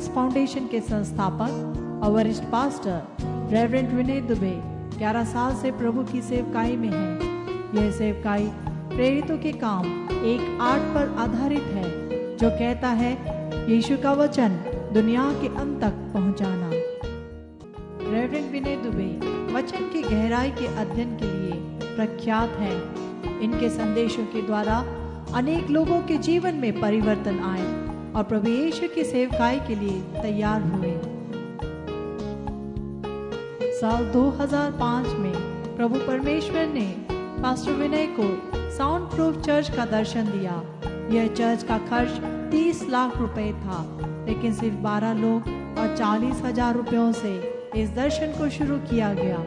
X foundation के संस्थापक और वरिष्ठ पास्टर रेवरेंड विनय दुबे 11 साल से प्रभु की सेवकाई में है। यह सेवकाई प्रेरितों के काम 1:8 पर आधारित है, जो कहता है यीशु का वचन दुनिया के अंत तक पहुंचाना। रेवरेंड विनय दुबे वचन की गहराई के अध्ययन के लिए प्रख्यात है। इनके संदेशों के द्वारा अनेक लोगों के जीवन में परिवर्तन आए और प्रभु यीशु की सेवकाई के लिए तैयार हुए। साल 2005 में प्रभु परमेश्वर ने पास्टर विनय को साउंड प्रूफ चर्च का दर्शन दिया। यह चर्च का खर्च 30 लाख रुपए था, लेकिन सिर्फ 12 लोग और 40,000 रुपयों से इस दर्शन को शुरू किया गया।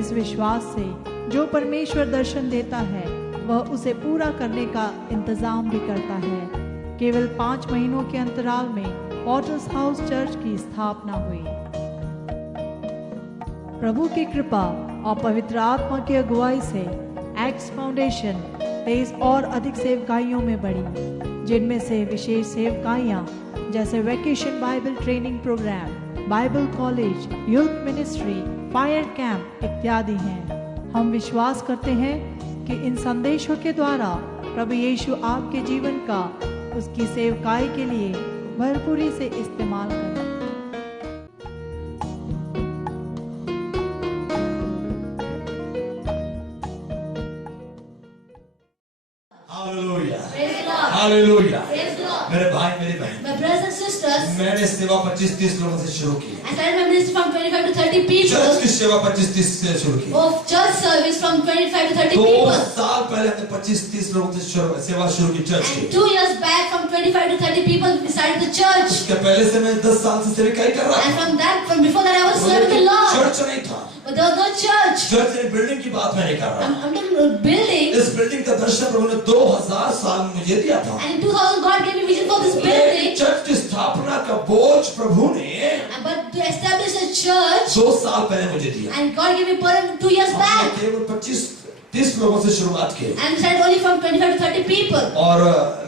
इस विश्वास से जो परमेश्वर दर्शन देता है वह उसे पूरा करने का इंतजाम भी करता है। केवल 5 महीनों के अंतराल में पॉटर्स हाउस चर्च की स्थापना हुई। प्रभु की कृपा और पवित्र आत्मा की अगुवाई से एक्स फाउंडेशन 23 और अधिक सेवकाइयों में बढ़ी, जिनमें से विशेष सेवकाइयां जैसे vacation bible training programme, bible college, youth ministry, fire camp इत्यादि हैं। हम विश्वास करते हैं कि इन संदेशों के द्वारा प्रभु यीशु आपके जीवन का उसकी सेवकाई के लिए भरपूरी से इस्तेमाल करें। Hallelujah, hallelujah. मेरे भाई मेरी बहन, My brothers and sisters, मैंने सेवा 25-30 लोगों से शुरू की। I started my ministry from 25 to 30 people. Church की सेवा 25-30 से शुरू की। Of church service from 25 to 30 2 people. साल पहले हमने 25-30 लोगों से सेवा शुरू की चर्च की। And 2 years back, from 25 to 30 people, we started the church. उसके पहले से मैं 10 साल से सेवकाई कर रहा And था। from before that, I was serving the Lord. Church नहीं था। But there was no church. Church की बिल्डिंग की बात मैं नहीं कर रहा। I'm talking about building. इस बिल्डिंग का दर्शन प्रभु ने 2000 साल में मुझे दिया था। And in 2000, God gave me vision for this building. Church की स्थापना का बोझ प्रभु ने But to establish a church, 2 साल पहले मुझे दिया। and God gave me burden 2 years back. केवल 25-30 लोगों से शुरुआत की। And started only from 25 to 30 people. और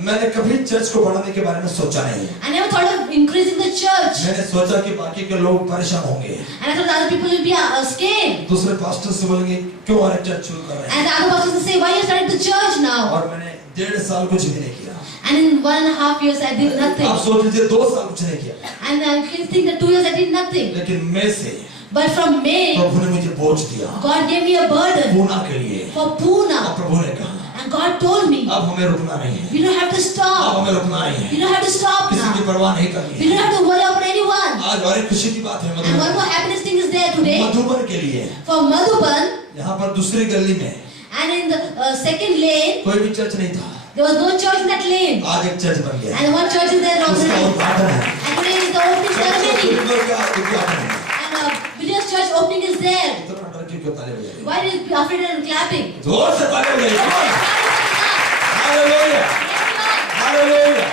मैंने कभी चर्च को बढ़ाने के बारे में सोचा नहीं। I never thought of increasing the church. मैंने सोचा कि बाकी के लोग परेशान होंगे। And I thought other people will be scared. दूसरे पास्टर से बोलेंगे क्यों हमारे चर्च शुरू कर रहे हैं। And the other pastors will say, why you started the church now? और मैंने 1.5 साल कुछ भी नहीं किया। And in 1.5 years I did nothing. आप सोच लीजिए 2 साल कुछ नहीं किया। And I can think that 2 years I did nothing. लेकिन मैं से But from May, प्रभु ने मुझे बोझ दिया God gave me a burden Poona के लिए। for और Pune. प्रभु ने कहा And God told me, अब हमें रुकना नहीं है। you don't have to अब stop. हमें रुकना नहीं है। You don't have to stop किसी की now. परवाह नहीं करनी You है। don't have to worry about anyone. आज और एक खुशी की बात है And one more Madhuban happiness thing is there today. Madhuban के लिए। For Madhuban, यहाँ पर दूसरी गली में and in the second lane, कोई भी चर्च नहीं था। there was no church in that lane. आज एक चर्च बन गया। And one church is there उसका already. उद्घाटन है। And today is the opening ceremony. का उद्घाटन है। And Village church opening is there. इतना डर क्यों ताली बजा रहे हो? Why are you afraid and clapping? जोर से ताली बजाइए। Hallelujah, hallelujah.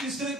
तीसरी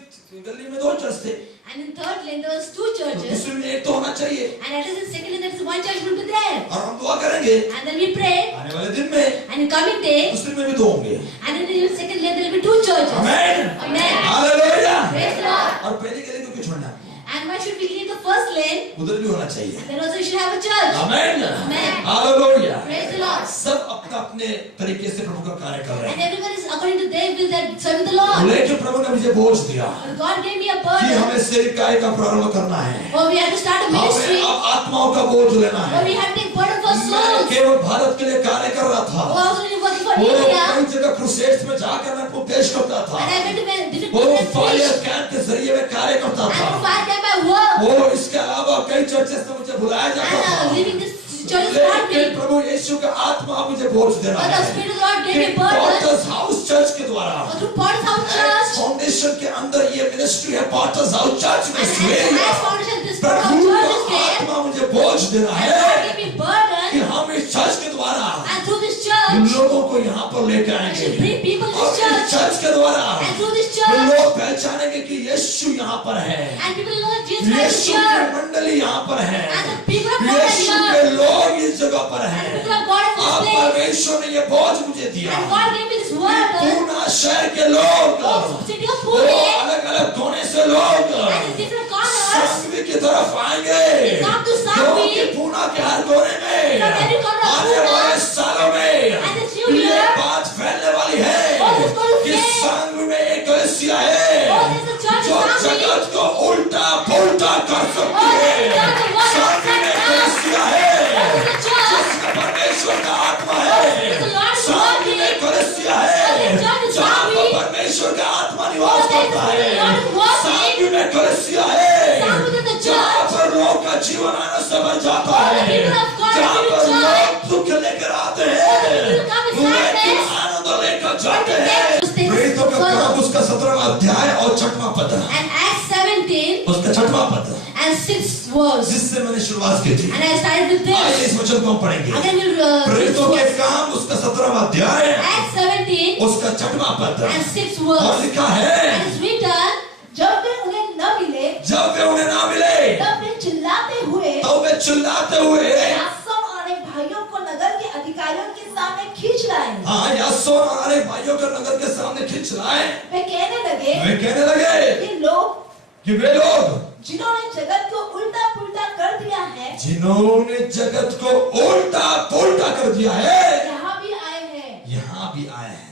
गली में 2 चर्च थे। And in third lane there was 2 churches. तीसरी में एक तो होना चाहिए। And at least in second lane there is 1 church will be there. और हम दुआ करेंगे And then we pray. आने वाले दिन में And in coming day, दूसरी में भी 2 होंगे। and in the second lane there will be 2 churches. Amen, Amen. Hallelujah. Praise the Lord. और पहली गली को क्यों छोड़ना? And why should we leave the first lane? उधर भी होना चाहिए। Then also we should have a church. Amen, Amen. Hallelujah. Praise the Lord. सब अपना अपने तरीके से प्रभु का कार्य कर रहे And हैं। everyone is according to their will that serving the Lord. लेकिन प्रभु ने मुझे बोझ दिया But God gave me a कि burden. हमें सेवकाई का प्रारंभ करना है। Or we have to start a ministry. हमें अब आत्माओं का बोझ लेना Or है। we have to take burden for मैं souls. केवल भारत के लिए कार्य कर रहा Or था। also working for वो India. कई जगह क्रूसेड्स में जाकर मैं आपको पेश करता था। And I went to different वो places. फायर कैंप के जरिए मैं कार्य करता And था। for fire camp I work. वो इसके अलावा कई चर्चेस में मुझे बुलाया जाता And था। leaving this church is not me. लेकिन प्रभु यीशु का आत्मा मुझे बोझ दे रहा But the है Spirit of the Lord gave me कि burden. पॉटर्स हाउस चर्च के द्वारा Or through Potter's House Church. Foundation के अंदर ये मिनिस्ट्री है पॉटर्स हाउस चर्च में And as foundation, this part of Prabhu church is का there. आत्मा मुझे बोझ दे रहा And God है gave me burden. कि हम इस चर्च के द्वारा And through this church, लोगों को यहाँ पर लेकर I आएंगे should bring people to और this church. चर्च के द्वारा And through this church. लोग पहचानेंगे कि यीशु यहाँ पर है, And people know that Jesus Christ is यीशु की here. मंडली यहाँ पर है, And the people of God are Yeshu here. के लोग इस जगह पर And हैं। the people of God in this आप place. परमेश्वर ने ये बोझ मुझे दिया, And God gave me this word. Poona शहर के लोग, Oh, city of वो Pune. अलग अलग कोने से लोग And in different corners. Sangvi की तरफ आएंगे, They come to Sangvi. क्योंकि पूना के हर कोने में From every corner of आने Pune. वाले सालों में And this new ये year. बात फैलने वाली है Oh, this going to कि spread. सांगवी में एक कलीसिया है Oh, there's a church in जो Sangvi. जगत को उल्टा पुल्टा कर सकती Oh, है। there's a church in Sangvi में Sangvi. कलीसिया है Oh, there's a church. जिसमें परमेश्वर का आत्मा Oh, है। there's a Lord सांगवी में working. कलीसिया Oh, है there's a church in जहाँ पर Sangvi. परमेश्वर का आत्मा निवास Oh, there's करता a है। Lord working. सांगवी में कलीसिया है Sangvi is the जहाँ church. पर लोग का जीवन आनंद से भर जाता Oh, the है, people of God जहाँ are पर in लोग church. दुख लेकर आते Oh, the हैं, people come with लेकिन sadness. आनंद लेकर जाते But they हैं। take those प्रेरितों के things काम उसका 17वां अध्याय और 6वां पद, And Acts 17 उसका 6वां पद and 6 verse. जिससे मैंने शुरुआत की थी। And I started with आइए this. इस वचन को हम पढ़ेंगे। Again we'll प्रेरितों के this verse. काम उसका 17वां अध्याय Acts 17 उसका 6वां पद and 6 और verse. लिखा है, And it's written, जब वे उन्हें न मिले जब वे उन्हें ना मिले तब वे चिल्लाते हुए तो वे चिल्लाते हुए यासोन और अनेक भाइयों को नगर के अधिकारियों के सामने खींच लाए। हाँ यासोन और अनेक भाइयों को नगर के सामने खींच लाए। वे कहने लगे वे कहने लगे ये लोग कि वे लोग जिन्होंने जगत को उल्टा पुल्टा कर दिया है जिन्होंने जगत को उल्टा पुल्टा कर दिया है, यहाँ भी आए हैं। यहाँ भी आए हैं।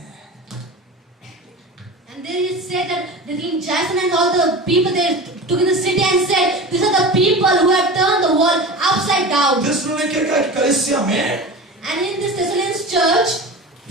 and there it said that the King Jason and all the people there took in the city and said, these are the people who have turned the world upside down. थिस्सलुनीके की कलीसिया में And in this Thessalonians church,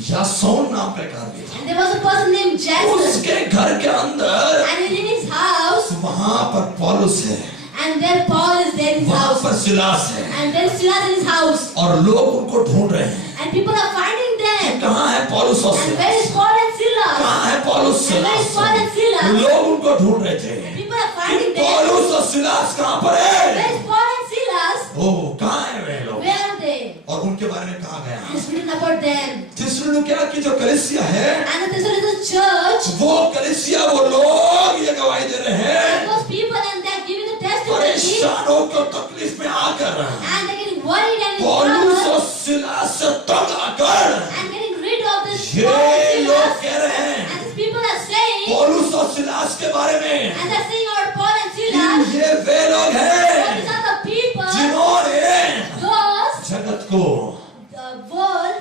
यासोन नाम का एक आदमी था। and there was a person named Jason, उसके घर के अंदर and in his house, वहां पर पौलुस है, and there Paul is there in his वहां house, पर सिलास है, and there Silas in his house, और लोग उनको ढूंढ रहे हैं। and people are finding them. कहाँ है पौलुस और And where is Silas? Paul and Silas? कहाँ है पौलुस And where is Silas? Paul and Silas? लोग उनको ढूंढ रहे थे And people are कि finding them. पौलुस और सिलास कहाँ पर Where है? is Paul and Silas? ओ कहाँ है वे लोग? Where are they? और उनके बारे में कहा गया It's written about them. थिस्सलुनीके की जो कलीसिया है, And the Thessalonians church, वो कलीसिया वो लोग ये गवाही दे रहे हैं, and those people and they're giving the testimony, परेशान होकर तकलीफ में आकर and they're getting worried and in पौलुस trouble, और सिलास से तंग आकर and getting rid of this ये Paul and लोग Silas. कह रहे हैं And these people are saying, पौलुस और सिलास के बारे में and they're saying about Paul and कि Silas, ये वे लोग oh, हैं these are the people, जिन्होंने those,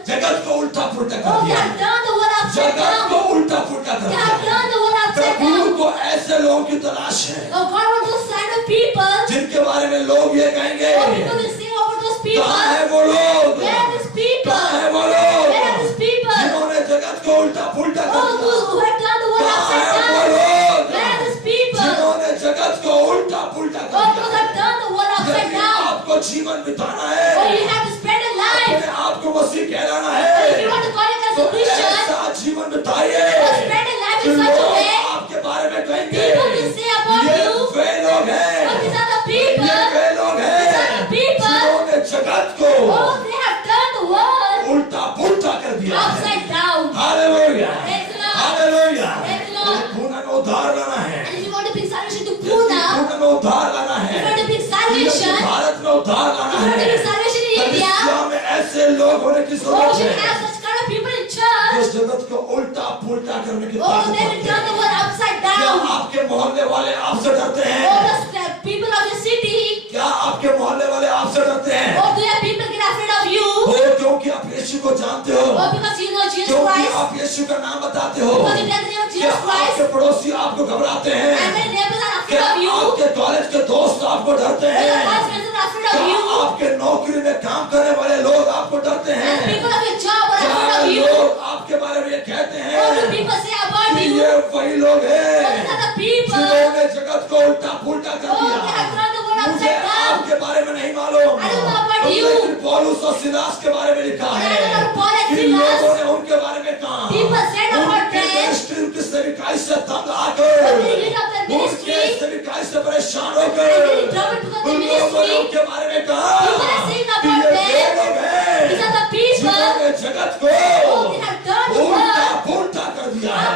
जगत को उल्टा पुल्टा कर oh, they दिया, have turned the world upside जगत को down. उल्टा पुल्टा कर They have दिया। turned the world upside Prabhu down. को ऐसे लोगों की तलाश है Oh, God wants those kind of people. जिनके बारे में लोग ये कहेंगे, Oh, people will sing over those people. कहाँ है वो लोग? Where are these people? कहाँ है वो लोग Where are these people? जिन्होंने जगत को उल्टा पुल्टा कर Oh, दिया? those who have turned the world कहाँ upside है वो down. लोग Where are these people? जिन्होंने जगत को उल्टा पुल्टा कर Oh, those दिया? have turned the world upside यदि down. आपको जीवन बिताना है, Oh, you have to spend a life. अपने आप को मसीह कहलाना Oh, if you है, want to call yourself तो a Christian, ऐसा जीवन बिताइए oh, spend a life कि in such a लोग way. आपके बारे में कहेंगे, People will say about ये you, वे लोग हैं, oh, these are the ये people. वे लोग हैं These are the people. जिन्होंने जगत को Oh, they have turned the world उल्टा पुल्टा कर दिया है। upside down. Hallelujah, Praise the Lord. Hallelujah. Praise the Lord. Poona में उद्धार लाना है, And if you want to bring salvation to Pune, Poona में उद्धार लाना if है, you want to bring salvation, if Bharat में उद्धार लाना you want to है, bring salvation in India, कलीसिया में ऐसे लोग होने की oh, जरूरत you should है have such kind of people in जो church. जगत को उल्टा पुल्टा करने की Oh, ताकत they will रखते turn the हैं। world upside क्या down. आपके मोहल्ले वाले आपसे डरते हैं? Oh, the people of the city, क्या आपके मोहल्ले वाले आपसे डरते हैं? oh, do your people get afraid of you? वो क्योंकि आप यीशु को जानते हो, Oh, because you know Jesus क्योंकि Christ, आप यीशु का नाम बताते हो, because you tell the name of क्या Jesus Christ, आपके पड़ोसी आपको घबराते and हैं? when neighbors are क्या afraid of you, आपके कॉलेज के दोस्त आपको डरते when your हैं? class friends are afraid of क्या you, आपके नौकरी में काम करने वाले लोग आपको डरते and हैं? people of your job are क्या afraid of you, लोग आपके बारे में ये कहते what do हैं people say about कि you? ये वही लोग Oh, these हैं are the people. जिन्होंने जगत को उल्टा पुल्टा कर Oh, दिया? they have turned the world मुझे upside down. आपके बारे में नहीं मालूम, I don't know about you. लेकिन पौलुस और सिलास के बारे में लिखा But I है know about Paul and कि Silas. लोगों ने उनके बारे में कहा, People said about उनके them. मिनिस्ट्री उनकी सेविकाई से तंग आकर, But they did of their उनके ministry. सेविकाई से परेशान And होकर they did trouble because उन of the लोगों ने ministry. उनके बारे में कहा People are saying कि about ये them. वे लोग हैं These are the people. जिन्होंने जगत को Oh, they have turned the उल्टा world पुल्टा कर दिया है।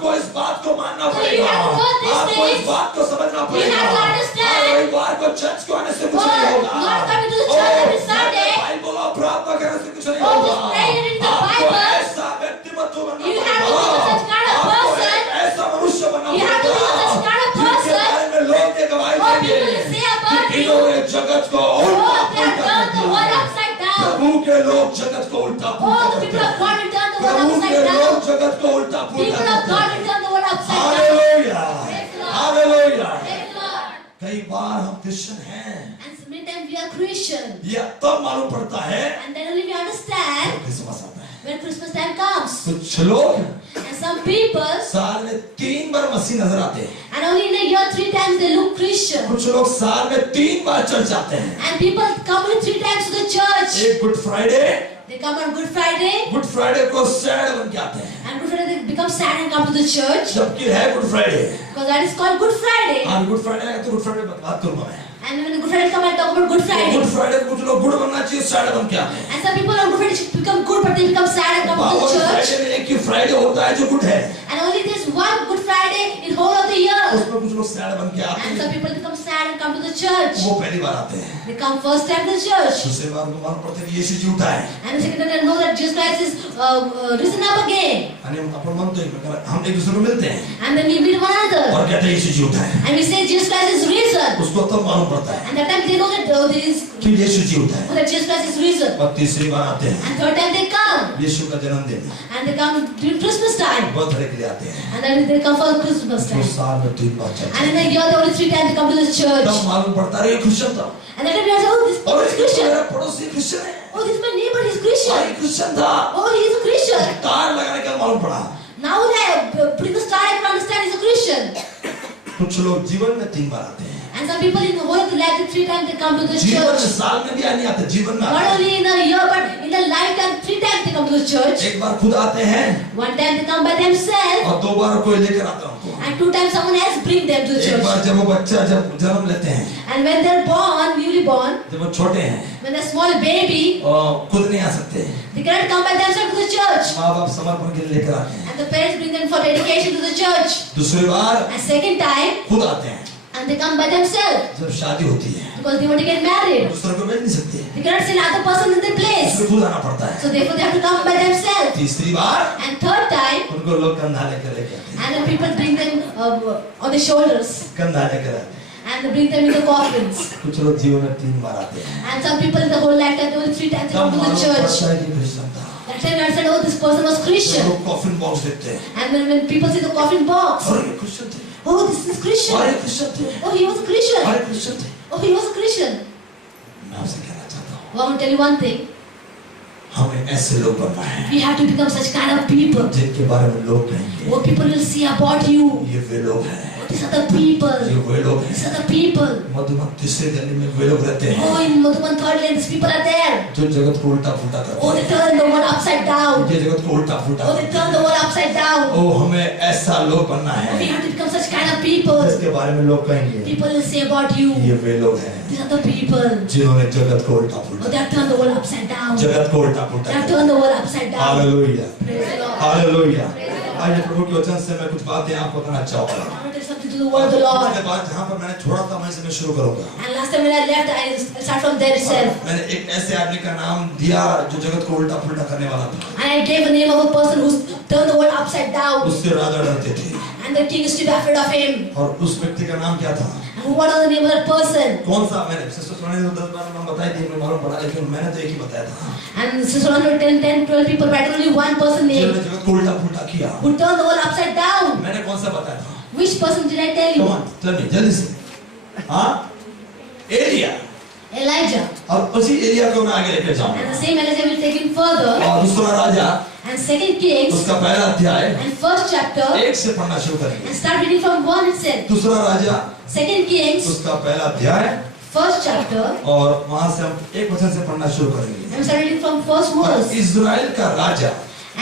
आपको इस बात को मानना So you पड़ेगा, have to know these आपको इस things. बात को समझना You पड़ेगा। have to understand. रविवार को चर्च को आने से कुछ Oh, नहीं होगा। not coming to the church every Sunday. Bible और प्रार्थना करने से कुछ नहीं Oh, होगा। just pray and read the आपको Bible. ऐसा व्यक्तिमत्व बनना You पड़ेगा। have to become such kind of आपको person. एक ऐसा मनुष्य बनना You have to पड़ेगा, become such kind of जिसके person. बारे में लोग ये गवाही Oh, देंगे people will say about कि you. इन्होंने जगत को Oh, उल्टा they have पुल्टा turned the कर world दिया। upside down. प्रभु के लोग जगत को उल्टा Oh, पुल्टा the करते people of हैं। God will turn the world प्रभु के upside लोग down. जगत को उल्टा पुल्टा People of करते God हैं। will turn the world upside down. Hallelujah, Praise the Lord. Hallelujah. Praise the Lord. कई बार हम क्रिश्चियन हैं, And so many times we are Christian. यह तब मालूम पड़ता है And then only we understand Christmas आता है। when Christmas time comes. कुछ लोग And some people, साल में 3 बार मसीह नजर आते हैं, and only in a year 3 times they look Christian. कुछ लोग साल में 3 बार चर्च आते हैं। And people come in 3 times to the church. एक good Friday, They come on Good Friday. Good Friday को सैड बन के आते हैं, And Good Friday they become sad and come to the church. जबकि है good Friday. Because that is called Good Friday. आज good Friday है तो गुड फ्राइडे बात करूंगा मैं। And when the Good Friday come, I talk about Good Friday. Good Friday कुछ लोग गुड बनना चाहिए, सैड बन के आते हैं। And some people on Good Friday should become good, but they become sad and come to the church. Friday में एक ही फ्राइडे होता है जो गुड है, And only there's one Good Friday in whole of the year. उसमें कुछ लोग sad बन के आते And some हैं। people become sad and come to the church. वो पहली बार आते हैं, They come first time to the church. दूसरी बार उनको मालूम पड़ता है कि यीशु जी उठा है। And the second time they know that Jesus Christ is risen up again. यानी अपन मन तो हम एक दूसरे को मिलते हैं And then we meet one another. और कहते हैं यीशु जी उठा है। And we say Jesus Christ is risen. उसको तब मालूम पड़ता है And that time they know that there is कि यीशु जी उठा है। that Jesus Christ is risen. और तीसरी बार आते हैं And third time they come. यीशु का जन्मदिन, And they come during Christmas time. Birthday के लिए आते हैं। And then they come for Christmas तो time. साल में 3 बार church, And in a year, the only 3 times they come to the church. तब मालूम पड़ता है ये क्रिश्चियन था, And that time we are saying, oh, this और person is Christian. मेरा पड़ोसी क्रिश्चियन है, Oh, this is my neighbor, he's और Christian. ये क्रिश्चियन था। Oh, he is a Christian. तार लगाने का मालूम पड़ा। Now that putting the star, I can understand he's a Christian. कुछ लोग जीवन में 3 बार आते हैं, And some people in the whole of the life, 3 times they come to the जीवन में church. साल में भी नहीं आते, जीवन में Not आते हैं। only in a year, but in a lifetime, 3 times they come to the church. एक बार खुद आते हैं 1 time they come by themselves, और 2 बार कोई लेकर आता है उनको। and 2 times someone else bring them to the एक बार church. जब वो बच्चा जब जन्म लेते हैं, And when they're born, newly born, जब वो छोटे हैं when they're small baby, और खुद नहीं आ सकते, they cannot come by themselves to the church. माँ बाप समर्पण के लिए लेकर आते हैं। And the parents bring them for dedication to the church. दूसरी बार And second time, खुद आते हैं and they come by themselves जब शादी होती है, because they want to get married. दूसरे को मिल नहीं सकते, They cannot send other person in their place. इसलिए खुद आना पड़ता है। So therefore they have to come by themselves. तीसरी बार And third time, उनको लोग कंधा लेकर लेके आते हैं, and the people bring them on the shoulders. कंधा लेकर आते हैं। And they bring them in the coffins. कुछ लोग जीवन में 3 बार आते हैं, And some people in the whole lifetime, only 3 times they तब come to the मालूम church. पड़ता है कि क्रिश्चियन था। That time I said, oh, this person was जब Christian. लोग कॉफिन बॉक्स देखते हैं, And when people see the coffin box, और ये क्रिश्चियन थे, oh, this is और Christian. ये क्रिश्चियन थे, Oh, he was a Christian. और ये क्रिश्चियन थे। Oh, he was a Christian. मैं आपसे कहना चाहता हूँ, Well, I want to tell you one thing. हमें ऐसे लोग बनना है We have to become such kind of people. जिनके बारे में लोग कहेंगे What people will see about you. ये वे लोग हैं, These are the people. ये वे लोग These हैं। are the people. मधुमन तीसरे गली में वे लोग रहते Oh, हैं in Madhuban third lane, these people are there. जो जगत को उल्टा पुल्टा करते Oh, they हैं, turn the world upside down. ये जगत को उल्टा पुल्टा Oh, they करते turn the world upside down. हैं। ओ हमें ऐसा लोग बनना We है have to become such kind of people. जिसके बारे में लोग कहेंगे People will say about you. ये वे लोग हैं These are the people. जिन्होंने जगत को उल्टा Oh, पुल्टा, they have turned the world upside down. They जगत को उल्टा पुल्टा have किया। turned the world upside down. Hallelujah, Praise the Lord. Hallelujah. आज प्रभु के वचन से मैं कुछ बातें आपको बताना चाहूँगा। I want to tell something to the word of the Lord. पिछले बार जहाँ पर मैंने छोड़ा था वहीं से मैं शुरू करूँगा। And last time when I left, I start from there itself. मैंने एक ऐसे आदमी का नाम दिया जो जगत को उल्टा पुल्टा करने वाला था। And I gave a name of a person who's turned the world upside down. उससे राजा डरते थे And the king used to be afraid of him. और उस व्यक्ति का नाम क्या था? And what was the name of that person? कौन सा? मैंने सिस्टर सोनी ने 10 बार नाम बताई थी, मैं मालूम पड़ा, लेकिन मैंने तो एक ही बताया था And Sister 10, 12 people, but only one person name जिन्होंने जगत को उल्टा पुल्टा किया। who turned the world upside down. मैंने कौन सा बताया था? Which person did I tell you? Come on, tell me, जल्दी से। हाँ, एलिया। Elijah. और उसी एलिया को मैं आगे लेकर And the जाऊंगा। same Elijah will take him further. और दूसरा राजा And second Kings उसका पहला अध्याय and first chapter 1 से पढ़ना शुरू करेंगे। and start reading from 1 itself. दूसरा राजा Second Kings उसका पहला अध्याय first chapter और वहां से हम 1 वचन से पढ़ना शुरू करेंगे। and start reading from first और verse. इज़राइल का राजा,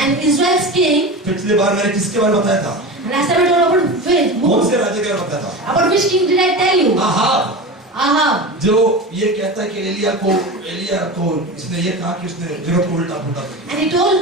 And Israel's king. पिछली बार मैंने किसके बारे में बताया था? And last time I told about which? कौन से राजा के बारे में बताया था? About which king did I tell you? Ahab. Ahab. जो ये कहता है कि एलिया को इसने ये कहा कि उसने जगत को उल्टा पुल्टा कर दिया। And he told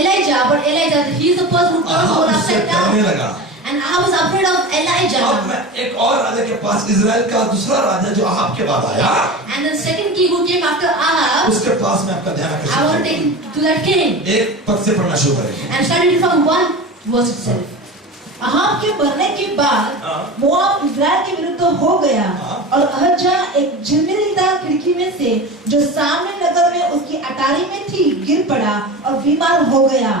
Elijah, but Elijah, he is the person who turns the world upside डरने down. लगा। And Ahab was afraid of अब Elijah. मैं एक और राजा के पास, इजराइल का दूसरा राजा जो अहाब के बाद आया, And the second king who came after Ahab, उसके पास मैं आपका ध्यान I want to आकर्षित take him to that king. एक पद से पढ़ना शुरू करेंगे। And started from 1 verse itself. Ahab के मरने के बाद हाँ। मोआब इज़राइल के विरुद्ध हो गया हाँ। और अहज्या एक झिलमिलीदार खिड़की में से जो सामने नगर में उसकी अटारी में थी गिर पड़ा और बीमार हो गया।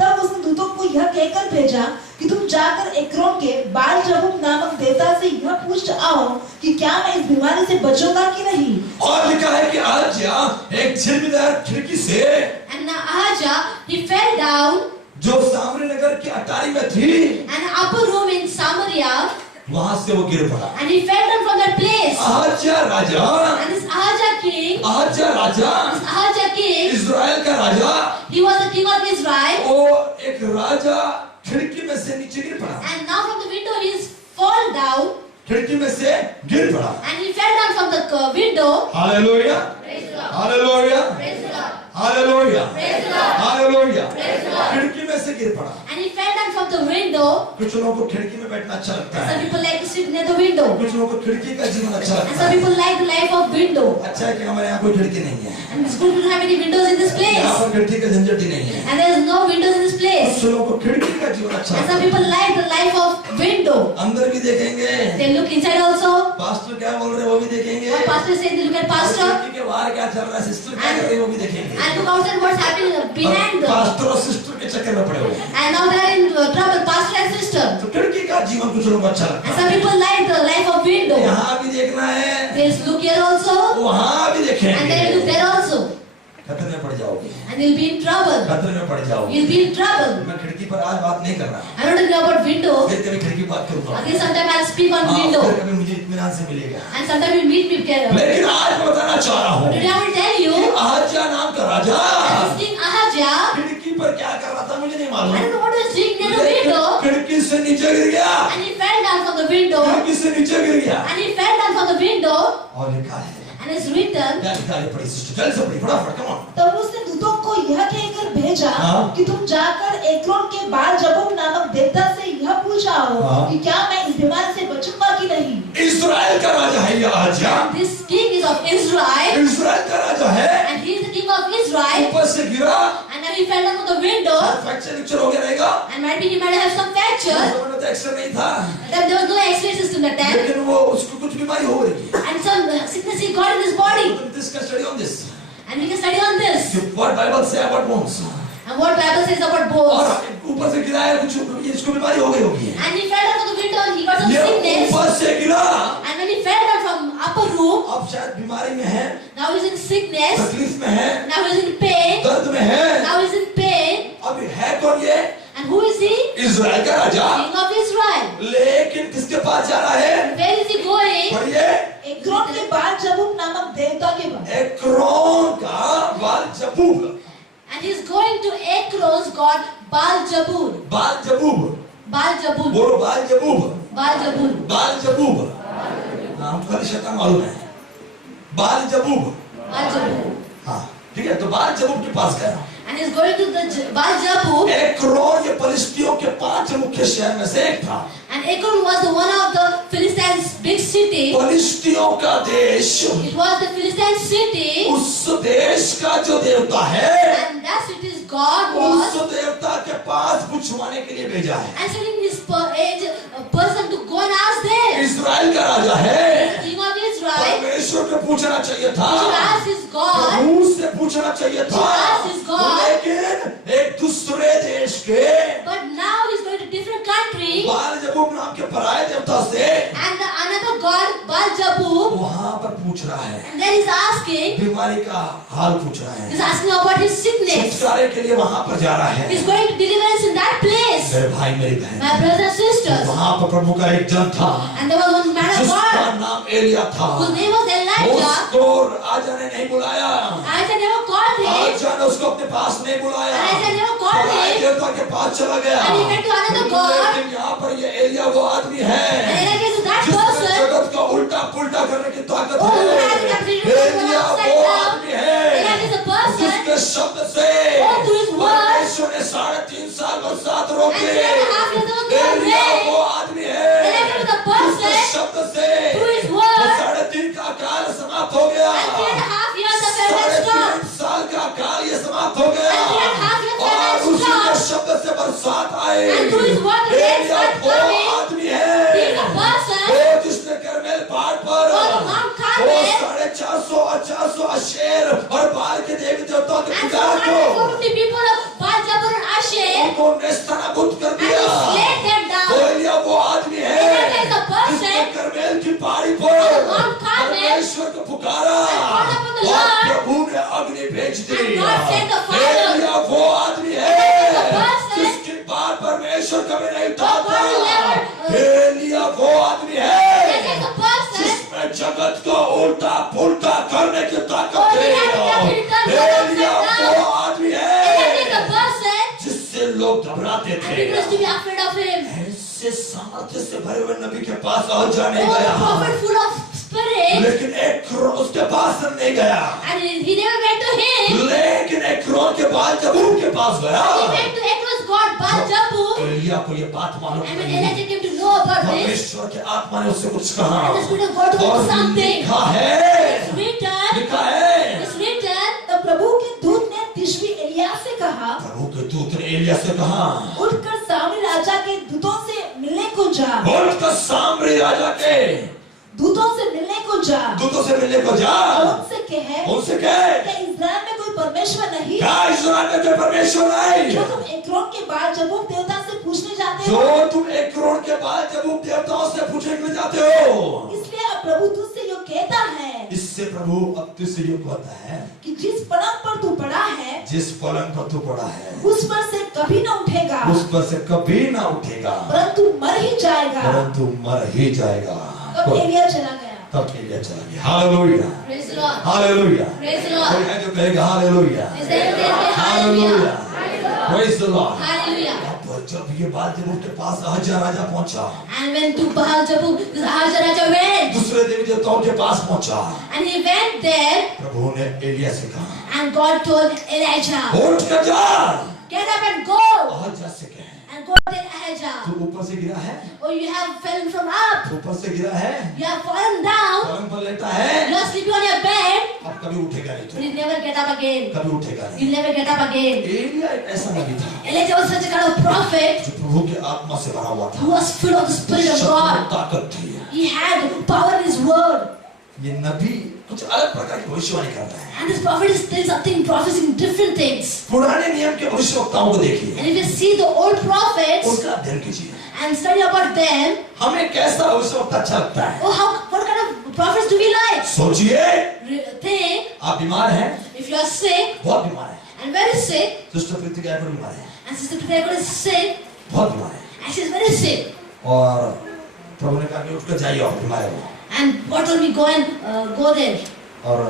तब उसने दूतों को यह कहकर भेजा कि तुम जाकर एक्रोन के बाल जबूब नामक देवता से यह पूछ आओ कि क्या मैं इस बीमारी से बचूंगा कि नहीं। और लिखा है कि अहज्या एक झिलमिलदार खिड़की से, And now Ahijah, he fell down जो सामने नगर की अटारी में थी, an upper room in Samaria, वहां से वो गिर पड़ा। and he fell down from that place. Ahaziah राजा, And this Ahijah king, Ahaziah राजा, this Ahijah king, इजराइल का राजा, he was the king of Israel. वो एक राजा खिड़की में से नीचे गिर पड़ा, And now from the window he is fall down, खिड़की में से गिर पड़ा। and he fell down from the window. Hallelujah, Praise the Lord. Hallelujah, Praise the Lord. Hallelujah, Praise the Lord. Hallelujah. Praise the Lord. खिड़की में से गिर पड़ा। And he fell down from the window. कुछ लोगों को खिड़की में बैठना अच्छा लगता Some है, people like to sit near the window. कुछ लोगों को खिड़की का जीवन अच्छा And लगता some है। people like the life of window. अच्छा है कि हमारे यहाँ कोई खिड़की नहीं है, And it's good to have any windows in this यहाँ place. पर खिड़की का झंझट ही नहीं है। And there is no windows in this place. कुछ लोगों को खिड़की का जीवन अच्छा And लगता some है। people like the life of window. अंदर भी देखेंगे, They look inside also. Pastor क्या बोल रहे हैं वो भी देखेंगे, What pastor is saying, they look at pastor. खिड़की के बाहर क्या चल रहा है, सिस्टर क्या कर रही है वो भी देखेंगे। And look outside what's happening behind them. Pastor और सिस्टर के चक्कर में पड़े हुए हैं। And now they are in trouble, pastor and sister. तो खिड़की का जीवन कुछ लोगों को अच्छा लगता And है। some people like the life of window. यहाँ भी देखना है, They look here also. वहाँ भी And they देखेंगे, look there also. खतरे में पड़ जाओगे, And you'll be in trouble. खतरे में पड़ जाओगे। You'll be in trouble. मैं खिड़की पर आज बात नहीं कर रहा, I'm not talking about window. फिर कभी खिड़की बात करूंगा। Again, sometime I'll speak on हाँ, window. फिर कभी मुझे इत्मीनान से मिलेगा। And sometime you'll meet me together. लेकिन आज मैं बताना चाह रहा हूँ, Today I will tell you, अहज्या नाम का राजा this king Ahijah, खिड़की पर क्या कर रहा था मुझे नहीं I मालूम, don't know what he was doing near the लेकिन window. खिड़की से नीचे गिर गया, And he fell down from the window. खिड़की से नीचे गिर गया। And he fell down from the window. और लिखा है, And it's written. क्या लिखा है, पढ़ी सिस्टर, जल्दी से पढ़ी, फटाफट, कम ऑन। तब उसने दूतों को यह कहकर भेजा हाँ। कि तुम जाकर एक्रोन के बाल जबूब नामक देवता से यह पूछ आओ हाँ। कि क्या मैं इस बीमारी से बचूंगा कि नहीं। इस्राएल का राजा है ये अहज्या, This king is of Israel. इस्राएल का राजा है, And he is the king of Israel. ऊपर से गिरा, And now he fell down from the window. Fracture हो गया रहेगा, And maybe he might have some fracture. तो एक्सरे नहीं था, There was no X-ray system that time. लेकिन वो उसको कुछ बीमारी हो रही है। And some sickness he got in his body. This can study on this. And we can study on this. What Bible say about bones? And what Bible says about और bones. ऊपर से गिरा है, कुछ इसको बीमारी हो गई होगी। And he fell down from the window and he got some ये sickness. ऊपर से गिरा, And when he fell down from upper room, अब शायद बीमारी में है, now he's in sickness. तकलीफ में है, Now he's in pain. दर्द में है। Now he's in pain. अब है कौन ये? And who is he? Israel का राजा। King of Israel. लेकिन किसके पास जा रहा है? Where is he going? पढ़िए, एक्रोन के बाल जबूब नामक देवता के पास। एक्रोन का बाल जबूब, And he's going to Ekron's god Baal Jabur. बाल जबूब, Baal Jabur. बोलो बाल जबूब, Baal Jabur. बाल जबूब। नाम तो खाली शैतान मालूम है, बाल जबूब। Baal Jabur. हाँ, ठीक है, तो बाल जबूब के पास गया। And he's going to the Baal Jabur. Ekron ये फलिस्तियों के 5 मुख्य शहर में से एक था। And Ekron was the one of the Philistines' big city. फलिस्तियों का देश, It was the Philistine city. उस देश का जो देवता है, And that city's god उस was. देवता के पास पूछवाने के लिए भेजा है। And sending this person to go and ask them. इस्राएल का राजा है, The king of Israel. परमेश्वर को पूछना चाहिए था, He should ask his God. प्रभु से पूछना चाहिए था, He asked his God. लेकिन एक दूसरे देश के But now he's going to different country. बाल जबूब नाम के पराये देवता से And another god, Baal Jabur. वहां पर पूछ रहा है, And then he's asking. बीमारी का हाल पूछ रहा है, He's asking about his sickness. छुटकारे के लिए वहां पर जा रहा है। He's going to deliverance in that place. मेरे भाई मेरी बहन, My brothers and sisters. वहां पर प्रभु का एक जन था, And there was one man of जिसका God नाम एलिया था। whose name was Elijah. उसको राजा ने नहीं बुलाया, Elijah never called him. राजा ने उसको अपने पास नहीं बुलाया, Elijah never called पराये him. देवता के पास चला गया। And he went to another god. लेकिन यहाँ पर ये एलिया वो आदमी है And Elijah is that जिसने person जगत का उल्टा पुल्टा उल्टा करने की ताकत Oh, है। who has the ability to turn Elia upside वो down? आदमी है Elias is a person. जिसके शब्द से Oh, through his word. परमेश्वर ने 3.5 साल बरसात रोकी। And 3.5 years ago, God Elia rained. वो आदमी है Elias is a person. जिसके शब्द से Through his word. 3.5 का काल समाप्त हो गया। And 3.5 years of famine 3.5 stopped. साल का काल ये समाप्त हो गया And 3.5 years और famine उसी के stopped. शब्द से बरसात आए। And through his word the rain Elia started वो coming. आदमी He है is a person. वो जिसने करमेल पहाड़ पर On Mount Carmel. वो 450 अशेर और बाल के देवी देवताओं के And पुजारियों को 450 people of Baal, Jabbar and Asher. उनको नेस्तनाबूद कर And दिया। he slayed them वो down. एलिया वो आदमी है Elias is a person. जिसने करमेल की पहाड़ी पर On Mount Carmel. परमेश्वर को पुकारा And called upon the और Lord. प्रभु ने अग्नि भेज दी। And God sent the fire. Elia वो आदमी है Elias is a person. जिसकी बात परमेश्वर कभी नहीं God उठाता। will never, एलिया वो आदमी Elias है is a person. जिसमें जगत को उल्टा पुल्टा करने की ताकत Oh, है। he has the ability to turn God Elia upside वो down. आदमी Elias is a है person. जिससे लोग घबराते And थे। people used to be afraid of him. ऐसे सामर्थ्य से भरे हुए नबी के पास और जाने Oh, the गया prophet full of spirit. लेकिन एक क्रोन उसके पास नहीं गया And he never went to him. लेकिन एक क्रोन के बाद जब उनके पास गया He went to Ekron's God, Baal Jabbar. Elia को ये बात मालूम And when पड़ी। Elijah came to know about this, परमेश्वर के आत्मा ने उससे कुछ कहा and the Spirit of God told और him something. लिखा है It's written. लिखा है It's written. तब प्रभु के दूत ने तिशबी एलिया से कहा, प्रभु के दूत ने एलिया से कहा उठकर सामरी राजा के दूतों से मिलने को जा। उठकर सामरी राजा के दूतों से मिलने को जा दूतों से मिलने को जा और उनसे कहे, उनसे कहे क्या इस्राएल में कोई परमेश्वर नहीं क्या इस्राएल में कोई परमेश्वर नहीं जो तुम एक्रोन के बाद जबूक देवता से पूछने जाते हो? जो तुम एक करोड़ के बाद जब उप देवताओं से पूछने के लिए जाते हो। इसलिए अब प्रभु तुझसे यो कहता है इससे प्रभु अब तुझसे ये कहता है कि जिस पलंग पर तू पड़ा है जिस पलंग पर तू पड़ा है उस पर से कभी न उठेगा, उस पर से कभी ना उठेगा परंतु मर ही जाएगा। परंतु मर ही जाएगा। तब एलिया चला गया। तब एलिया चला गया। Hallelujah Praise the Lord. Hallelujah. Praise the कोई Lord. है जो कहेगा hallelujah Is there anything? Hallelujah Hallelujah. Praise the Lord. Hallelujah. अब जब ये बात जब उसके पास अहज्या राजा पहुंचा And when to Baal Jabbar, Ahijah Raja went. दूसरे देवी देवताओं के पास पहुंचा And he went there. प्रभु ने एलिया से कहा And God told Elijah, उठ कर जा get up and go. अहज्या से कहे And go tell Ahijah, तू ऊपर से गिरा है oh, you have fallen from up. ऊपर से गिरा है You have fallen down. पलंग पर लेटा है You are sleeping on your bed. अब कभी उठेगा नहीं But तू you'll never get up again. कभी उठेगा नहीं। You'll never get up again. Elia एक ऐसा नबी था Elijah was such a kind of prophet जो प्रभु के आत्मा से भरा हुआ who था। was full of the Spirit of शक्ति और God. ताकत थी। He had power in his word. ये नबी कुछ अलग प्रकार की भविष्यवाणी कर रहा है। And this prophet is telling something, prophesying different things. पुराने नियम के भविष्यवक्ताओं को देखिए And if you see the old prophets उनका अध्ययन कीजिए। and study about them, हमें कैसा भविष्यवक्ता अच्छा लगता है? oh, what kind of prophets do we like? सोचिए Think, आप बीमार हैं if you are sick बहुत बीमार हैं and very sick, सिस्टर प्रीति गायकवाड़ बीमार है and Sister Priya is sick बहुत बीमार है and she is very sick, और प्रभु ने कहा कि उठकर जाइए आप बीमार है वो and what will we go and go there? और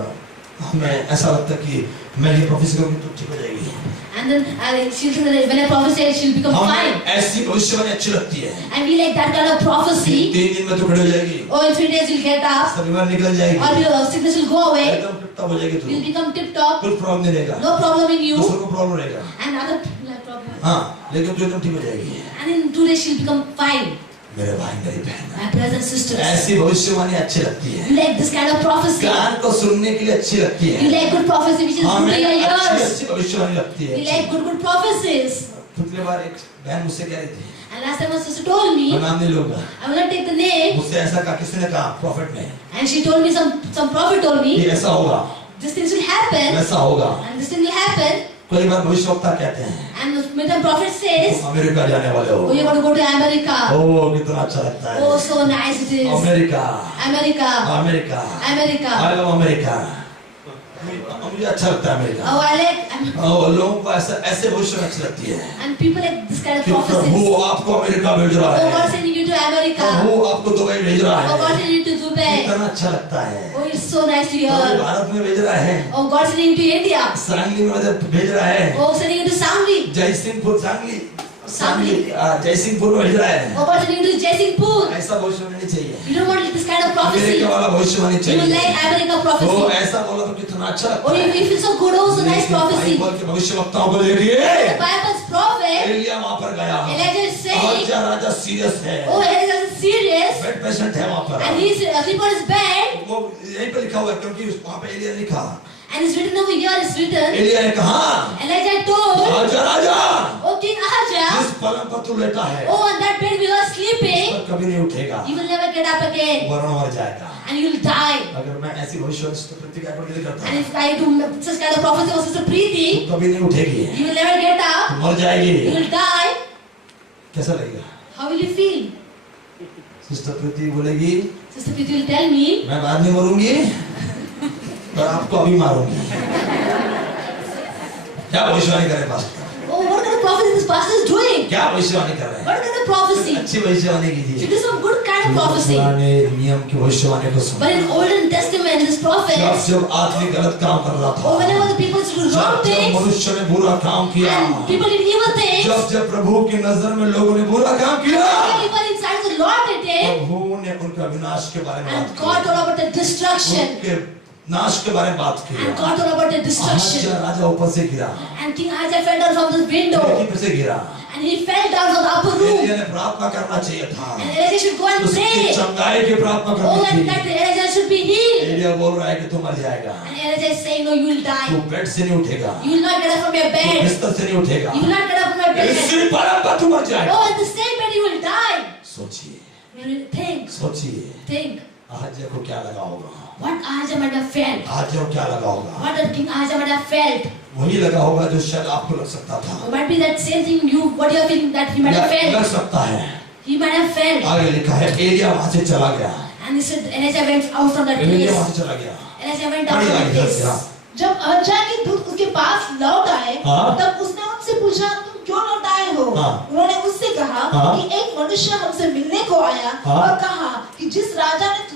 हमें ऐसा लगता है कि मैं ये प्रोफेसी करूंगी तो ठीक हो जाएगी And then she'll think that when I prophesy, she'll become fine. हमें ऐसी भविष्यवाणी अच्छी लगती है And we like that kind of prophecy. 3 दिन में तो खड़ी हो जाएगी Oh, in 3 days you'll get up, सब बीमार निकल or जाएगी your sickness will go away. एकदम टिप-टॉप हो जाएगी You'll तू become tip top, कुछ प्रॉब्लम नहीं रहेगा no problem in you, दूसरों को प्रॉब्लम रहेगा and other people have problem. हाँ लेकिन तू एकदम ठीक हो जाएगी And in 2 days she'll become fine. मेरे भाई मेरी बहन My brothers and sisters, ऐसी भविष्यवाणी अच्छी लगती है you like this kind of prophecy. कान को सुनने के लिए अच्छी लगती You है like good prophecy which is good हमें in your अच्छी ears. अच्छी भविष्यवाणी लगती You है like good prophecies. पिछले बार एक बहन मुझसे कह रही थी And last time my sister told me, मैं नाम नहीं लूंगा I will not take the name, मुझसे ऐसा कहा किसी ने कहा प्रॉफिट ने and she told me some prophet told कि me ऐसा होगा this things will happen, वैसा होगा and this thing will happen. कई बार भविष्यवक्ता कहते हैं And when the prophet says, तुम अमेरिका जाने वाले हो oh, you're going to go to America. ओ कितना अच्छा लगता है Oh, so nice it is. America America. America America. I love America मुझे अच्छा लगता है अमेरिका Oh, I like. और लोगों को ऐसा ऐसे भविष्य अच्छी लगती है And people like this kind of कि prophecies. प्रभु आपको अमेरिका भेज रहा Oh, God है sending you to America. प्रभु आपको दुबई भेज रहा Oh, God है sending you to Dubai. कितना अच्छा लगता है Oh, it's so nice to Prabhu hear. Bharat में भेज रहा है Oh, God sending you to India. Sangli में भेज रहा है Oh, sending you to Sangli. Jaisinghpur Sangli Jaisinghpur में हिल रहा है, or person into Jaisingpur. ऐसा भविष्यवाणी नहीं चाहिए। You don't want this kind of prophecy. America वाला भविष्यवाणी You will चाहिए। like America वो prophecy. ऐसा बोला तो कितना अच्छा लगता Or है। if it's so good, also nice prophecy. Bible के भविष्यवक्ताओं को देखिए, The Bible's prophet, एलिया वहाँ पर गया, Elijah is saying, आहाजिया राजा सीरियस है, oh, Elijah is serious, bed patient है वहाँ पर, and he's asleep on his bed, वो यहीं पे लिखा हुआ है क्योंकि वहाँ पे एलिया ने लिखा, and it's written over here, it's written, Elia ने कहा, Elijah told, आहाजिया राजा, oh King Ahijah, जिस पलंग पर तू लेटा है, oh, on that bed we were उस sleeping, पर कभी नहीं उठेगा, you will never get up again, वरना मर जाएगा। and you will die. अगर मैं ऐसी भविष्यवाणी तो प्रतिज्ञा करता And हूँ, if I do such kind of prophecy or Sister Preeti, तू कभी नहीं उठेगी, you will never get तू up, मर जाएगी। you will die. कैसा लगेगा? How will you feel? Sister Preeti बोलेगी, Sister Preeti will tell me, मैं बाद में मरूंगी, पर आपको अभी मारूंगी। क्या भविष्यवाणी करे pastor? oh, what kind of prophecy this pastor is doing? क्या भविष्यवाणी कर रहे हैं? What kind of prophecy? अच्छी भविष्यवाणी It कीजिए। is some good kind of prophecy. पुराने नियम की भविष्यवाणी को सुनो। But in Olden Testament, this prophet, जब आदमी गलत काम कर रहा था, or whenever the people used to do wrong जब things, मनुष्य ने बुरा काम किया, and people did evil things, जब प्रभु की नजर में लोगों ने बुरा काम किया, and people inside the Lord did it, प्रभु ने उनका विनाश के बारे में and बात God की, told about the destruction, उनके नाश के बारे में बात की। and God told about the आहाजिया destruction, राजा ऊपर से गिरा, and King Ahijah fell down from the window, खिड़की पे से गिरा। and he fell down from the upper room, Elia ने प्रार्थना करना चाहिए था, and Elijah should go and उसकी pray, चंगाई की प्रार्थना oh, करनी and थी। that Elijah should be healed, Elia बोल रहा है कि तू मर जाएगा, and Elijah is saying, no, you will तू die, बेड से नहीं उठेगा, you will not get up from your तू bed, बिस्तर से नहीं उठेगा, you will not get up from your bed, इसी पलंग पर तू मर जाएगा। oh, at the same bed you will die. सोचिए, Think, think, आहाजिया को क्या लगा होगा, what Ahijah might have felt, आहाजिया को क्या लगा होगा, what did King Ahijah might have felt. वही लगा होगा जो शायद आपको लग सकता था, It might be that same thing you, what you are feeling that he might have लग felt. सकता है। He might have felt. आगे लिखा है एलिया वहां से चला गया, And he said, Elijah went out from that Elia वहां place. से चला गया। Elijah went out पढ़िए from that आगे जरा place. सा। जब अहज्याह के दूत उसके पास लौट आए, हाँ। तब उसने उनसे पूछा, तुम क्यों लौट आए हो? हाँ। उन्होंने उससे कहा हाँ। कि एक मनुष्य हमसे मिलने को आया हाँ। और कहा कि जिस राजा ने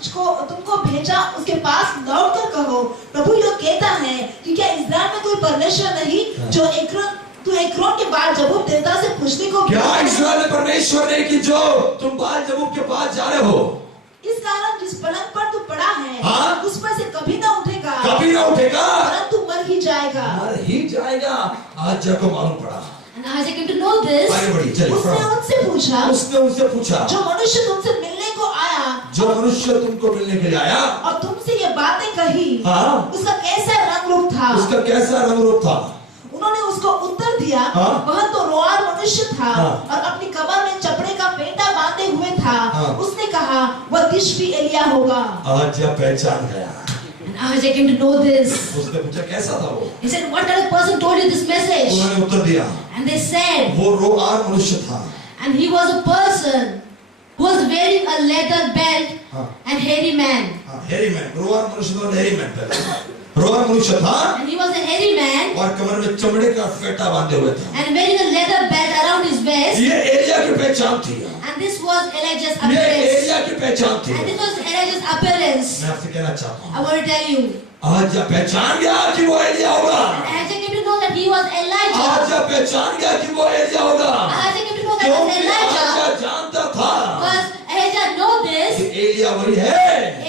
तुमको भेजा उसके पास लौट कर कहो, प्रभु यह कहता है कि क्या इस्राएल में कोई परमेश्वर नहीं हाँ। जो तू एक्रोन के बाद जबूब देवता से पूछने को क्या भेजा है? इस्राएल में परमेश्वर ने कि जो तुम बाल जबूब के पास जा रहे हो, इस कारण जिस पलंग पर तू पड़ा है, हाँ। उस पर से कभी ना उठेगा, कभी ना उठेगा, परंतु मर ही जाएगा। मर ही जाएगा। आहाजिया को मालूम पड़ा। And Ahijah came to know this. आगे बढ़िए, चलिए उसने पढ़ो। उनसे पूछा, उसने उनसे पूछा, जो मनुष्य तुमसे मिलने को आया जो मनुष्य तुमको मिलने के लिए आया, और तुमसे ये बातें कही, हाँ, उसका कैसा रंग रूप था? उसका कैसा रंग रूप था? उन्होंने उसको उत्तर दिया, हाँ। वह तो रोआर मनुष्य था हाँ। और अपनी कमर में चपड़े का पेंटा बांधे हुए था। हाँ। उसने कहा, वह तिशबी एलिया होगा। आहाजिया पहचान गया। And Ahijah came to know this. उसने पूछा कैसा था वो? He said, what kind of person told you this message? उन्होंने उत्तर दिया, And they said, वो रोआर मनुष्य था। and he was a person who was wearing a leather belt हाँ। and hairy man. हाँ, हेरी मैन, रोआर मनुष्य था, हेरी मैन पहले। रोआर मनुष्य था And he was a hairy man और कमर में चमड़े का फेटा बांधे हुए था। and wearing a leather belt around his waist. ये एलिया की पहचान थी। And this was Elijah's ये appearance. एलिया की पहचान थी। And this was Elijah's appearance. मैं आपसे कहना चाहता हूँ, I want to tell you. आहाजिया पहचान गया कि वो एलिया होगा। And Ahijah came to know that he was Elijah. आहाजिया पहचान गया कि वो एलिया होगा। Ahijah came to know that he was क्योंकि आहाजिया Elijah. जानता था Because Ahijah know कि this. एलिया वही है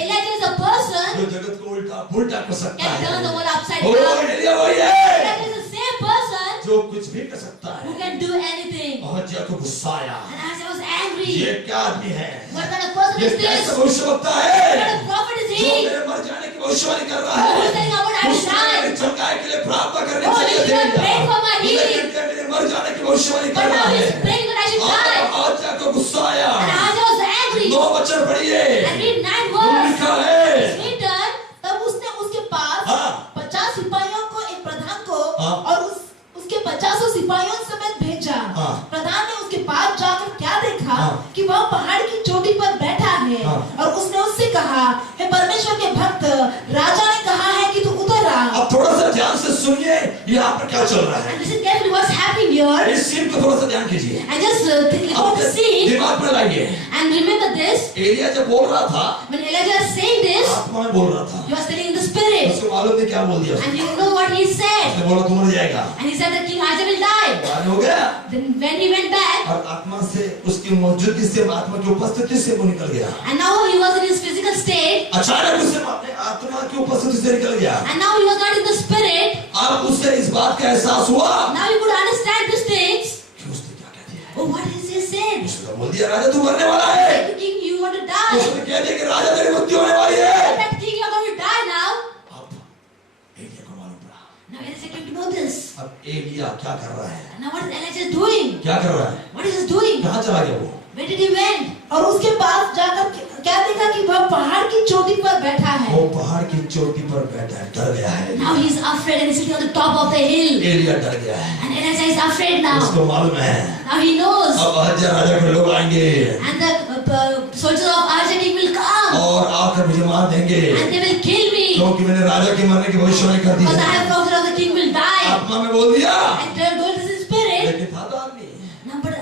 Elijah is a person जो जगत को उल्टा पुल्टा कर सकता can turn the है। world upside वो down. एलिया वही है Elijah is the same person जो कुछ भी कर सकता who है। can do anything. आहाजिया को गुस्सा आया, And Ahijah was angry. ये क्या आदमी है? What kind of person ये is कैसा this? भविष्यवक्ता What है kind of prophet is जो he? मेरे मर जाने की भविष्यवाणी कर रहा Who है? is saying I would have उसने died? मेरी चंगाई के लिए प्रार्थना करनी Oh, चाहिए he should have prayed for my healing. लेकिन मेरे मर जाने की भविष्यवाणी But कर रहा now है। he's praying that I should die. आहाजिया को गुस्सा आया। And Ahijah was angry. 9 वचन पढ़िए। And read 9 वो verse. लिखा है, Satan, तब उसने उसके पास हाँ। 50 सिपाहियों को, एक प्रधान को हाँ। और उसके 50 सिपाहियों समेत भेजा। हाँ। प्रधान ने उसके पास जाकर क्या देखा हाँ। कि वह पहाड़ की चोटी पर बैठा है हाँ। और उसने उससे कहा, हे परमेश्वर के भक्त, राजा ने कहा है कि तू उतर आ। अब थोड़ा सा ध्यान से सुनिए यहाँ पर क्या चल रहा है। And listen carefully what's happening here. इस सीन को थोड़ा सा ध्यान कीजिए, And just look at the scene दिमाग में लाइए। and And remember this, Elia जब बोल रहा था, when Elijah was saying this, आत्मा में बोल रहा था, he was telling in the spirit. उसको मालूम नहीं क्या बोल दिया उसने। And you know what he said? उसने बोला तू मर जाएगा। And he said that King Ahijah will die. वार हो गया। Then when he went back, और आत्मा से उसकी मौजूदगी से, आत्मा की उपस्थिति से वो निकल गया। and now he was in his physical state, अचानक उससे अपने आत्मा की उपस्थिति से निकल गया। and now he was not in the spirit. अब उससे इस बात का एहसास हुआ Now he could understand these things. कि उसने क्या कह दिया। Oh, what has he said? उसने बोल दिया राजा तू मरने वाला है। Said to King, you want to die. उसने कह दिया कि राजा तेरी मृत्यु होने वाली है। Said that King, you are going to die now. अब एलिया को मालूम पड़ा। Now Elijah came to know this. अब एलिया क्या कर रहा है? And now what is Elijah doing? क्या कर रहा है? What is he doing? कहाँ चला गया वो? Where did he went? और उसके पास जाकर क्या देखा कि वह पहाड़ की चोटी पर बैठा है। वो पहाड़ की चोटी पर बैठा है, डर गया है। Now he is afraid and he's sitting on the top of the hill. Elia डर गया है। And Elijah is afraid now. उसको मालूम है Now he knows. अब अहज्या राजा के लोग आएंगे And the soldiers of Ahijah king will come. और आकर मुझे मार देंगे And they will kill me. क्योंकि मैंने राजा के मरने की भविष्यवाणी कर दी Because I है। have prophesied of the king will die. आत्मा में बोल दिया, And they told this in spirit. लेकिन था तो आदमी।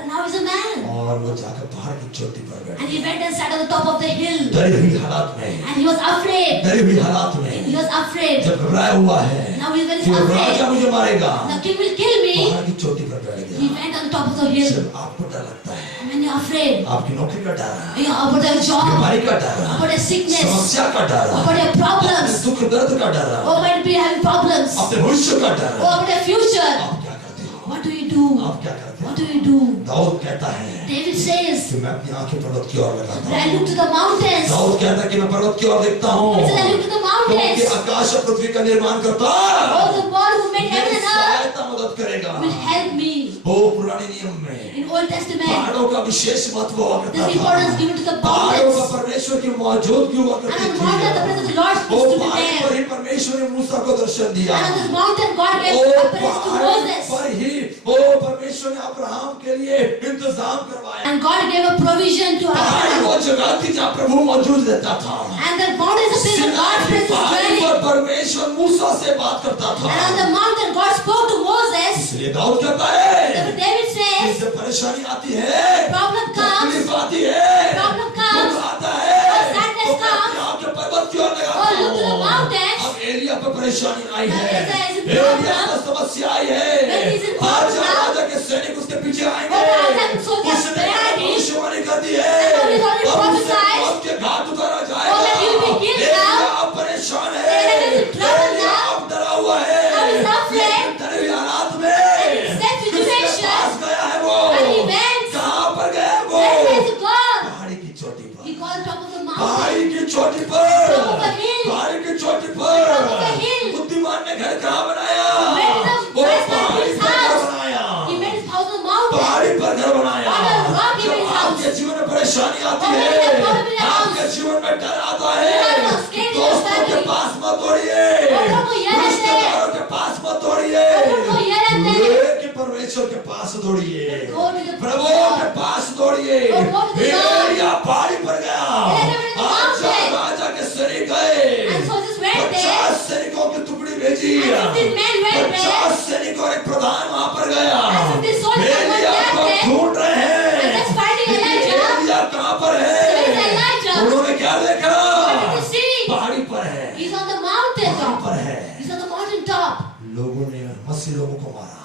Now he's a man. और वो जाकर पहाड़ की चोटी पर बैठा, And he went and sat on the top of the hill. डरी हुई हालात में, And he was afraid. डरी हुई हालात में, He was afraid. जब घबराया हुआ है Now he was कि afraid. राजा मुझे मारेगा, The king will kill me. पहाड़ की चोटी पर बैठ He गया। went on top of the hill. जब आपको डर लगता है, And when you're afraid, आपकी नौकरी का डर, about your job, बीमारी का डर, about your sickness, समस्या का डर, about your problems, दुख दर्द का डर, or might be having problems, अपने भविष्य का or डर, about your future, आप क्या करते हो? what do you do? आप क्या करते हो? What do you do? Dawood कहता है David says, कि मैं अपनी आंखें पर्वत की ओर लगाता I हूँ। look to the mountains. Dawood कहता है कि मैं पर्वत की ओर देखता हूँ, He said, I look to the क्योंकि mountains. आकाश और पृथ्वी का निर्माण करता Oh, the God who made heaven मेरी and earth सहायता मदद करेगा। will help me. वो पुराने नियम में In Old Testament, पहाड़ों का विशेष महत्व हुआ करता there's था। importance given to the पहाड़ों का mountains. परमेश्वर की मौजूदगी हुआ And करती on थी। mountain, the presence of the Lord वो used to be पहाड़ पर there. ही परमेश्वर ने मूसा को दर्शन दिया। And on this mountain, God gave वो appearance to पहाड़ Moses. पर ही वो परमेश्वर ने अब्राहम के लिए इंतजाम करवाया। And God gave a provision to पहाड़ Abraham. वो जगह थी जहाँ प्रभु मौजूद रहता था। And the mountain is a place where God's presence is पहाड़ी dwelling. पर परमेश्वर मूसा से बात करता था। And on the mountain, God spoke to Moses. इसलिए दाऊद कहता है Therefore David says, इससे परेशानी आती है, problem comes, तकलीफ आती है, problem comes, दुख आता है, sadness तो मैं comes, अपने आप के पर्वत की ओर लगाता oh, look to the हूँ। mountains. अब एलिया पर परेशानी आई Now है, Elijah is in Elia problem. पर समस्या आई है। When he's in आज problem, राजा के सैनिक उसके पीछे आएंगे। oh, the Isaac soldiers उसने behind him. भविष्यवाणी कर दी है। And now he's already अब उससे prophesied. मौत के घाट उतारा Oh, जाएगा। that he'll be killed Elia now. अब परेशान है, Elijah is in trouble Elia now. अब डरा हुआ है। Now he's afraid. लेकिन डरे हुए हालात में And in that situation, किसके पास गया है वो? and he went. कहाँ पर गया है वो? Where has he gone? पहाड़ी की चोटी पर। He called top of the mountain. पहाड़ी की चोटी पर। Top of the hill. पहाड़ी की चोटी पर। Top of the hill. बुद्धिमान ने घर कहाँ बनाया? Where did the वो wise man पहाड़ी his पर घर house? बनाया। He made his house on the mountain. पहाड़ी पर घर बनाया। On a rock he जब made his house. आपके जीवन में परेशानी आती Oh, है, when the problem in the house. आपके जीवन में डर आता है, You have no scared in your दोस्तों के family. पास मत दौड़िए, औरों को ये रहते हैं। रिश्तेदारों के पास मत दौड़िए, औरों को ये रहते हैं। कि परमेश्वर के पास दौड़िए, Go to the प्रभु के पास दौड़िए। Go to the Lord. Elia पहाड़ी पर गया, Elijah went to the आज mountain. राजा के सैनिक गए, And soldiers went there. 50 सैनिकों की टुकड़ी भेजी, And 15 men went there. 50 सैनिक और एक प्रधान वहां पर गया। And 50 soldiers and one Elia को captain. ढूंढ रहे हैं, And that's fighting Elijah. Elia कहाँ पर है? Where is Elijah? उन्होंने क्या देखा? What did they see? पहाड़ी पर है, He's on the mountain पहाड़ी top. पर है। He's on the mountain top. लोगों ने मसीह लोगों को मारा।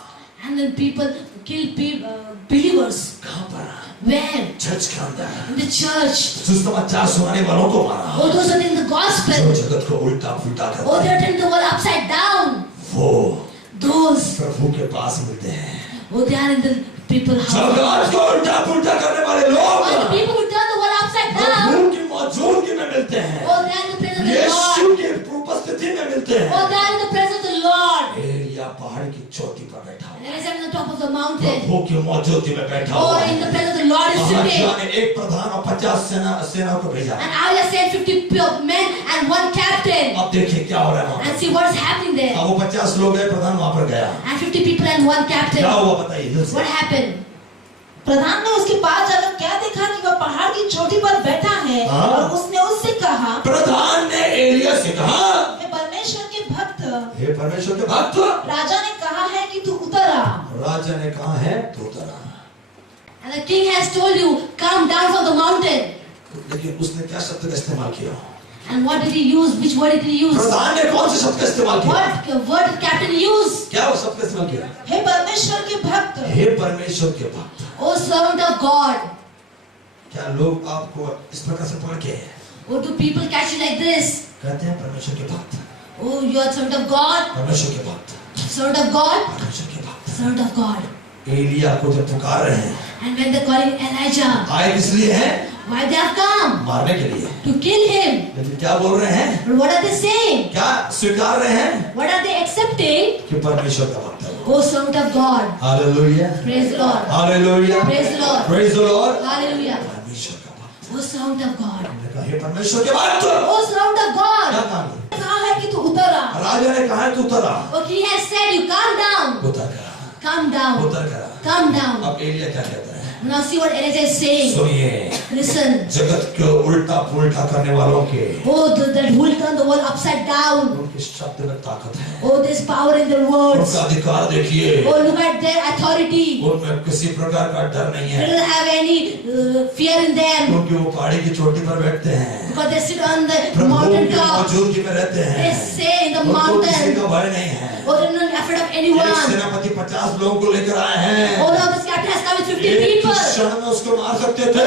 And then people kill believers. कहाँ पर? Where? चर्च के अंदर। In the church. सुसमाचार सुनाने वालों को मारा। Oh, those are in the gospel. जो जगत को उल्टा पुल्टा Oh, करते they're हैं, turning the world upside down. वो Those. प्रभु के पास मिलते हैं। Oh, they are in the people house. जगत को उल्टा पुल्टा करने वाले लोग Oh, the people who turn the world upside down. प्रभु की मौजूदगी में मिलते हैं, Oh, they are in the presence of the Yeshu Lord. की उपस्थिति में मिलते हैं। Oh, they are in the presence of the Lord. Elia पहाड़ की चोटी पर बैठा And हुआ, Elijah is on the top of the mountain. प्रभु की मौजूदगी में बैठा Oh, हुआ in the है। presence of the Lord is Maharaja sitting. ने एक प्रधान और 50 सेना को भेजा। And Elijah sent 50 men and one captain. अब देखिए क्या हो रहा है वहाँ And पर। see what is happening there. अब वो 50 लोग हैं, प्रधान वहाँ पर गया। And 50 people and one captain. क्या हुआ बताइए जल्दी से। What happened? प्रधान ने उसके पास जाकर क्या देखा कि वह पहाड़ की चोटी पर बैठा है। हाँ। और उसने उससे कहा, प्रधान ने एलिया से कहा, हे परमेश्वर के भक्त, हे परमेश्वर के भक्त, राजा ने कहा है कि तू उतर आ। राजा ने कहा है तो उतर आ। And the king has told you, come down from the mountain. लेकिन उसने क्या शब्द का इस्तेमाल किया? And what did he use? Which word did he use? प्रधान ने कौन से शब्द का इस्तेमाल किया? What word did captain use? क्या वो शब्द का इस्तेमाल किया? हे परमेश्वर के भक्त, हे परमेश्वर के भक्त। Oh servant of God. क्या लोग आपको इस प्रकार से पढ़ के Oh, do people catch you like this? कहते हैं परमेश्वर के भक्त, Oh, you are servant of God. परमेश्वर के भक्त, Servant of God. परमेश्वर के भक्त। Servant of God. एलिया को जब पुकार रहे हैं, And when they're calling Elijah, आए किस लिए हैं? why they have come? मारने के लिए। To kill him. लेकिन क्या बोल रहे हैं? But what are they saying? क्या स्वीकार रहे हैं? What are they accepting? कि परमेश्वर का भक्त है। Oh servant of God. Hallelujah, Praise the Lord. Hallelujah, Praise the Lord. Praise the Lord. Hallelujah. परमेश्वर का भक्त। Oh servant of God. हमने कहा हे परमेश्वर के भक्त। Oh servant of क्या God. कहा है? कहा है कि तू उतर आ। राजा ने कहा है तू उतर आ। Oh, he has said you come down. उतर करा, Come down. उतर करा। Come down. अब एलिया क्या कहता है? Now see what Elijah is saying. सुनिए, Listen. जगत को उल्टा पुल्टा करने वालों के Oh, that who will turn the world upside down. उनके शब्द में ताकत है। Oh, there's power in their words. उनका अधिकार देखिए, Oh, look at their authority. उनमें किसी प्रकार का डर नहीं They है, don't have any fear in them क्योंकि वो पहाड़ी की चोटी पर बैठते हैं, because they sit on the Prabhu mountain की top. मौजूदगी में रहते They हैं, say in the उनको किसी mountain. का भय नहीं है। Oh, they're not afraid of एक anyone. सेनापति 50 लोगों को लेकर आए हैं, Oh, now this captain has come with 50 एक ही people. क्षण में उसको मार सकते थे,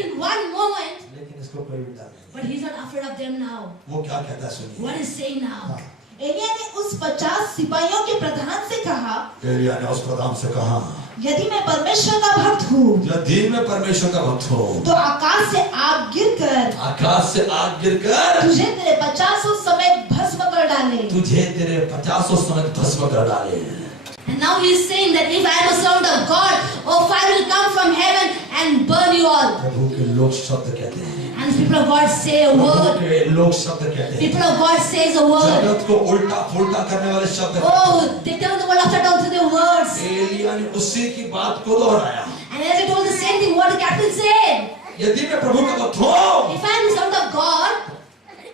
In one moment, लेकिन इसको कोई भी डर नहीं। but he's not afraid of them now. वो क्या कहता है सुनिए। What is saying now? Elia ने उस 50 सिपाहियों के प्रधान से कहा, एलिया ने उस प्रधान से कहा, यदि मैं परमेश्वर का भक्त हूँ, यदि मैं परमेश्वर का भक्त हूँ, तो आकाश से आग गिरकर आकाश से आग गिरकर तुझे तेरे 50 समेत भस्म कर डाले। तुझे तेरे 50 समेत भस्म कर डाले। And now he is saying that if I am a servant of God, oh, fire will come from heaven and burn you all. प्रभु के लोग शब्द कहते हैं, And people of God say a Prabhu word. के लोग शब्द कहते हैं, People of God says a word. जगत को उल्टा पुल्टा करने वाले शब्द। Oh, they turn the world upside down through their words. Elia ने उसी की बात को दोहराया, And as I told the same thing what the captain said. यदि मैं प्रभु का भक्त हूँ, If I am the servant of God,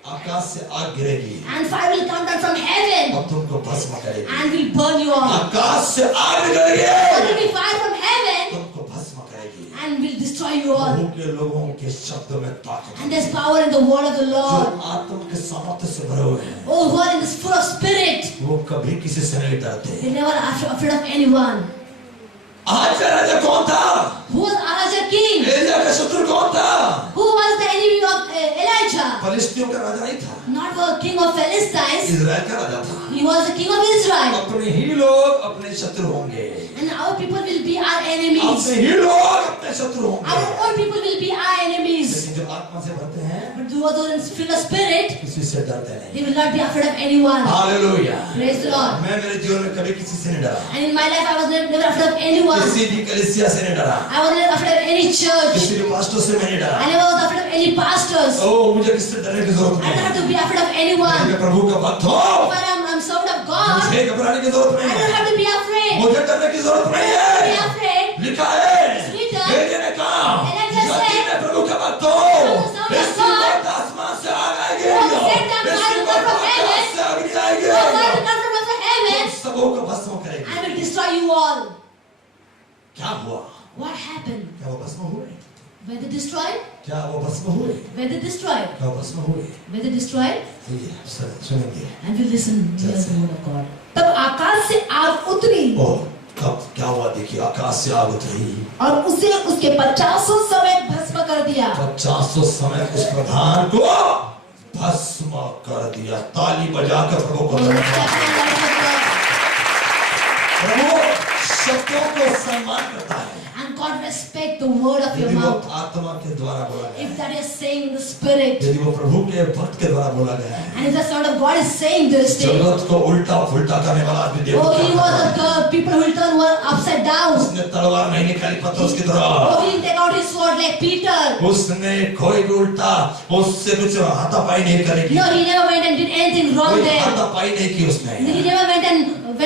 आकाश से आग गिरेगी and fire will come down from heaven और तुमको भस्म करेगी। and will burn you all. आकाश से आग There गिरेगी, will be fire from heaven तुमको भस्म करेगी। and will destroy you all. प्रभु के लोगों के शब्द में ताकत है, And there's power in the word of the जो Lord. आत्म के सामर्थ्य से भरे हुए हैं, Oh, who are in this full of spirit. वो कभी किसी से नहीं डरते। They never are afraid of anyone. आज का राजा कौन था? Who was Ahijah king? Elia का शत्रु कौन था? Who was the enemy of Elijah? फलिस्तियों का राजा नहीं था, Not the king of Philistines. Israel का राजा था। He was the king of Israel. अपने ही लोग अपने शत्रु होंगे, And our people will be our enemies. अपने ही लोग अपने शत्रु Our होंगे। own people will be our enemies. लेकिन जो आत्मा से भरते हैं, But those who are filled with spirit, किसी से डरते नहीं। they will not be afraid of anyone. Hallelujah. Praise the Lord. मैं मेरे जीवन में कभी किसी से नहीं डरा, And in my life, I was never afraid of anyone. किसी भी कलीसिया से नहीं डरा, I was never afraid of any church. किसी भी पास्टर से मैं नहीं डरा। I never was afraid of any pastors. ओ, मुझे किसी से डरने की जरूरत I don't नहीं have है। to be afraid of anyone. मैं प्रभु का भक्त हूँ, If I'm servant of God, मुझे घबराने की जरूरत I नहीं don't है, have to be afraid. मुझे डरने की जरूरत नहीं Be है। afraid. लिखा है, It's written. एलिया ने कहा, Elijah said, यदि मैं प्रभु का भक्त हूँ, I'm a servant of इसके God. बाद आसमान से आग आएगी, God sent down fire इसके to बाद come from heaven. आकाश से अग्नि आएगी, Oh, God will come from the heaven. सबों को भस्म करेगी। I will destroy you all. क्या हुआ? What happened? क्या वो भस्म हुए? Were they destroyed? क्या वो भस्म हुए? Were they destroyed? क्या वो भस्म हुए? Were they destroyed? ये सुनेंगे। And we listen to the word of God. तब आकाश से आग उतरी ओ, कब क्या हुआ? देखिए, आकाश से आग उतरी और उसे उसके 50 समेत भस्म कर दिया। 50 समय उस प्रधान को भस्म कर दिया। ताली बजाकर प्रभु को धन्यवाद। प्रभु शब्दों को सम्मान करता है, And God respect the word of your यदि वो mouth. आत्मा के द्वारा बोला गया If है, that is saying in the spirit, यदि वो प्रभु के भक्त के द्वारा बोला गया है, and if the son of God is saying this thing, जगत को उल्टा फुल्टा करने वाला आदमी देखो oh, he क्या was करता है। the people who will turn world upside down. उसने तलवार नहीं निकाली पतरस की तरह, Oh, he didn't take out his sword like Peter. उसने कोई भी उल्टा उससे कुछ हाथापाई नहीं करेगी, No, he never went and did anything wrong कोई there. हाथापाई नहीं की उसने। He never went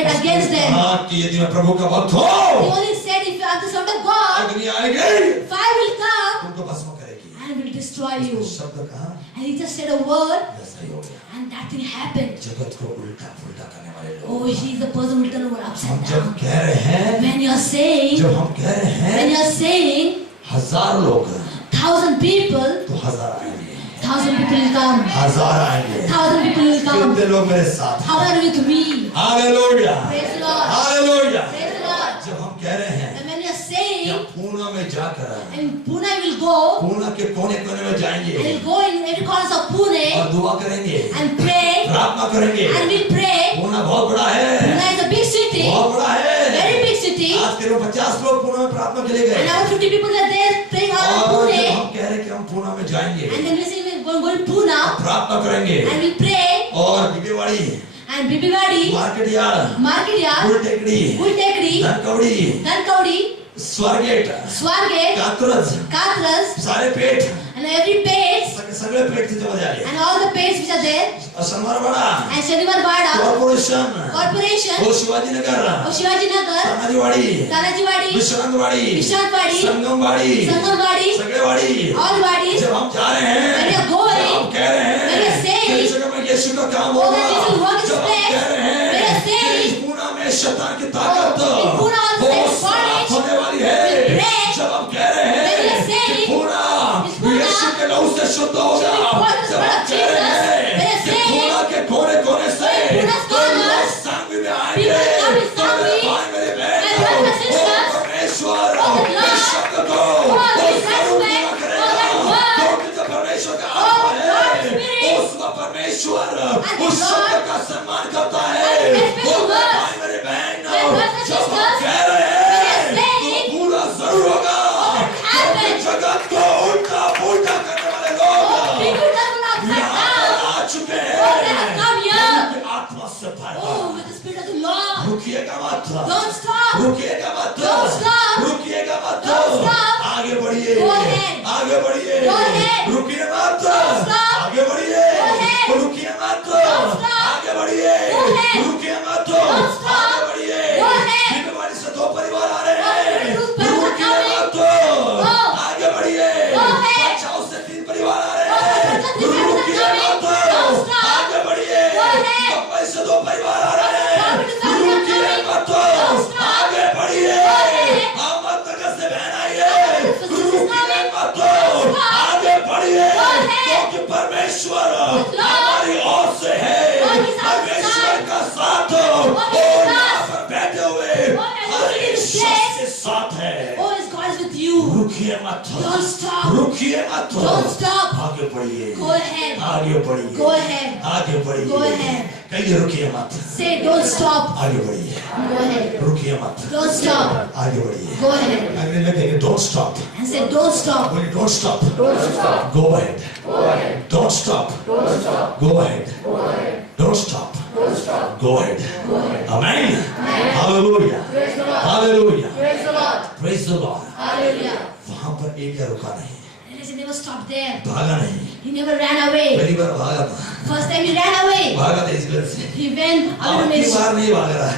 against them. हाँ, कि यदि मैं प्रभु का भक्त He हूँ, only said, if you are the son of God, अग्नि आएगी, fire will come तुमको भस्म करेगी। and will destroy destroy you. शब्द कहा, And he just said a word, ऐसा ही हो गया। and that thing happened. जगत को उल्टा पुल्टा करने वाले लोग। Oh, he is the person who will turn over हम upside जब down. कह रहे हैं, When you are saying, जब हम कह रहे when हैं, you are saying, 1000 लोग 1,000 people, तो 1000 आएंगे, 1,000 people will come. 1000 आएंगे। 1,000 people will come. कितने लोग मेरे साथ? How are with me? Hallelujah, Praise the Lord. Hallelujah. Praise the Lord. जब हम कह रहे हैं And when you are कि saying, हम पूना में जाकर, and Pune will go, Poona के कोने कोने में जाएंगे and will go in every corner of Pune और दुआ करेंगे, and pray, प्रार्थना करेंगे। and we pray. पूना बहुत बड़ा है, Pune is a big city, बहुत बड़ा है। very big city, आज करीब 50 लोग पूना में प्रार्थना के लिए गए। and our 50 people are there praying out in और जब Pune, हम कह रहे हैं कि हम पूना में जाएंगे, and then we say we're going to Pune, प्रार्थना करेंगे and we pray, और बिबेवाड़ी, and Bibivadi, market yard, Market Yard, full टेकड़ी, Gultekdi, Dhankawadi, Thankaudi, Swargate, Swargate, Katraj, Katras, सारे पेट, and every page, सगळे पेट थे जमा जाए। and all the pages which are there, और Shaniwar Wada, and Shaniwar Bada, corporation, Corporation, और Shivaji Nagar, or Shivaji Nagar, तानाजीवाड़ी, Tanajiwadi, Vishrantwadi, Vishrantwadi, Sangamwadi, Sangamwadi, सगळेवाड़ी, all Wadis, जब हम जा रहे हैं, when you are going, जब हम कह रहे हैं, when you are saying, कि इस जगह में यीशु का काम oh, होगा, that Jesus will work his जब हम place, कह रहे हैं, when you are कि saying, इस पूना में शैतान की ताकत, oh, in Pune also वो there is समाप्त bondage, होने वाली है, we pray, जब हम कह रहे हैं, when you are कि saying, पूना it's Pune, यीशु के लहू से शुद्ध होगा, should be poured जब हम with the कह blood of रहे हैं, Jesus, when you are कि saying, पूना के कोने कोने से, when Pune's तो लोग corners, सांगवी में people आएंगे, will come with तो मेरे Sangvi, भाई मेरे बहन, my brothers and sisters, ओ परमेश्वर, oh the Lord, इस शब्द को, oh उस this करूँ पूरा aspect, करेगा, oh that word, क्योंकि जब परमेश्वर का oh आत्मा God's है, Spirit, उसका परमेश्वर and उस the शब्द Lord, का सम्मान करता है, and respect वो the मेरे words, भाई मेरे बहन, my brothers and जब हम sisters, कह रहे हैं, when they are तो saying, पूरा जरूर होगा, it happens, क्योंकि जगत को उल्टा पुल्टा करने वाले लोग oh people turn upside यहाँ पर down, आ चुके oh they have हैं, come here, उनकी आत्मा से भरा। oh with the Spirit of the Lord, रुकिएगा मत, don't stop, रुकिएगा मत, Don't stop. रुकिएगा मत, Don't stop. आगे बढ़िए, Go ahead. आगे बढ़िए, Go ahead. रुकिए मत, Don't stop. आगे बढ़िए, Go ahead. रुकिए मत, Don't stop. आगे बढ़िए, Go ahead. रुकिए मत, Don't stop. आगे बढ़िए, Go ahead. बीमारी से 2 परिवार आ रहे हैं, Two people are रुकिए coming. मत, Go. आगे बढ़िए, Go ahead. बचाओ से 3 परिवार आ रहे Oh, हैं, the people are रुकिए coming. मत, Don't stop. आगे बढ़िए, Go ahead. बम्बई से 2 परिवार आ रहे हैं, Come to the family are रुकिए coming. मत, Don't stop. आगे बढ़िए, Go ahead. अहमदनगर से बहन आई है, Come to the रुकिए family. मत, Don't stop. आगे बढ़िए, Go ahead. क्योंकि परमेश्वर With Lord. हमारी ओर से है, God is our परमेश्वर side. का साथ God is और with यहाँ us. पर बैठे हुए God has हर been एक in शख्स place. के साथ है, oh his God is with you, रुकिए मत, don't stop, रुकिए मत, don't stop, आगे बढ़िए, go ahead, आगे बढ़िए, go ahead, आगे बढ़िए, Go ahead. कहिए रुकिए मत, say don't stop, आगे बढ़िए, go ahead, रुकिए मत, don't stop, आगे बढ़िए, go ahead, अगले में कहेंगे don't stop, and say don't stop, बोलिए don't stop, go ahead, don't stop, go ahead, don't stop, go ahead, amen, hallelujah, hallelujah, praise the Lord, praise the Lord, hallelujah, वहाँ पर एक या रुका नहीं, and he never stopped there, भागा नहीं, he never ran away, पहली बार भागा था, first time he ran away, भागा था इस घर से, he went अब away, की बार नहीं भाग रहा,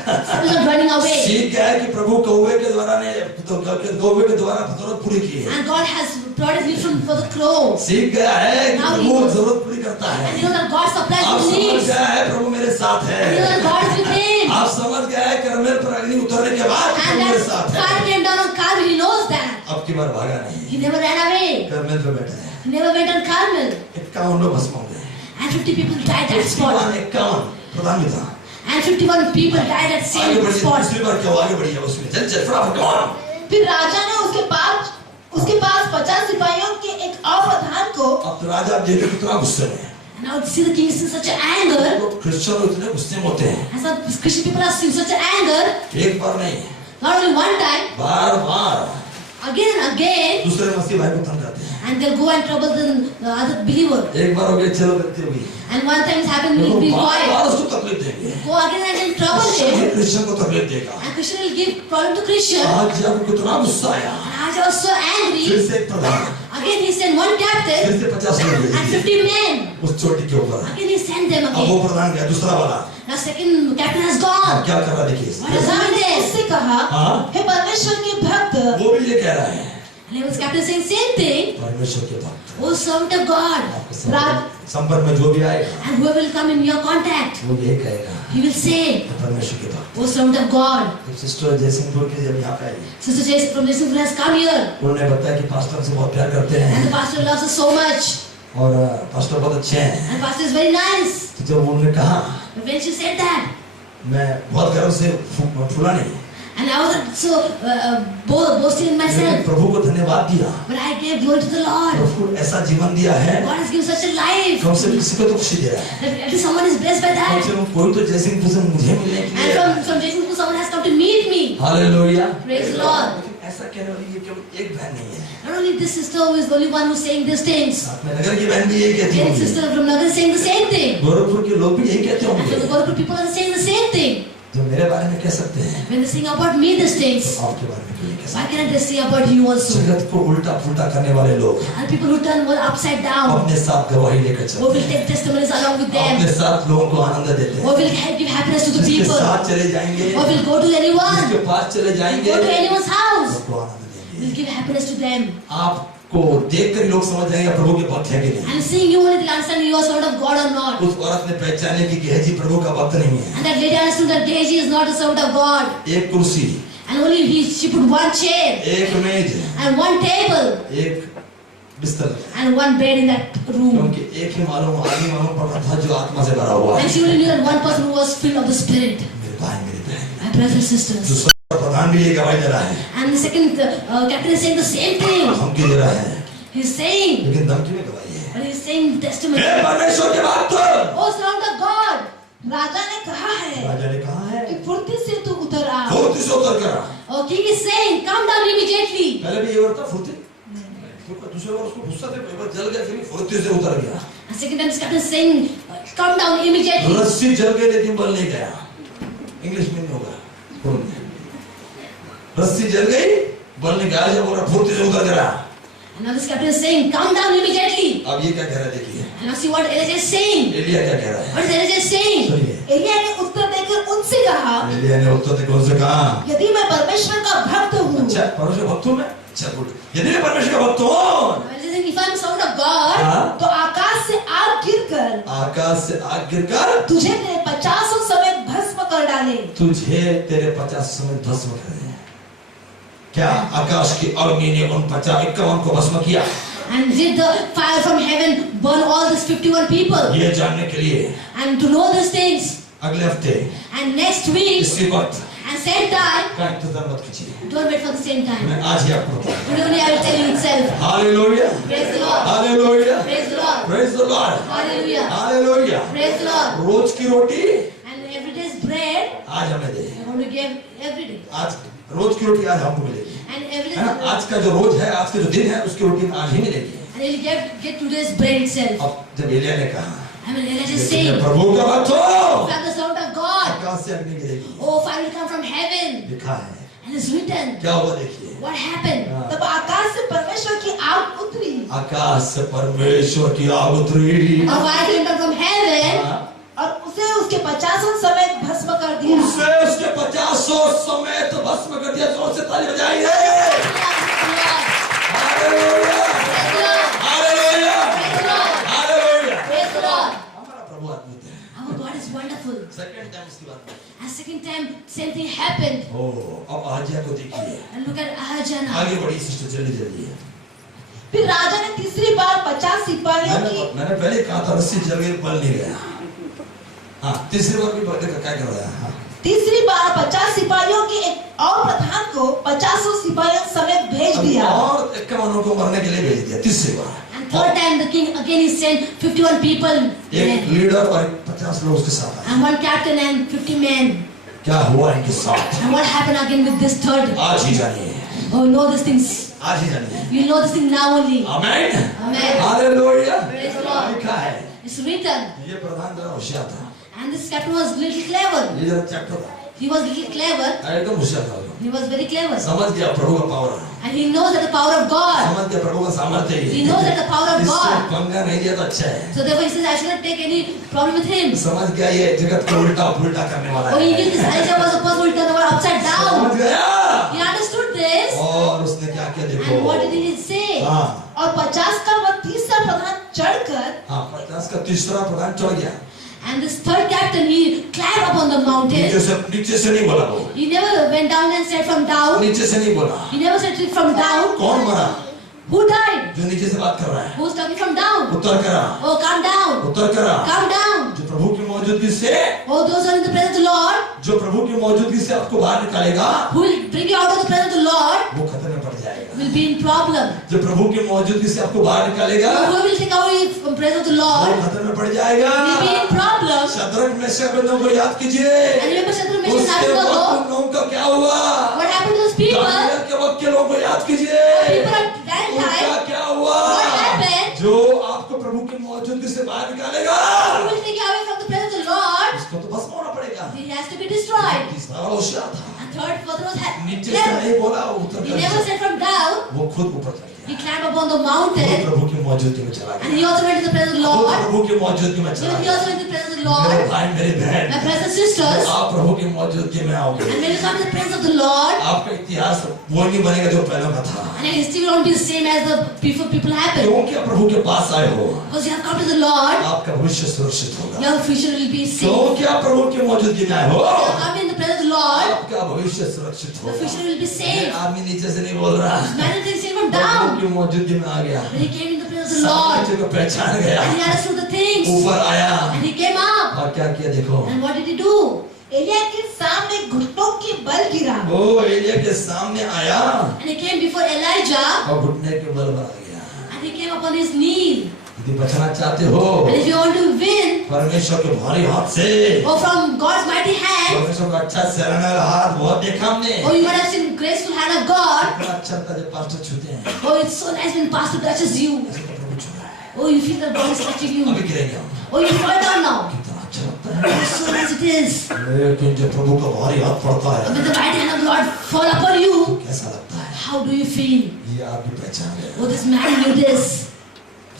he was running away, सीख गया है कि प्रभु कौवे के द्वारा ने कौवे के द्वारा जरूरत पूरी की है, and God has provided vision for the crow, सीख गया है कि Now he प्रभु knows. जरूरत पूरी करता and है, you know that God supplies आप his समझ needs, गया है प्रभु मेरे साथ है, and you know that God is with him, आप समझ गया है कर्मेल पर अग्नि उतरने के बाद and प्रभु मेरे that साथ है, fire came down on Carmel, he knows that, अब की बार भागा नहीं, he never ran away, Carmel पे बैठा है, he never went on Carmel, 51 लोग भस्म हो गए, and 50 people died at that spot, 51 प्रधान भी था, and 51 people died at आगे same बढ़िए, spot, दूसरी बार क्या हुआ, आगे बढ़िए उसमें चल चल फटाफट go on। फिर राजा ने उसके पास 50 सिपाहियों के एक और प्रधान को, अब तो राजा आप देखिए कितना गुस्से में है, and now see the king is in such an anger, तो क्रिश्चियन लोग इतने गुस्से में होते हैं, and some Christian people are in such an anger, एक बार नहीं, not only one time, bar bar again and again, दूसरे मसीह भाई को तंग करते हैं, and they'll go and trouble the other believer, एक बार हो गया चलो करते हुए, and one time it happened, we'll be bar quiet, बार उसको तकलीफ देंगे, go again and then trouble him, Christian को तकलीफ देगा, and Christian will give problem to Christian, आज जब कितना गुस्सा आया, and Raja was so angry, फिर से एक प्रधान, again he sent one captain, फिर से 50 लोग and भेज 50 men, दिए उस चोटी के ऊपर, again he sent them अब वो again, प्रधान गया दूसरा वाला, now second captain has अब gone, क्या कर रहा देखिए, what has happened राजा ने is, उससे कहा, हाँ हे परमेश्वर के भक्त, वो भी ये कह रहा है, And he was captain saying same thing. परमेश्वर के भक्त Oh, servant of God. आपके संपर्क में जो भी आएगा And whoever will come in your contact, वो यही कहेगा he will say, परमेश्वर के भक्त। Oh, servant of God. जब सिस्टर जयसिंहपुर की जब यहाँ पे आई Sister Jason from Jason has come here. उन्होंने बताया कि पास्टर हमसे बहुत प्यार करते And हैं the pastor loves us so much. और पास्टर बहुत अच्छे हैं। And pastor is very nice. तो जब उन्होंने कहा But when she said that, मैं बहुत गर्व से फूला नहीं and I was so boasting in लेकिन myself. प्रभु को धन्यवाद दिया। But I gave glory to the Lord. प्रभु को ऐसा जीवन दिया है God has given such a life. कम से कम किसी को तो खुशी दे रहा है। That at least someone is blessed by come that. से कम कोई तो जयसिंहपुर से मुझे मिलने के लिए And from Jason, someone has come to meet me. Hallelujah. Praise the Lord. लेकिन ऐसा कहने वाली ये केवल एक बहन नहीं है। Not only this sister who is the only one who's saying these things. साथ में नगर की बहन भी यही कहती The होंगी। sister from Nagar is saying the same thing. Gorakhpur के लोग भी यही कहते And from होंगे। the Gorakhpur people are saying the same thing. जो मेरे बारे में कह सकते हैं When they sing about me these things, आपके बारे में क्यों नहीं कह why सकते? cannot they say about you also? जगत को उल्टा पुल्टा करने वाले लोग And people who turn world upside down, अपने साथ गवाही लेकर who चलते will हैं। take testimonies along with them, अपने साथ लोगों को आनंद देते who हैं। will give happiness to the जिसके people, साथ चले जाएंगे who will go to anyone, जिसके पास चले जाएंगे go to anyone's house, उनको आनंद देंगे। will give happiness to them. आपको देखकर ही लोग समझ जाएंगे प्रभु के भक्त है कि नहीं। And seeing you only they understand you are son of God or not. उस औरत ने पहचाने की गेहजी प्रभु का भक्त नहीं है। And that lady understood that Gehazi is not a servant of God. एक कुर्सी, And only she put one chair एक मेज, and one table एक बिस्तर, and one bed in that room. क्योंकि एक ही आदमी मालूम पड़ रहा था जो आत्मा से भरा हुआ है। And she only knew that one person who was filled of the Spirit. मेरे भाई मेरी बहन, My brothers and sisters. दूसरा प्रधान भी ये गवाही दे रहा है, And the second captain is saying the same thing. धमकी दे रहा है, He's saying, लेकिन धमकी में गवाही है। but he's saying testimony. हे परमेश्वर के भक्त, Oh, servant of God. राजा ने कहा है राजा ने कहा है कि फुर्ती से तू उतर आ। फुर्ती से उतर कर आ। Oh, king is saying, come down immediately. पहले भी ये औरत फुर्ती, दूसरे बार उसको गुस्सा थे, एक बार जल गया, फिर भी फुर्ती से उतर गया। And second time, this captain is saying, come down immediately. रस्सी जल गई लेकिन बल नहीं गया। इंग्लिश में नहीं होगा, रस्सी जल गई, बल नहीं गया, जब बोला फुर्ती से उतर गया। And now this captain is saying, come down immediately. अब ये क्या कह रहा है देखिए, And now see what Elijah is saying. Elia क्या कह रहा है? What is Elijah saying? सुनिए, एलिया ने उत्तर देकर उनसे कहा, एलिया ने उत्तर देकर उनसे कहा, यदि मैं परमेश्वर का भक्त हूँ, अच्छा परमेश्वर भक्त हूँ मैं, अच्छा गुड, यदि मैं परमेश्वर का भक्त हूँ, Elijah is saying, if I am son of God, हाँ, तो आकाश से आग गिरकर आकाश से आग गिरकर तुझे तेरे 50 समेत भस्म कर डाले। तुझे तेरे 50 समेत भस्म कर दे। क्या आकाश की अग्नि ने उन 51 को भस्म किया? and did the fire from heaven burn all these 51 people? ये जानने के लिए And to know these things, अगले हफ्ते and next week, इसी वक्त and same time, का इंतजार मत कीजिए, don't wait for the same time. मैं आज ही आपको बताऊं। Today only I will tell you itself. Hallelujah, Praise the Lord. Hallelujah, Praise the Lord. Praise the Lord, Hallelujah. Hallelujah. Praise the Lord. रोज की रोटी And every day's bread, आज हमें दे, I'm going to give every day. आज रोज की रोटी आज हमको मिलेगी, And every है ना? day, आज का जो रोज है, आज का जो दिन है, उसकी रोटी आज ही मिलेगी। and he'll get today's bread itself. अब जब एलिया ने कहा, I mean, Elijah is लेकिन saying, मैं प्रभु का भक्त हूँ, if I'm the son of God, आकाश से अग्नि गिरेगी, oh, fire will come from heaven. लिखा है। And it's written. क्या हुआ देखिए, What happened? हाँ, तब आकाश से परमेश्वर की आग उतरी आकाश से परमेश्वर की आग उतरी, A fire came down from heaven, हाँ, और उसे उसके 50 समेत भस्म कर दिया। उससे उसके 50 समेत भस्म कर दिया। जोर से ताली बजाइए, hallelujah, hallelujah, hallelujah. Praise the Lord. हमारा प्रभु अद्भुत है। Our God is wonderful. Second time उसकी बात And second time, same thing happened. ओ, अब आज्ञा को देखिए, And look at Ahijah now. आगे बढ़ी सिस्टर, जल्दी जल्दी। फिर राजा ने तीसरी बार 50 सिपाहियों की मैंने पहले कहा था रस्सी जल गई, बल नहीं गया। हाँ, तीसरी बार भी देखा क्या कर रहा है। हाँ, तीसरी बार 50 सिपाहियों के एक और प्रधान को 50 सिपाहियों समेत भेज दिया। और 51 को मरने के लिए भेज दिया तीसरी बार। And third time, the king again he sent 51 people. एक लीडर और 50 लोग उसके साथ आए। And one captain and 50 men. क्या हुआ इनके साथ? And what happened again with this third? आज ही जानिए, Oh, know these things. आज ही जानिए। You know this thing now only. Amen, Amen. Hallelujah. Praise the Lord. लिखा है, It's written. ये प्रधान जरा होशियार था, And this captain was little clever. ये जरा चैप्टर था, He was little clever. एकदम होशियार था। He was very clever. समझ गया प्रभु का power, And he knows that the power of God. समझ गया प्रभु का सामर्थ्य ही है। He knows that the power of इससे God. पंगा नहीं लिया तो अच्छा है। So therefore he says, I should not take any problem with him. समझ गया ये जगत को उल्टा पुल्टा करने वाला Oh, he है। knew this Elijah was a person who turned the world upside down. समझ गया, He understood this. और उसने क्या क्या देखो। And what did he say? हाँ और 50 का वह तीसरा प्रधान चढ़कर, हाँ 50 का तीसरा प्रधान चढ़ गया। And this third captain, he climbed up on the mountain. नीचे से नहीं बोला वो, He never went down and said from down. नीचे से नहीं बोला। He never said it from down. कौन मरा? Who died? जो नीचे से बात कर रहा है। Who's talking from down? उत्तर करा, Oh, come down. उत्तर करा। Come down. जो प्रभु की मौजूदगी से, Oh, those are in the presence of the Lord, जो प्रभु की मौजूदगी से आपको बाहर निकालेगा, who will बring you out of the presence of the Lord, वो खतरे में पड़ जाएगा। will be in problem. जो प्रभु की मौजूदगी से आपको बाहर निकालेगा, Who will take away from presence of the वो Lord, खतरे में पड़ जाएगा। will be in problem. Shadrach Meshach Abednego को याद कीजिए। And remember Shadrach, Meshach, and उसके वक्त Abednego, उन लोगों का क्या हुआ? what happened to those people? Daniel के वक्त के लोगों को याद कीजिए। People at that उनका time, क्या हुआ? what happened? जो आपको प्रभु की मौजूदगी से बाहर निकालेगा, Who will take you away from the presence of the Lord? उसको तो भस्म होना पड़ेगा। He has to be destroyed. तीसरा वाला होशियार था। And third father was नीचे से clever. नहीं बोला, वो उतर He कर never said from down. वो खुद ऊपर चढ़ He गया। climbed up on the वो mountain, प्रभु की मौजूदगी में चला and गया। he also went to the presence of the वो Lord. प्रभु की मौजूदगी में चला He गया। also went to the presence of the मेरे Lord. भाई मेरी बहन, My brothers and sisters, आप प्रभु की मौजूदगी में आओगे, and when you come to the presence of the Lord, आपका इतिहास वो नहीं बनेगा जो पहले का था। and your history will not be the same as the before people happened. क्योंकि आप प्रभु के पास आए हो, Because you have come to the Lord, आपका भविष्य सुरक्षित होगा। your future will be safe. क्योंकि आप प्रभु की मौजूदगी में आए हो, You have come in the presence of the Lord, आपका भविष्य सुरक्षित the होगा। future will be safe. आदमी नीचे से नहीं बोल रहा, Many things came from Prabhu down. की मौजूदगी में आ गया, When he came in the presence of the Lord, सामर्थ्य को पहचान गया, and he understood the things, ऊपर आया and he came up. और क्या किया देखो। And what did he do? Elia के सामने घुटनों के बल गिरा। वो एलिया के सामने आया And he came before Elijah, और घुटने के बल बना गया। and he came upon his knee. यदि बचना चाहते हो And if you want to win, परमेश्वर के भारी हाथ से, or from God's mighty hand, परमेश्वर का अच्छा सेरने वाला हाथ बहुत देखा हमने। or you might have seen graceful hand of God, कितना अच्छा लगता है जब पास्टर छूते हैं, oh, it's so nice when pastor touches you. ऐसे तो प्रभु छू रहा है। Oh, you feel that God is touching you. अभी गिरेंगे हम, Oh, you fall down now. कितना अच्छा लगता है। Oh, so nice it is. लेकिन जब प्रभु का भारी हाथ पड़ता है, When the right hand of the Lord fall upon you, कैसा लगता है? how do you feel? ये आपकी पहचान है। Oh, this man knew this.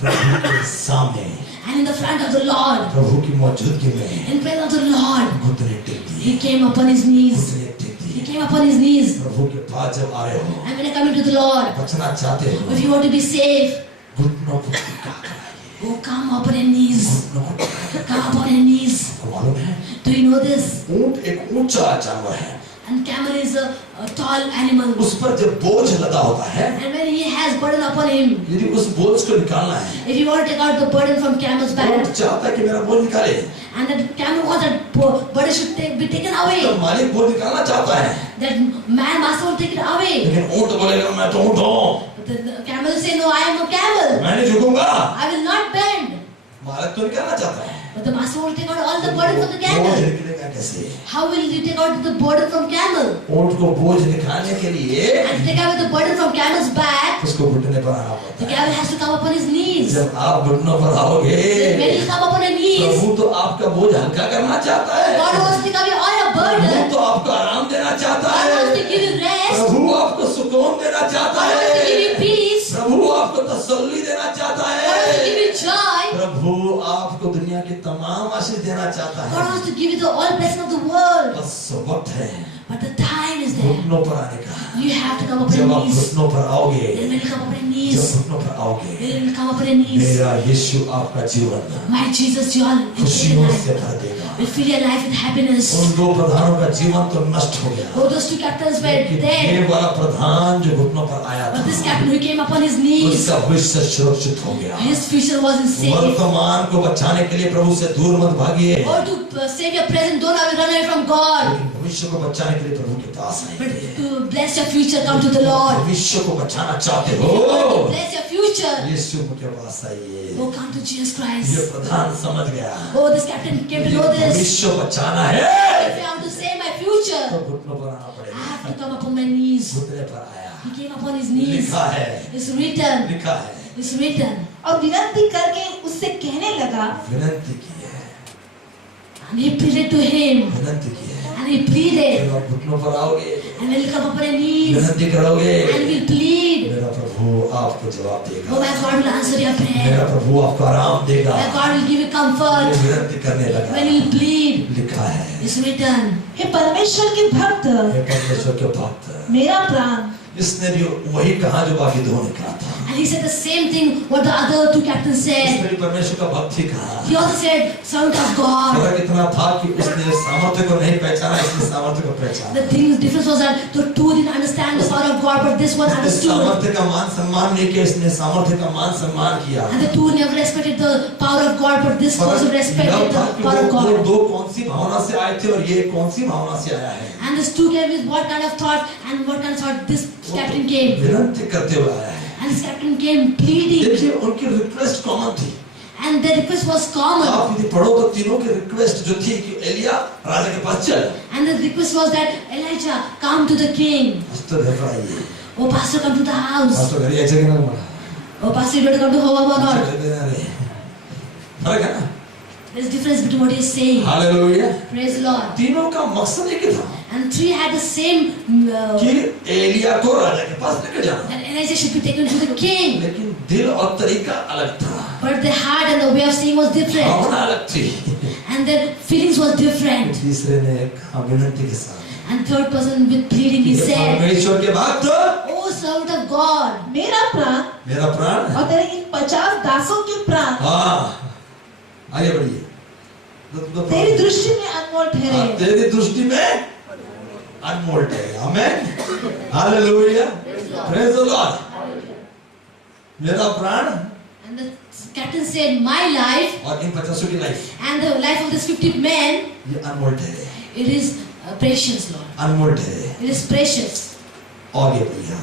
प्रभु के सामने, And in the front of the Lord, प्रभु की मौजूदगी में in presence of the Lord, घुटने टेक दिए, he came upon his knees. घुटने टेक He दिए। came upon his knees. प्रभु के पास जब आ रहे हो, And when I come into the Lord, बचना चाहते हो, if you want to be safe, घुटनों को टिका कराइए, oh, come upon your knees. घुटनों को टिका। Come upon your knees. आपको मालूम है, Do you know this? ऊंट एक ऊंचा जानवर है, And camel is a tall animal. उस पर जब बोझ लदा होता है, And when he has burden upon him, यदि उस बोझ को निकालना है, if you want to take out the burden from camel's back, ऊंट चाहता है कि मेरा बोझ निकाले, and that camel wants that burden should be taken तो away, मालिक बोझ निकालना चाहता है, that man master will take it away. लेकिन ऊंट बोलेगा मैं तो ऊंट हूँ, But the camel will say, no, I am a camel. मैं नहीं झुकूंगा। I will not bend. मालिक तो निकालना चाहता है, But the master will take out all the burden from the बोझ camel. निकलेगा कैसे? How will you take out the burden from camel? ऊंट को बोझ निकालने के लिए And to take away the burden from camel's back, उसको घुटने पर आना पड़ता the है। camel has to come upon his knees. जब आप घुटनों पर आओगे, When you come upon your knees, प्रभु तो आपका बोझ हल्का करना चाहता है, God wants to take away all your Prabhu burden. तो आपको आराम देना चाहता God है, wants to give you rest. प्रभु आपको सुकून देना चाहता God wants to give है, you peace. प्रभु आपको तसल्ली देना चाहता God wants to give है, you joy. प्रभु आपको दुनिया की तमाम आशीष देना चाहता God है। wants to give you the all blessing of the world. बस वक्त है But the time is there. घुटनों पर आने का। You have to come upon जब your आप knees. घुटनों पर आओगे, Then when you come upon your जब knees, घुटनों पर आओगे, when you come upon your knees, मेरा यीशु आपका जीवन my Jesus, your खुशियों life से भर देगा। will fill your life with happiness. उन दो प्रधानों का जीवन तो नष्ट हो गया, Oh, those two captains were लेकिन dead. ये वाला प्रधान जो घुटनों पर आया But this था, captain who came upon his knees, उसका भविष्य सुरक्षित हो गया। his future wasn't safe. वर्तमान को बचाने के लिए प्रभु से दूर मत भागिए, Or to save your present, don't run away from God. लेकिन भविष्य को बचाने के लिए प्रभु के पास But आइए। to bless your future, come to the Lord. भविष्य को बचाना चाहते If you want to हो, bless your future, यीशु के पास आइए। oh, come to Jesus ये Christ. प्रधान समझ गया, Oh, this captain came to know मुझे this. भविष्य बचाना है If I want to save my future, तो घुटनों पर आना I पड़ेगा। have to come upon my knees. घुटने पर आया, He came upon his knees. लिखा है, It's written. लिखा है, It's written. और विनती करके उससे कहने लगा, विनती की है, And he pleaded to him. विनती की है। And he pleaded. जब आप घुटनों पर आओगे, And when you come upon your knees, विनती करोगे, and will plead, मेरा प्रभु आपको जवाब oh, देगा, my God will answer your prayer. मेरा प्रभु आपको आराम देगा। My God will give you comfort. ये विनती करने लगा, When you plead, लिखा है, it's written. हे परमेश्वर के भक्त, हे परमेश्वर के भक्त, मेरा प्राण इसने भी वही कहा जो बाकी दो ने कहा था। And he said the same thing what the other two captains said. इसने भी परमेश्वर का भक्त ही कहा। He also said, servant of God. फर्क इतना था कि उसने सामर्थ्य को नहीं पहचाना, इसने सामर्थ्य को पहचाना। The thing difference was that the two didn't understand the power of God, but this one इसने understood. सामर्थ्य का मान सम्मान नहीं किया, इसने सामर्थ्य का मान सम्मान किया। And the two never respected the power of God, but this person respected the power of God. दो कौन सी भावना से आए थे और ये कौन सी भावना से आया है। And this two came with what kind of thought and what kind of thought this captain came. विनती करते हुए आया है। And this captain came pleading. देखिए उनकी रिक्वेस्ट कॉमन थी। And the request was common. आप यदि पढ़ो तो तीनों की रिक्वेस्ट जो थी कि एलिया राजा के पास चल। And the request was that Elijah come to the king. Pastor घर पर आइए। Oh pastor, come to the house. Pastor घर ऐसे कहना पड़ा। Oh pastor, you don't come to home or not. फर्क है ना? There's difference between what he is saying. Hallelujah. Praise the Lord. तीनों का मकसद एक ही था। And three had the same कि एलिया को राजा के पास लेकर जाना। that Elijah should be taken to the king. लेकिन दिल और तरीका अलग था। But the heart and the way of saying was different. भावना अलग थी। And their feelings was different. तीसरे ने कहा विनती के साथ। And third person with pleading he said, परमेश्वर के भक्त, Oh servant of God, मेरा प्राण मेरा प्राण और तेरे इन 50 दासों के प्राण हाँ आगे बढ़िए। तेरी दृष्टि में अनमोल ठहरे। तेरी दृष्टि में अनमोल ठहरे। आमेन। हालेलुया। Praise the Lord. मेरा प्राण and the captain said, My life और इन 50 की life and the life of this 50 men, ये अनमोल ठहरे। it is precious, Lord. अनमोल ठहरे। It is precious. और ये भैया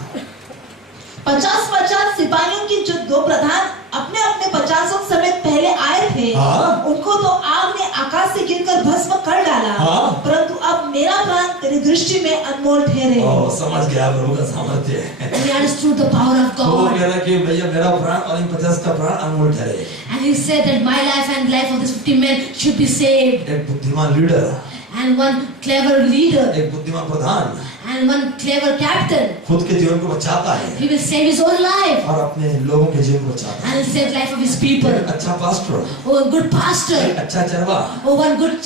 50 सिपाहियों की जो दो प्रधान अपने अपने 50 समेत पहले आए थे, हाँ? उनको तो आग ने आकाश से गिरकर भस्म कर डाला, हाँ? परंतु अब मेरा प्राण तेरी दृष्टि में अनमोल ठहरे। समझ गया प्रभु का सामर्थ्य है। And he understood the power of तो वो God. कह रहा है कि भैया मेरा प्राण और इन 50 का प्राण अनमोल ठहरे। And he said that my life and life of these 50 men should be saved. एक बुद्धिमान leader, And one clever leader एक बुद्धिमान प्रधान and one clever captain, खुद के जीवन को बचाता है he will save his own life और अपने लोगों के जीवन को बचाता है। and will save life of his people. एक अच्छा pastor, Oh, a good pastor. एक अच्छा चरवा Oh, one good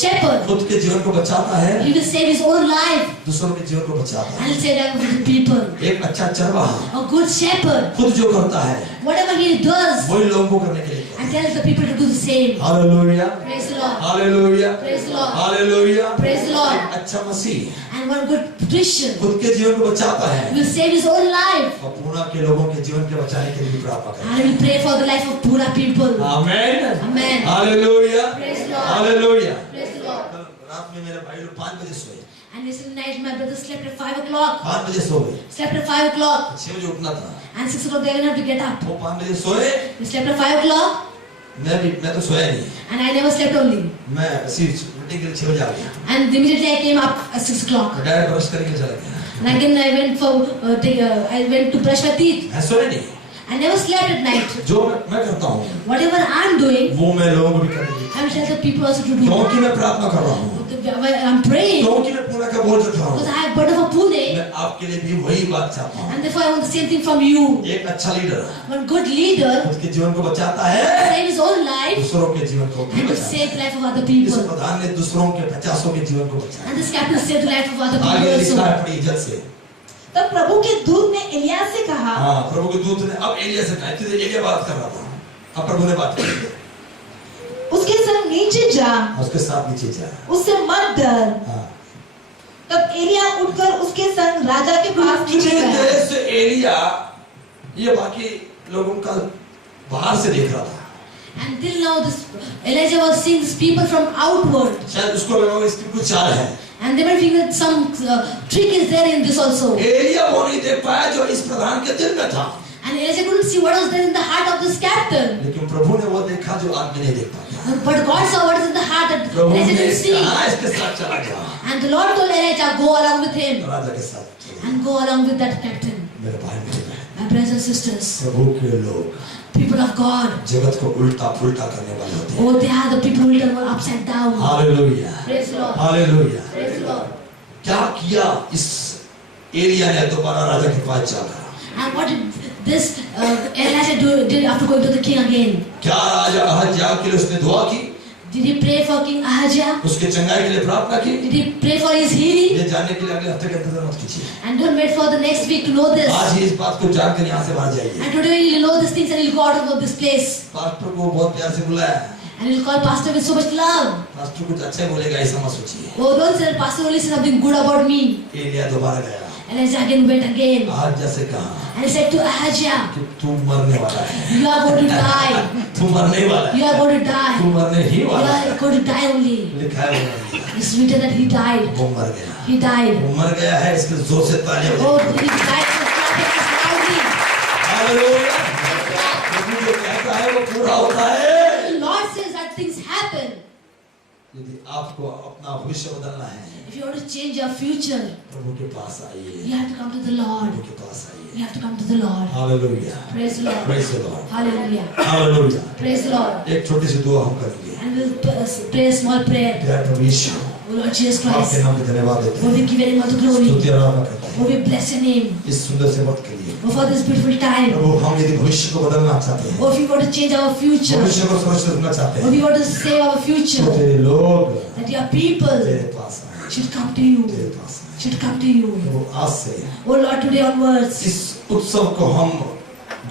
shepherd. खुद के जीवन को बचाता है, He will save his own life दूसरों के जीवन को बचाता and है। will save life of the people. एक अच्छा चरवा A good shepherd, खुद जो करता है whatever he does, वही लोगों को करने के लिए and tells the people to do the same. Hallelujah, Praise the Lord. Hallelujah, Praise the Lord. Hallelujah. Praise the Lord. एक अच्छा मसीह And one good Christian खुद के जीवन को बचाता है will save his own life और पूरा के लोगों के जीवन के बचाने के लिए भी प्रार्थना करता and will pray for the life of poor people. है। आमेन, Amen. Hallelujah, Praise the Lord. Hallelujah. Praise the Lord. कल रात में मेरे भाई लोग 5 बजे सोए, And yesterday night my brother slept at 5 o'clock. 5 बजे सो गए, Slept at 5 o'clock. 6 बजे उठना था। And 6 o'clock they have to get up. वो 5 बजे सोए, They slept at 5 o'clock. मैं तो सोया नहीं, And I never slept only. मैं सिर्फ मीटिंग के लिए 6 बजे आ गया, And immediately I came up at 6 o'clock. मैं डायरेक्ट ब्रश करके चला गया। And again I went I went to brush my teeth. मैं सोया नहीं, I never slept at night. जो मैं करता हूँ Whatever I'm doing, वो मैं लोगों को भी करने की, I will tell the people also to do. क्योंकि मैं प्रार्थना कर रहा हूँ, I'm praying क्योंकि मैं पूरा का बोझ उठा रहा because हूँ, I have burden for Pune. मैं आपके लिए भी वही बात चाहता हूँ। And therefore I want the same thing from you. एक अच्छा लीडर One good leader खुद के जीवन को बचाता है, save his own life दूसरों के जीवन को भी and to बचाता save the life of other है। इस people. प्रधान ने दूसरों के 50 के जीवन को बचाया। And this captain saved the life of other people आगे लिखा also. है, पढ़िए जल्द से। तब प्रभु के दूत ने एलिया से कहा, हाँ, प्रभु के दूत ने अब एलिया से कहा, तुझे एलिया बात कर रहा था, अब प्रभु ने बात की, उसके संग नीचे जा, उसके साथ नीचे जा। उससे मत डर। हाँ। तब एलिया उठकर उसके संग राजा के पास नीचे कितनी गया। देर से एलिया ये बाकी लोगों का बाहर से देख रहा था, And till now this Elijah was seeing these people from outward. शायद उसको लगा होगा इसकी कुछ चाल है। And they might think that some trick is there in this also. Elia वो नहीं देख पाया जो इस प्रधान के दिल में था, And Elijah couldn't see what was there in the heart of this captain. लेकिन प्रभु ने वो देखा जो आदमी नहीं देख पाया। But God saw what is in the heart that Prabhu Elijah ने didn't see. कहा इसके साथ चला जा, And the Lord told Elijah, go along with him. राजा के साथ चला। And go along with that captain. मेरे भाई मेरे बहन, My brothers and sisters, प्रभु के लोग people of God. जगत को उल्टा पुल्टा करने वाले होते हैं। Oh, they are the people who turn upside down. Hallelujah, Praise the Lord. Hallelujah. Praise the Lord. क्या किया इस एलिया ने दोबारा राजा के पास जाकर? And what did this Elijah did after going to the king again? क्या राजा अहज्याह के लिए उसने दुआ की? Did he pray for King Ahijah? उसके चंगाई के लिए प्रार्थना की? Did he pray for his healing? ये जानने के लिए अगले हफ्ते के इंतजार मत कीजिए। And don't wait for the next week to know this. आज ही इस बात को जानकर यहाँ से बाहर जाइए। And today you'll know these things and you'll go out of this place. Pastor को बहुत प्यार से बुलाया। And you'll call pastor with so much love. Pastor कुछ अच्छा बोलेगा ऐसा मत सोचिए। Oh, don't say pastor only say something good about me. Elia दोबारा गया। And Elijah again went again. आज जैसे कहा And he said to Ahijah, कि तू मरने वाला है। you are going to die. तू मरने वाला है। You are going to die. तू मरने ही You वाला है। are going to die only. लिखा है वो मर गया। It's written that he died. वो मर गया। He died. वो मर गया है इसके जोर से तालियां Oh, बजाइए। he died. Loudly. हालेलुया। प्रभु जो कहता है वो पूरा होता है। The Lord says that things happen. यदि आपको अपना भविष्य बदलना है, If you want to change your future, प्रभु के पास आइए। you have to come to the Lord. प्रभु के पास आइए। You have to come to the Lord. Hallelujah. Praise the Lord. Praise the Lord. Hallelujah. Hallelujah. Praise the Lord. एक छोटी सी दुआ हम करेंगे। And we'll pray a small prayer. प्यारे प्रभु यीशु, Oh Lord Jesus आपके Christ. नाम पे धन्यवाद देते Oh, हैं। we give you all the glory. स्तुति आराधना करते हैं Oh, we bless your name. इस सुंदर से वक्त के लिए। Oh, for this beautiful time. प्रभु हम यदि भविष्य को बदलना चाहते हैं, Oh, if you want to change our future. भविष्य को सुरक्षित रखना चाहते Oh, हैं, we want to save our तो future. तेरे लोग That your people तेरे पास आए। should come to you. तेरे पास आए। Should come to you. प्रभु आज से Oh Lord, today onwards. इस उत्सव को हम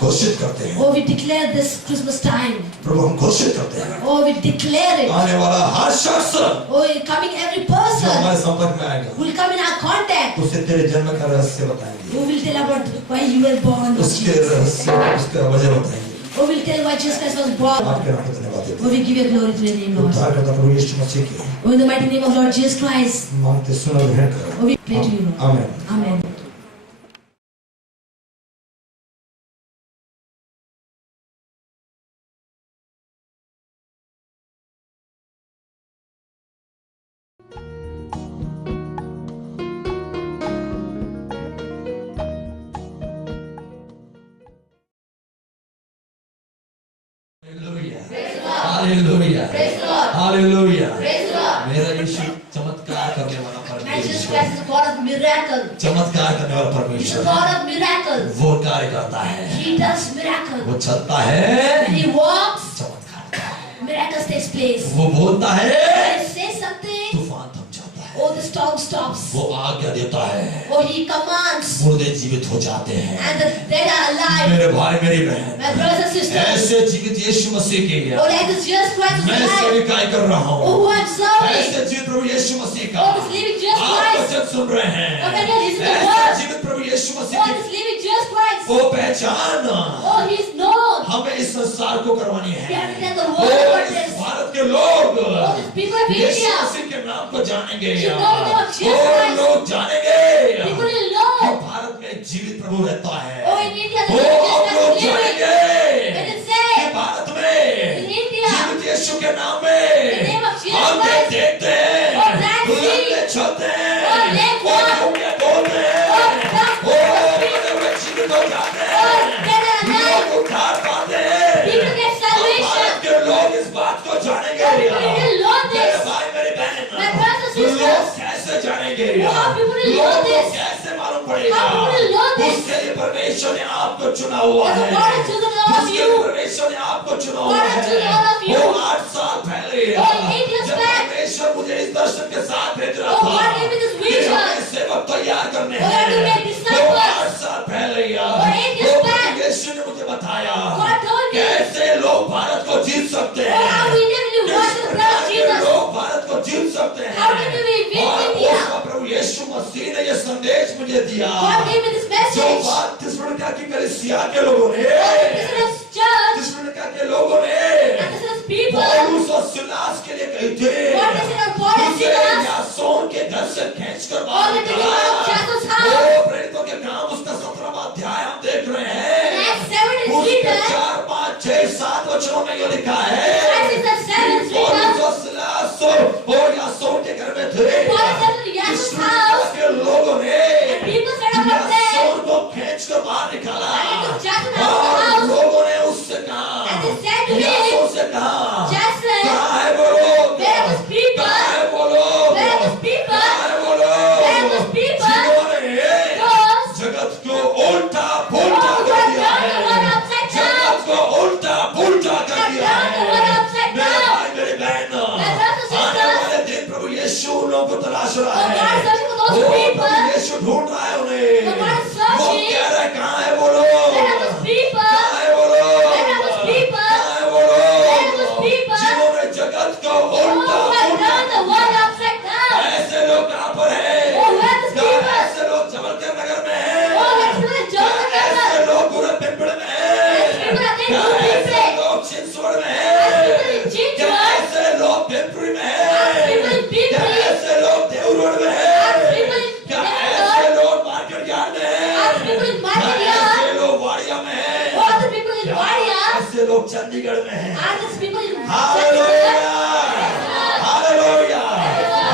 घोषित करते हैं। Oh, we declare this Christmas time. प्रभु हम घोषित करते हैं। Oh, we declare it. आने वाला हर शख्स Oh, coming every जो person हमारे संपर्क में आएगा, will come in our contact. उसे तेरे जन्म का रहस्य बताएंगे। Who will tell about why you were born. उसके रहस्य, उसका वजह बताएंगे। Who will tell why Jesus Christ was born. आपके नाम पे धन्यवाद देते Oh, we give you glory to your name, हैं। Lord. उद्धारकर्ता प्रभु यीशु मसीह के Oh, in the mighty name of Lord Jesus Christ. मांगते सुनो ग्रहण करो। Oh, we pray to you, Lord. आमीन। Amen. Hallelujah. Hallelujah. Praise the Lord. मेरा यीशु चमत्कार करने वाला My Jesus परमेश्वर, Christ is a God of miracle. चमत्कार करने वाला He's a परमेश्वर God of miracles. वो कार्य करता है। He does miracle. वो चलता है, When he walks, चमत्कार करता है। miracles takes place. वो बोलता है, When he says something, तूफान थम जाता है। oh, the storm stops. वो आज्ञा देता है, Oh, he commands, मुर्दे जीवित हो जाते हैं। and the dead are alive. मेरे भाई मेरी बहन, My brothers and sisters, ऐसे जीवित यीशु मसीह के लिए oh, like this Jesus Christ is मैं alive. सेविकाई कर रहा Oh, हूँ। who I'm serving. ऐसे जीवित प्रभु यीशु मसीह का Oh, this living Jesus आप Christ. वचन सुन रहे हैं। Oh, when you're listening to the ऐसे word. जीवित प्रभु यीशु मसीह Oh, की this living Jesus Christ. वो पहचान Oh, he's known. हमें इस संसार को करवानी है। We have to tell the वो world about इस this. भारत के लोग Oh, these people of Yeshu India. मसीह के नाम को जानेंगे। You know the name of Jesus वो Christ. लोग जानेंगे People will कि know. भारत में एक जीवित प्रभु रहता है। Oh, in India, the वो living आप Jesus लोग Christ is living. जानेंगे When it कि says, भारत में in India, जीवित यीशु के नाम में the name of Jesus हम Christ. देखते हैं, Oh, that's लंगड़े it. चलते हैं, Oh, let's और walk. गूंगे बोलते हैं, Oh, dumb ओ people. मरे हुए जीवित हो जाते Oh, हैं, dead are alive. लोग उद्धार पाते हैं। People get salvation. अब भारत के लोग इस बात को जानेंगे। Oh, people will know this. मेरे भाई मेरी बहन, My brothers and sisters. लोग कैसे जानेंगे? Oh, how people will know लोगों को this. कैसे मालूम पड़ेगा? How people will know this. उसके लिए परमेश्वर ने आपको चुना हुआ As है। a God has chosen all of उसके you. लिए परमेश्वर ने आपको चुना God हुआ has chosen है। all of you. वो 8 साल पहले Oh, 8 years जब back. परमेश्वर मुझे इस दर्शन के साथ भेज रहा Oh, था God gave me this कि vision. हमें सेवक तैयार करने Oh, you have to हैं। make disciples. वो 8 साल पहले Oh, 8 years वो back. यीशु ने मुझे बताया God told me. कैसे लोग भारत को जीत सकते Oh, हैं। how we live in the किस world of the blood प्रकार of के Jesus. लोग भारत को जीत सकते हैं। How can we win और India? उसका प्रभु यीशु मसीह ने ये संदेश मुझे दिया। God gave me this जो message. बात तिस्मरनिका की कलीसिया के लोगों ने, Oh, the Christian church तिस्मरनिका के लोगों ने and the Christian people. पौलुस और सिलास के लिए कही थी। What they said of Paul and उसे Silas. यासोन के घर से खींचकर Oh, बाहर the deliverer of निकाला। Jason's house. वो प्रेरितों के काम उसका 17वां अध्याय हम देख रहे In हैं। Acts 7 is उसके written. 4, 5, 6, 7 वचनों में ये लिखा है Acts is the 7 is पौलुस written. और सिलास और यासोन के घर में थे। Paul said to Jason's तिस्मरनिका house. के लोगों ने And people said about them. यासोन को खींचकर बाहर निकाला। And they took Jason's house. और लोगों ने उससे कहा, And they said to him, यासोन से कहा, Jason, कहाँ है वो लोग? where are those people? कहाँ है वो लोग? Where are those people? कहाँ है वो लोग? Where are those people? जिन्होंने Those जगत को उल्टा पुल्टा who कर have दिया turned the world है। upside down. जगत को उल्टा पुल्टा कर Have दिया turned the है। world upside मेरे down. भाई मेरी बहन, यीशु उन लोगों को तलाश रहा Oh, है। God is searching for those O, people. प्रभु यीशु ढूंढ रहा है उन्हें। Oh, God is वो searching. कह रहा है कहाँ है वो लोग? Where are those people? कहाँ है वो लोग? Where are those people? कहाँ है वो लोग? Where are those people? जिन्होंने जगत को Oh, उल्टा who have पुल्टा turned the world upside down. ऐसे लोग कहाँ पर हैं? Oh, where are those क्या people? ऐसे लोग जबलपुर नगर में हैं? Oh, let's do it, क्या Joseph ऐसे Nगर. लोग पूरे पिंपड़ में हैं? people are क्या there, ऐसे Joseph. लोग चिंचवड़ में people in हैं? Chinchwad. क्या ऐसे लोग पिंपरी में हैं? people in Pimpri. क्या ऐसे लोग देवरोड में हैं? people in क्या Devrod. ऐसे लोग मार्केट यार्ड में हैं? people in क्या Market Yard. ऐसे लोग वाड़िया में हैं? Who are the people in क्या Vadia? ऐसे लोग चंडीगढ़ में हैं? Are these people in hallelujah hallelujah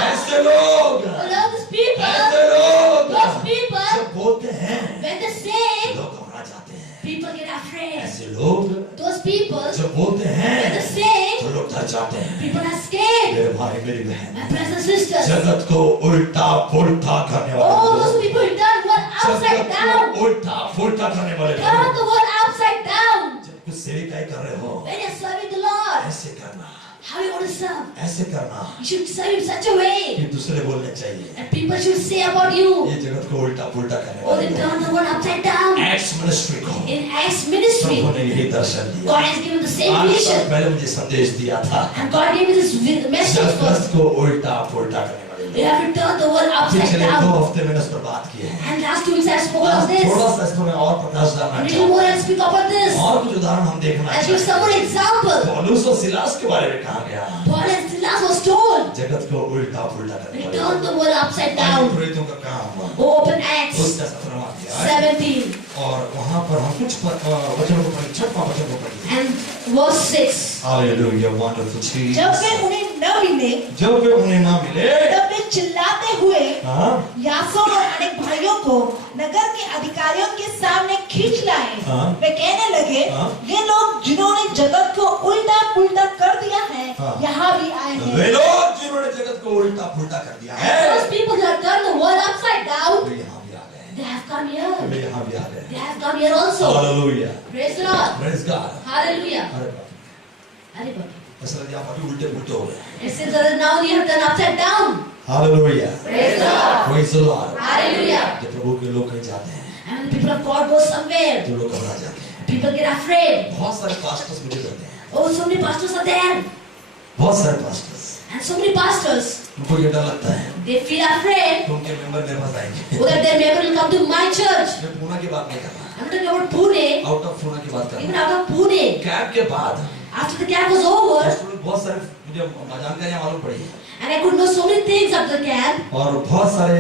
ऐसे लोग All these people, ऐसे लोग those people, जब बोलते हैं when they say, लोग घबरा जाते हैं। people get afraid. ऐसे लोग Those people, जब बोलते when they हैं say, तो लोग डर जाते हैं। people are scared. मेरे भाई मेरी बहन My brothers and sisters, जगत को उल्टा पुल्टा करने all वाले those लोग, people who turn the world upside जगत down, को उल्टा पुल्टा करने वाले turn लोग, the world upside down. जब कुछ सेविकाई कर रहे हो When you're serving the Lord, ऐसे करना, how you want to serve? ऐसे करना You should serve in such a way कि दूसरे बोलने चाहिए that people should say about you, ये जगत को उल्टा पुल्टा करने oh, वाले they लोग। turn the world upside down. X ministry को In Acts ministry, प्रभु ने यही दर्शन दिया। God has given the same आज vision. तक पहले मुझे संदेश दिया था And God gave me this message जगत first. को उल्टा पुल्टा करने वाले You have to turn the world upside पिछले 2 down. हफ्ते मैंने इस पर बात की है। And last 2 weeks I spoke आज of this. थोड़ा सा इस पर मैं और प्रकाश डालना A little चाहूँ more I'll speak about this. और कुछ उदाहरण हम देखना I'll give some more चाहते example. पौलुस और सिलास के बारे में कहा गया Paul and Silas was told, जगत को उल्टा पुल्टा करने they वाले turned the world upside लोग। down. प्रेरितों का काम Open Acts उसका 17वां अध्याय 17 और वहां पर हम कुछ वचनों को पढ़ेंगे, 6वां वचन को पढ़ेंगे। and verse 6. हालेलुया वंडरफुल चीज। जब वे उन्हें न मिले जब वे उन्हें ना मिले तब वे चिल्लाते हुए हाँ यासोन और अनेक भाइयों को नगर के अधिकारियों के सामने खींच लाए। हाँ। वे कहने लगे, हाँ। ये लोग जिन्होंने जगत को उल्टा पुल्टा कर दिया है, हाँ। यहाँ भी आए हैं। वे लोग जिन्होंने जगत को उल्टा पुल्टा कर दिया है Those people who have turned the world upside down, वे यहाँ भी आ गए they have come here. वे यहाँ भी आ गए They have come here also. Hallelujah Praise the Lord. Praise God. Hallelujah. अरे बाप Hare Baba. ऐसा लगे आप अभी उल्टे पुल्टे हो गए। It says that now you have turned upside down. Hallelujah Praise the Lord. Praise the Lord. Hallelujah. जब प्रभु के लोग कहीं जाते हैं And when the people of God go somewhere, तो लोग घबरा जाते हैं। people get afraid. बहुत सारे पास्टर्स मुझे कहते हैं, Oh, so many pastors are there. बहुत सारे pastors And so many pastors, उनको ये डर लगता है they feel afraid तो उनके मेंबर मेरे पास आएंगे। oh, that their member will come to my church. मैं पूना की बात नहीं कर रहा, I'm not talking about Pune, out of Poona की बात कर even रहा out of Pune. हूँ। कैब के बाद After the camp was over, pastor लोग बहुत सारे मुझे जानकारियां मालूम पड़ी है and I could know so many things after the camp, और बहुत सारे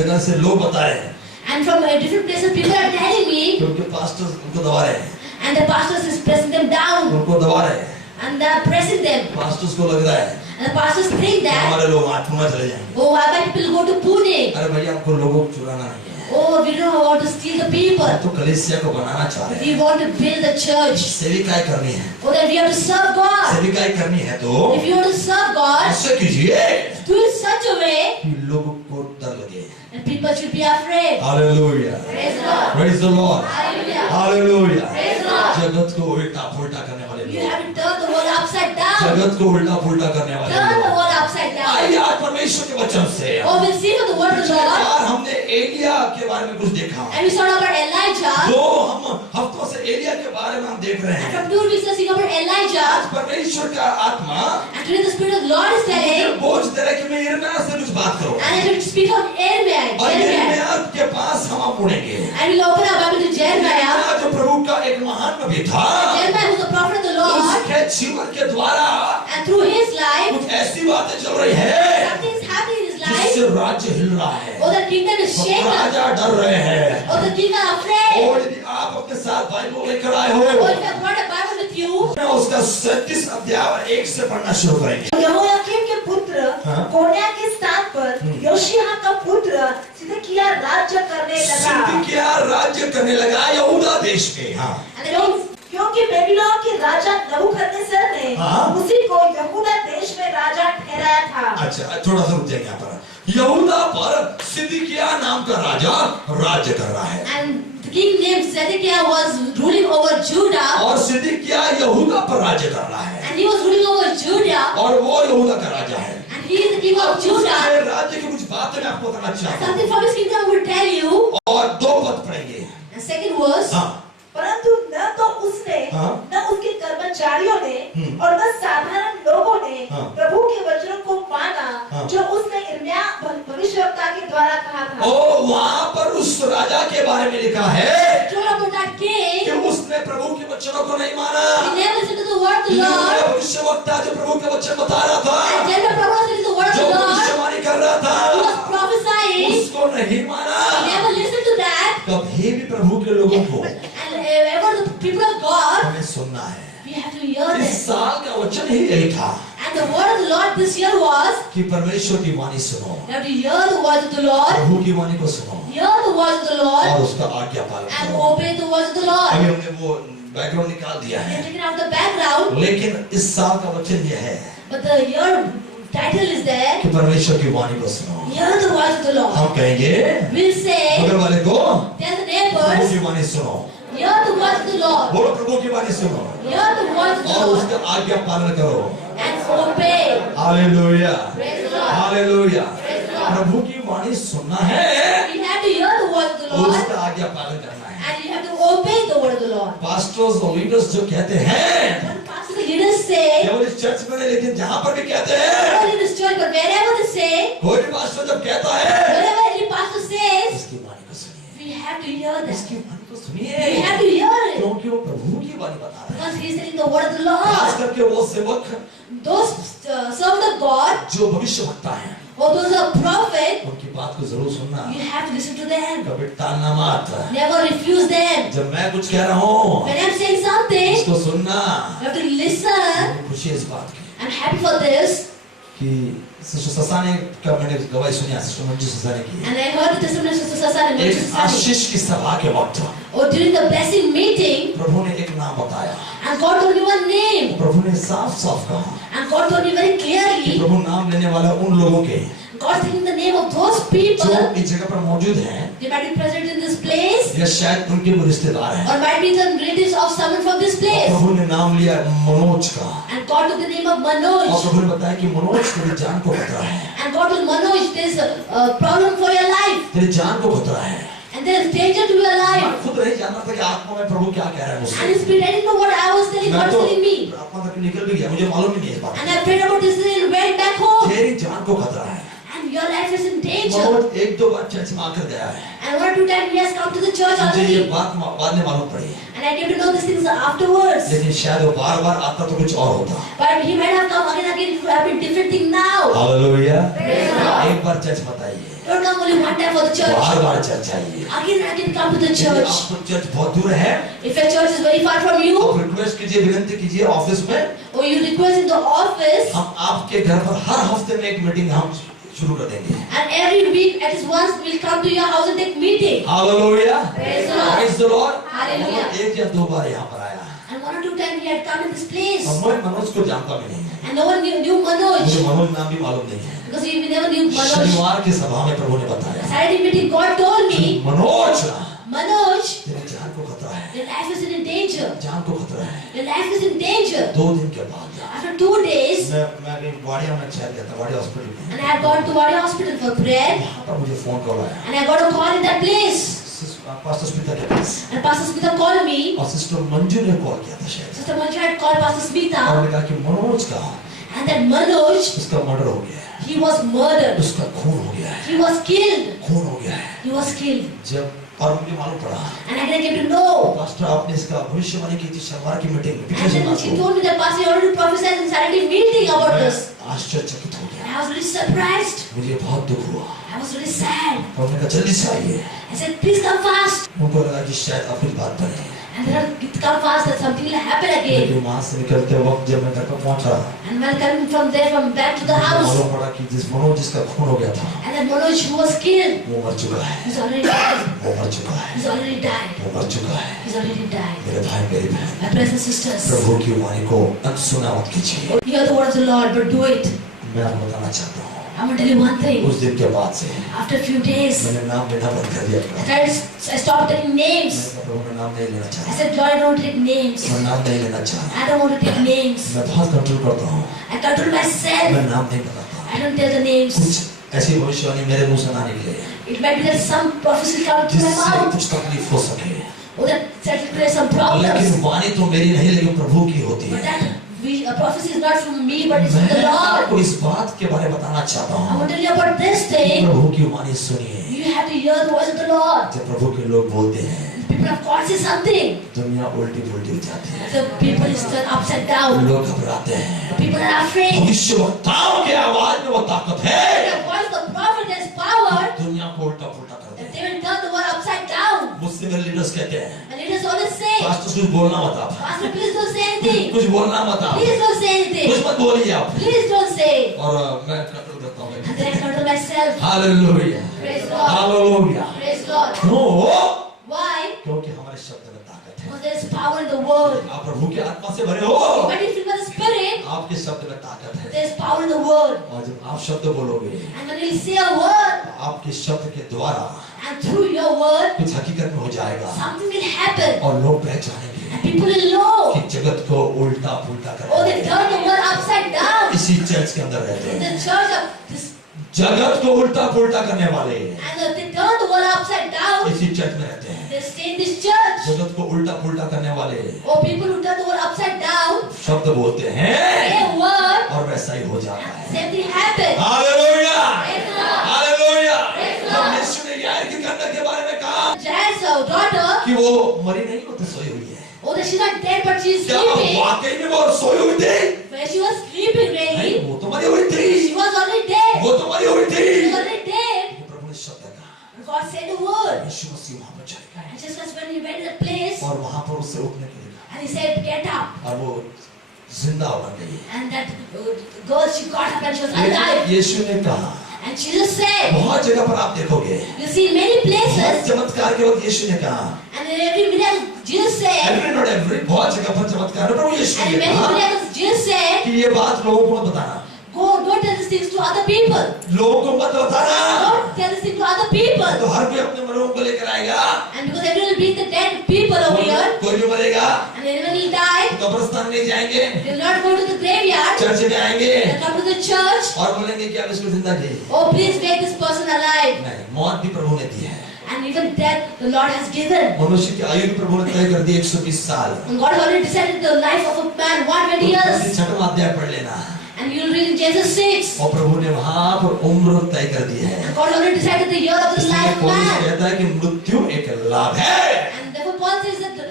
जगह से लोग बता रहे हैं and from different places, people are telling कि me, उनके पास्टर्स उनको दबा रहे हैं, and the pastors is pressing them down, उनको दबा रहे हैं। and they are pressing them, pastors को लग रहा है and the pastors think कि that, हमारे लोग आज पूना चले जाएंगे। oh, why might people go to Pune? अरे भैया हमको लोगों को चुराना नहीं है, Oh, we don't want to steal the people. हम तो कलीसिया को बनाना चाह रहे We हैं। want to build the church. सेविकाई करनी है, Oh, that we have to serve God. सेविकाई करनी है तो If you want to serve God, ऐसे कीजिए do it such a way कि लोगों को डर लगे। that people should be afraid. Hallelujah Praise the Lord. Praise the Lord Hallelujah. Hallelujah. Praise the Lord. जगत को उल्टा पुल्टा करने वाले You लोग, have to turn the world upside down. जगत को उल्टा पुल्टा करने वाले Turn the लोग, world upside down. आइए आज परमेश्वर के वचन से Oh, we'll see from the word of the पिछले Lord. बार हमने एलिया के बारे में कुछ देखा, And we saw about Elijah. दो हम हफ्तों से एलिया के बारे में हम देख रहे And हैं। from 2 weeks we're seeing about Elijah. आज परमेश्वर का आत्मा And today the Spirit of the Lord is मुझे telling. बोझ दे रहा है कि मैं यिर्मयाह से कुछ बात करूं And I should speak of Jeremiah. और Jeremiah. यिर्मयाह के पास हम मुड़ेंगे। And we'll open our Bible to Jeremiah. यिर्मयाह जो प्रभु का एक महान नबी था, Jeremiah was the prophet of the Lord. उसके जीवन के द्वारा And through his life, कुछ ऐसी बातें चल रही है something is happening in his life. जिससे राज्य हिल रहा है, Oh, the kingdom is shaken. राजा डर रहे हैं। Oh, the king are afraid. और यदि आप अपने साथ बाइबल लेकर आए हो, Oh, if you have brought a Bible with you, मैं उसका 37 अध्याय और 1 से पढ़ना शुरू करेंगे। यहोयाकीम के पुत्र हाँ। कोन्या के स्थान पर योशिय्याह का पुत्र सिदकिय्याह राज्य करने लगा। सिदकिय्याह राज्य करने लगा यहूदा देश के। हाँ and the king, क्योंकि बेबीलोन के राजा नबूकदनेस्सर ने हाँ। उसी को यहूदा देश में राजा ठहराया था। अच्छा थोड़ा सा रुक जाएंगे यहाँ पर। यहूदा पर सिदकिय्याह नाम का राजा राज्य कर रहा है and the king named Zedekiah was ruling over Judah, और सिदकिय्याह यहूदा पर राज्य कर रहा है and he was ruling over Judah, और वो यहूदा का राजा है। and He is the king of Judah. उसके राज्य की कुछ बातें मैं आपको बताना चाहता हूँ। Something from his kingdom I will tell you. और 2 पद पढ़ेंगे। The second verse. हाँ। परंतु न तो उसने हाँ। न उसके कर्मचारियों ने और न साधारण लोगों ने प्रभु के वचनों को माना जो उसने यिर्मयाह भविष्यवक्ता के द्वारा कहा था। ओ वहाँ पर उस राजा के बारे में लिखा है Told about that king. कि उसने प्रभु के वचनों को नहीं माना। He never listened to the word of the Lord. भविष्यवक्ता जो प्रभु के वचन बता रहा था, And Jeremiah prophet listened to the word of जो the Lord. भविष्यवाणी कर रहा था, He was prophesying. उसको नहीं माना। He never listened to that. कभी भी प्रभु के लोगों को And ever the people of God, हमें सुनना है। we have to hear इस this. साल का वचन ही यही था And the word of the Lord this year was, कि परमेश्वर की वाणी सुनो, you have to hear the words of the Lord, प्रभु की वाणी को सुनो hear the words of the Lord, और उसका आज्ञा पालन and करो। obey the words of the Lord. अभी हमने वो बैकग्राउंड निकाल दिया We have है, taken out the background, लेकिन इस साल का वचन यह है but the year title is there, कि परमेश्वर की वाणी को सुनो। hear the words of the Lord. हम कहेंगे We'll say, बगल वाले को tell the प्रभु neighbors, की वाणी सुनो, hear the words of the Lord, बोलो प्रभु की वाणी सुनो hear the words of the और Lord, उसका आज्ञा पालन करो। and obey. Hallelujah, Praise the Lord. Hallelujah. Praise the Lord. प्रभु की वाणी सुनना है We have to hear the words of the और Lord, उसका आज्ञा पालन करना है। and you have to obey the word of the Lord. Pastors और लीडर्स जो कहते हैं, What pastors and leaders say, केवल इस चर्च में नहीं लेकिन जहाँ पर भी कहते हैं, not only in this church, but wherever they say, कोई भी पास्टर जब कहता है wherever any pastor says, इसकी वाणी को सुनिए, we have to hear that. इसकी वाणी को We सुनिए, have to hear it. क्योंकि वो प्रभु की वाणी बता रहे हैं। Because he is telling the word of the खास Lord. करके वो सेवक Those servants of God, जो भविष्यवक्ता हैं, or those who are prophets, उनकी बात को जरूर सुनना, you have to listen to them. कभी टालना मत। Never refuse them. जब मैं कुछ कह रहा हूँ When I'm saying something, इसको सुनना। you have to listen. मुझे खुशी है इस बात की I'm happy for this. कि सिस्टर ससाने का मैंने गवाही सुनी, सिस्टर मंजू ससाने की। And I heard the testimony of Sister Sasani, एक Moses Sasani. आशीष की सभा के वक्त Or during the blessing meeting, प्रभु ने एक नाम बताया, and God told me one name. प्रभु ने साफ साफ कहा And God told me very कि clearly, प्रभु नाम लेने वाला उन लोगों के God taking the name of those जो people, इस जगह पर मौजूद हैं they might be present in this place, या शायद उनके वो रिश्तेदार हैं। or might be the relatives of someone from this और place. प्रभु ने नाम लिया मनोज का, And God took the name of और Manoj. प्रभु ने बताया कि मनोज तेरी जान को खतरा है, And God told Manoj, there's a problem for your life. तेरी जान को खतरा है। And there's danger to your मैं life. खुद नहीं जानता था कि आत्मा में प्रभु क्या कह रहा है And मुझसे। his spirit, I didn't know what I was telling, मैं God तो was telling me. आत्मा तक निकल भी गया, मुझे मालूम ही नहीं है इस बात And I prayed about this and went back home. तेरी जान को खतरा है। And your life is in danger. Manoj 1-2 bar church में आकर गया है, And 1 or 2 times he has come to the church मुझे ये already. बात बाद में मालूम पड़ी, And I came to know these things afterwards. लेकिन शायद वो बार-बार आता तो कुछ और होता। But he might have come again, it would have been different thing now. Hallelujah. Praise the Lord. एक बार चर्च मत आइए, Don't come only one time for the church. बार-बार चर्च आइए। Again and again come to the यदि church. आपको church बहुत दूर है, If your church is very far from you, आप रिक्वेस्ट कीजिए, विनती कीजिए ऑफिस में, or you request in the office, हम आपके घर पर हर हफ्ते में एक मीटिंग हम शुरू कर देंगे। and every week at least once we'll come to your house and take meeting. Hallelujah. Praise the Lord. Praise the Lord। Hallelujah. Manoj 1 या 2 बार यहाँ पर आया, And 1 or 2 times he had come in this place. और मैं मनोज को जानता भी नहीं, And no one knew Manoj. मुझे मनोज नाम भी मालूम नहीं है। Because we never knew Manoj. शनिवार की सभा में प्रभु ने बताया, Saturday meeting, God told me, Manoj Manoj, तेरी जान को खतरा है, your life is in danger. जान को खतरा है। Your life is in danger. 2 दिन के बाद After 2 days, मैं कहीं वाड़िया में चल गया था, वाड़िया हॉस्पिटल में, and I had gone to Wadi Hospital for prayer, वहाँ पर मुझे फोन कॉल आया, and I got a call in that place. Pastor Smita के पास, And Pastor Smita called me. और सिस्टर मंजू ने कॉल किया था शायद, Sister Manju had called Pastor और Smita, उन्होंने कहा कि मनोज का and that Manoj, उसका मर्डर हो गया है, he was murdered. उसका खून हो गया है, He was killed. खून हो गया है। He was killed. जब और मुझे मालूम पड़ा, And I came to know. Pastor आपने इसका भविष्यवाणी की थी शनिवार की मीटिंग में, पिछले And then शनिवार she को। told me that Pastor already prophesied in Saturday meeting about मैं this. आश्चर्यचकित हो And गया, I was really surprised. मुझे बहुत दुख हुआ, I was really sad. और उन्होंने कहा जल्दी से आइए। I said, please come fast. उनको लगा कि शायद अब कुछ बात बने, And then come fast that something will happen again. लेकिन वहाँ से निकलते वक्त जब मैं घर पर पहुँचा, And while coming from there, from back to the मुझे house, मालूम पड़ा कि जिस मनोज जिसका खून हो गया था, and that Manoj who was killed, वो मर चुका है, he's already died. वो मर चुका है, He's already died. वो मर चुका है। He's already died. मेरे भाई मेरी बहन, My brothers and sisters, प्रभु की वाणी को अनसुना मत कीजिए। hear the word of the Lord, but do it. मैं आपको बताना चाहता हूँ, I I want to tell you one thing. उस दिन के बाद से After a few days, मैंने नाम लेना बंद कर दिया। I stopped taking names. मैं प्रभु का नाम नहीं लेना I चाहता। said, Lord, I don't take names. मैं नाम नहीं लेना चाहता। I don't want to take names. मैं बहुत कंट्रोल करता हूँ। I control myself. मैं नाम नहीं बताता। I don't tell the names. कुछ ऐसी भविष्यवाणी मेरे मुंह से ना निकले It might be that some prophecy come to my जिससे mouth. कुछ तकलीफ हो सके। Or that will create some problems. लेकिन वाणी तो मेरी नहीं लेकिन प्रभु की होती But है। that prophecy is not from me, but it's from the मैं Lord. आपको इस बात के बारे में बताना चाहता I हूँ। want to tell you about this thing. प्रभु की वाणी सुनिए। You have to hear the voice of the Lord. जब प्रभु के लोग बोलते हैं People of God say something. दुनिया उल्टी पुल्टी हो जाती है। The people is turned upside down. लोग घबराते हैं। People are afraid. भविष्यवक्ताओं की आवाज में वो ताकत है। The voice of the prophet has power. दुनिया को उल्टा पुल्टा कर That they. they will turn the world upside down. मुझसे मेरे लीडर्स कहते हैं And leaders always say, pastor कुछ बोलना मत आप। Pastor, please don't say anything. कुछ बोलना मत आप। Please don't say कुछ anything. मत बोलिए आप। Please don't say. और मैं कंट्रोल करता हूँ। And then I control myself. Hallelujah. Praise God. Hallelujah. Praise God. क्यों? Why? क्योंकि हमारे शब्द में ताकत है। Because there is power in the word. आप प्रभु की आत्मा से भरे हो। But if you feel the Spirit, आपके शब्द में ताकत है। there is power in the word. और जब आप शब्द बोलोगे And when you say a word, आपके शब्द के द्वारा and through your word, कुछ हकीकत में हो जाएगा something will happen. और लोग पहचानेंगे And people will know. कि जगत को उल्टा पुल्टा कर Oh, they turn the world upside down. इसी चर्च के अंदर रहते In हैं। the church of this, जगत को उल्टा पुल्टा करने वाले and they turn the world upside down. इसी चर्च में रहते हैं। They stay in this church. जगत को उल्टा पुल्टा करने वाले Oh, people who turn the world upside down, शब्द बोलते say हैं a word, और वैसा ही हो जाता है। same thing happens. Hallelujah. Praise God. Hallelujah. Praise God. जब यीशु ने यार की कन्या के बारे में कहा Jairus' daughter, कि वो मरी नहीं होती सोई हुई है। oh, that she's not dead, but she's क्या sleeping. वाकई में वो सोई हुई थी? Where she was sleeping, नहीं, really. वो तो मरी हुई थी। She was already dead. वो तो मरी हुई थी। She was already dead. लेकिन प्रभु ने शब्द कहा। And God said a word. यीशु मसीह वहाँ पर चले गए And just as when he went to the place, और वहाँ पर उससे उठने के लिए कहा and he said, get up. और वो जिंदा बन गई। And that girl, she got up and she was alive. यीशु ने कहा And Jesus said, बहुत जगह पर आप देखोगे you see in many बहुत places, चमत्कार के वक्त यीशु ने कहा and in every miracle, Jesus said, every not every बहुत जगह पर चमत्कार है प्रभु यीशु and ने in many कहा miracles, Jesus said, कि ये बात लोगों को मत बताना। go, don't tell these things to other people. लोगों को मत बताना। Don't tell these things to other people. तो हर कोई अपने मरों को लेकर आएगा। And because everyone will bring the dead people over here, कोई भी मरेगा and everyone will die, कब्रिस्तान नहीं जाएंगे they will not go to the graveyard, church में आएंगे they will come to the church. और बोलेंगे कि आप इसको जिंदा किए। Oh, please make this person alive. नहीं, मौत भी प्रभु ने दी है। And even death, the Lord has given. मनुष्य की आयु भी प्रभु ने तय कर दी 120 साल। And God has already decided the life of a man 120 years. छठवां अध्याय पढ़ लेना। And you will read in Genesis 6. और प्रभु ने वहां पर उम्र तय कर दी है। And God already decided the year of the इसलिए life of पौलुस man. कहता है कि मृत्यु एक लाभ है And therefore Paul says that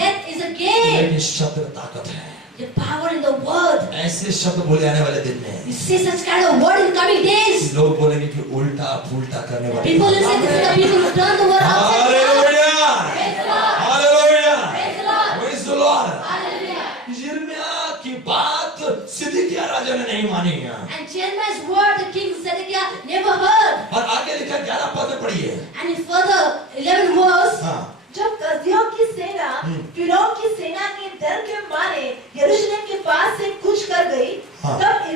death is a gain. लेकिन शब्द में ताकत है। The power in the word. ऐसे शब्द बोले आने वाले दिन में You see such kind of word in coming days. लोग बोलेंगे कि उल्टा पुल्टा करने वाले People will say this is the people who turn the word upside down. Hallelujah Praise the Lord. Hallelujah Praise the Lord. Praise the Lord. Hallelujah. यिर्मयाह की बात सिदकिय्याह राजा ने नहीं मानी है। And Jeremiah's word the king Zedekiah never heard. और आगे लिखा 11 पद में पढ़िए। And in further 11 verse, हाँ जब कसदियों की सेना फिरौन की सेना के डर के मारे यरूशलेम के पास से कूच कर गई, हाँ। तब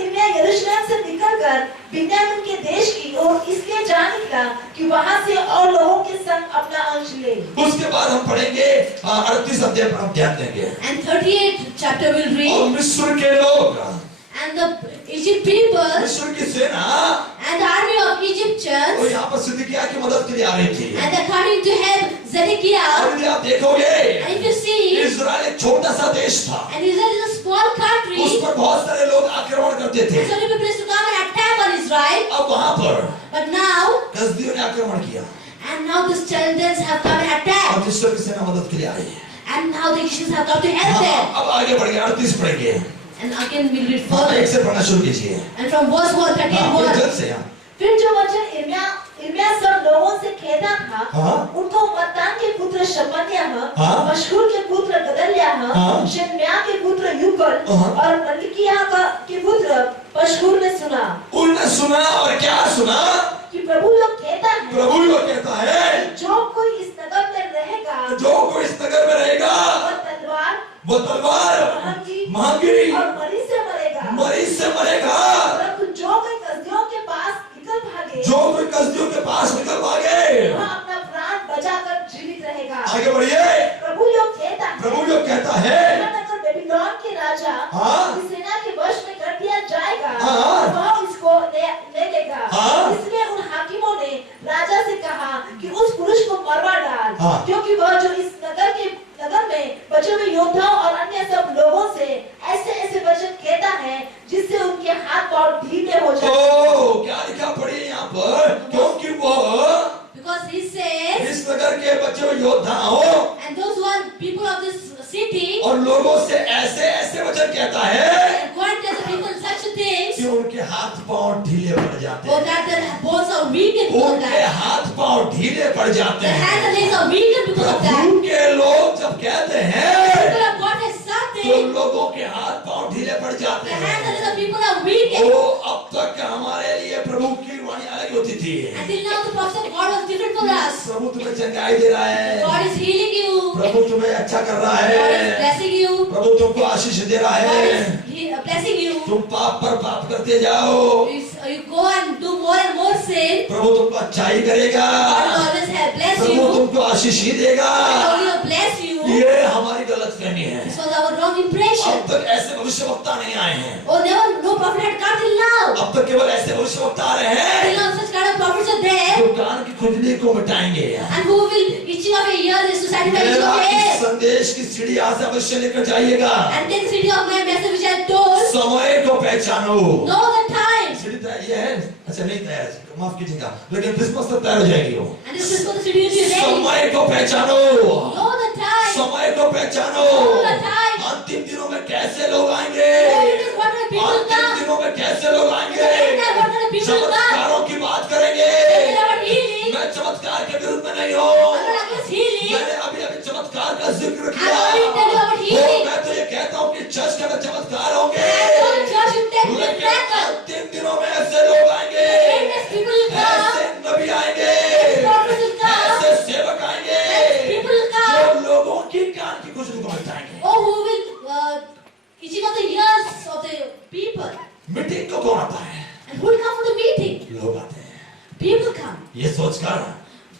इर्मिया यरूशलेम से निकलकर बिन्यामीन के देश की ओर इसलिए जा निकला कि वहां से और लोगों के संग अपना अंश ले। उसके बाद हम पढ़ेंगे 38 अध्याय पर हम ध्यान देंगे। and 38th chapter will और read, मिस्र के लोग and the Egypt people मिस्र की सेना and the army of वो Egyptians, यहाँ पर सिदकिय्याह की मदद के लिए आ रही थी। and they're coming to help Zedekiah. और यदि आप देखोगे And if you see, Israel एक छोटा सा देश था। and Israel is a small country, उस पर बहुत सारे लोग आक्रमण करते थे। so many people used to come and attack on Israel. अब वहाँ पर But now, कसदियों ने आक्रमण किया and now the Chaldeans have come and attacked. और मिस्र की सेना मदद के लिए आई। And now the Egyptians have come to help them. अब आगे बढ़ गए 38 पढ़ेंगे। And again we'll read हाँ, further. एक से पढ़ना शुरू कीजिए। And from verse 1, 13 हाँ, verse. जल्द से यहाँ। फिर जो वचन इर्मिया सब लोगों से कहता था, हाँ। उनको मत्तान के पुत्र शमन्याह, हाँ। मशहूर के पुत्र गदल्याह, हाँ। शेमयाह के पुत्र यूकल हाँ। और मल्किय्याह के पुत्र पशहूर ने सुना उनने सुना और क्या सुना? कि प्रभु यह कहता है, प्रभु यह कहता है जो कोई इस नगर में रहेगा जो कोई इस नगर में रहेगा वो तलवार महंगी और मरी से मरेगा, मरीज से मरेगा। परंतु जो कहता है यहाँ तक और बेबीलोन के राजा हाँ। की सेना के वश में कर दिया जाएगा, हाँ। वह इसको ले लेगा। हाँ। इसलिए उन हाकिमों ने राजा से कहा कि उस पुरुष को मरवा डाल, हाँ। क्योंकि वह जो इस नगर में बचे हुए योद्धाओं और अन्य सब लोगों से ऐसे ऐसे वचन कहता है जिससे उनके हाथ पांव ढीले हो जाए। ओ क्या लिखा पढ़िए यहाँ पर, क्योंकि वो Because he says, इस नगर के बचे हुए योद्धाओं and those who are people of this city, और लोगों से ऐसे ऐसे वचन कहता है and God tells the people such things, कि उनके हाथ पांव ढीले पड़ जाते so हैं, that their bones are weakened because of उनके that. हाथ पांव ढीले पड़ जाते Their hands and हैं। legs are weakened because of that. प्रभु के लोग जब कहते हैं People of God has तो something, लोगों के हाथ पांव ढीले पड़ जाते the hands and हैं। legs of people are weakened. वो अब तक हमारे लिए प्रभु की वाणी अलग होती थी। Until now the prophets of God was different for us. प्रभु तुम्हें चंगाई दे रहा है, God is healing you. प्रभु तुम्हें अच्छा कर रहा God is है, blessing you. प्रभु तुमको आशीष दे रहा God है। is blessing you. तुम पाप पर पाप करते जाओ, You go and do more and more sin. प्रभु तुमको अच्छाई करेगा, God will always have bless Prabhu you. तुमको आशीष ही देगा। God will bless you. ये हमारी गलत फहमी है। This was our wrong impression. अब तक ऐसे भविष्यवक्ता नहीं आए हैं, Oh, no prophet had come till now. अब तक केवल ऐसे भविष्यवक्ता आ रहे Till हैं now such kind of prophets are there. जो कान की खुजली को मिटाएंगे। And who will itching of a ear is to satisfy itching मेरा of a इस ear. संदेश की सीढ़ी यहाँ से अवश्य लेकर जाइएगा। And take the city of my message which I told. समय को पहचानो। Know the time. सीढ़ी तैयार है? अच्छा नहीं तैयार है, माफ कीजिएगा, लेकिन क्रिसमस तक तैयार हो जाएगी वो। And this is for the city to be ready. समय को पहचानो, Know the time. समय को पहचानो। Know the time. अंतिम दिनों में कैसे लोग आएंगे, What it is, what kind of people अंतिम come. दिनों में कैसे लोग आएंगे, What kind of people come. चमत्कारों की बात करेंगे। They are about healing. मैं चमत्कार के विरुद्ध में नहीं I'm हूँ, not against healing. मैंने अभी अभी चमत्कार का जिक्र किया। I'm already telling you about healing. मैं तो ये कहता हूँ कि चर्च के अंदर चमत्कार होंगे, And all the church will take this लेकिन miracle. अंतिम दिनों में ऐसे लोग आएंगे, Famous people will come. ऐसे नबी आएंगे, Prophets will come. ऐसे सेवक आएंगे People will जो come. लोगों की कान की खुशबू को मिटाएंगे। Oh, who will itching of the ears of the people. Meeting को कौन आता है? And who will come for the meeting? लोग आते हैं, People come. ये सोचकर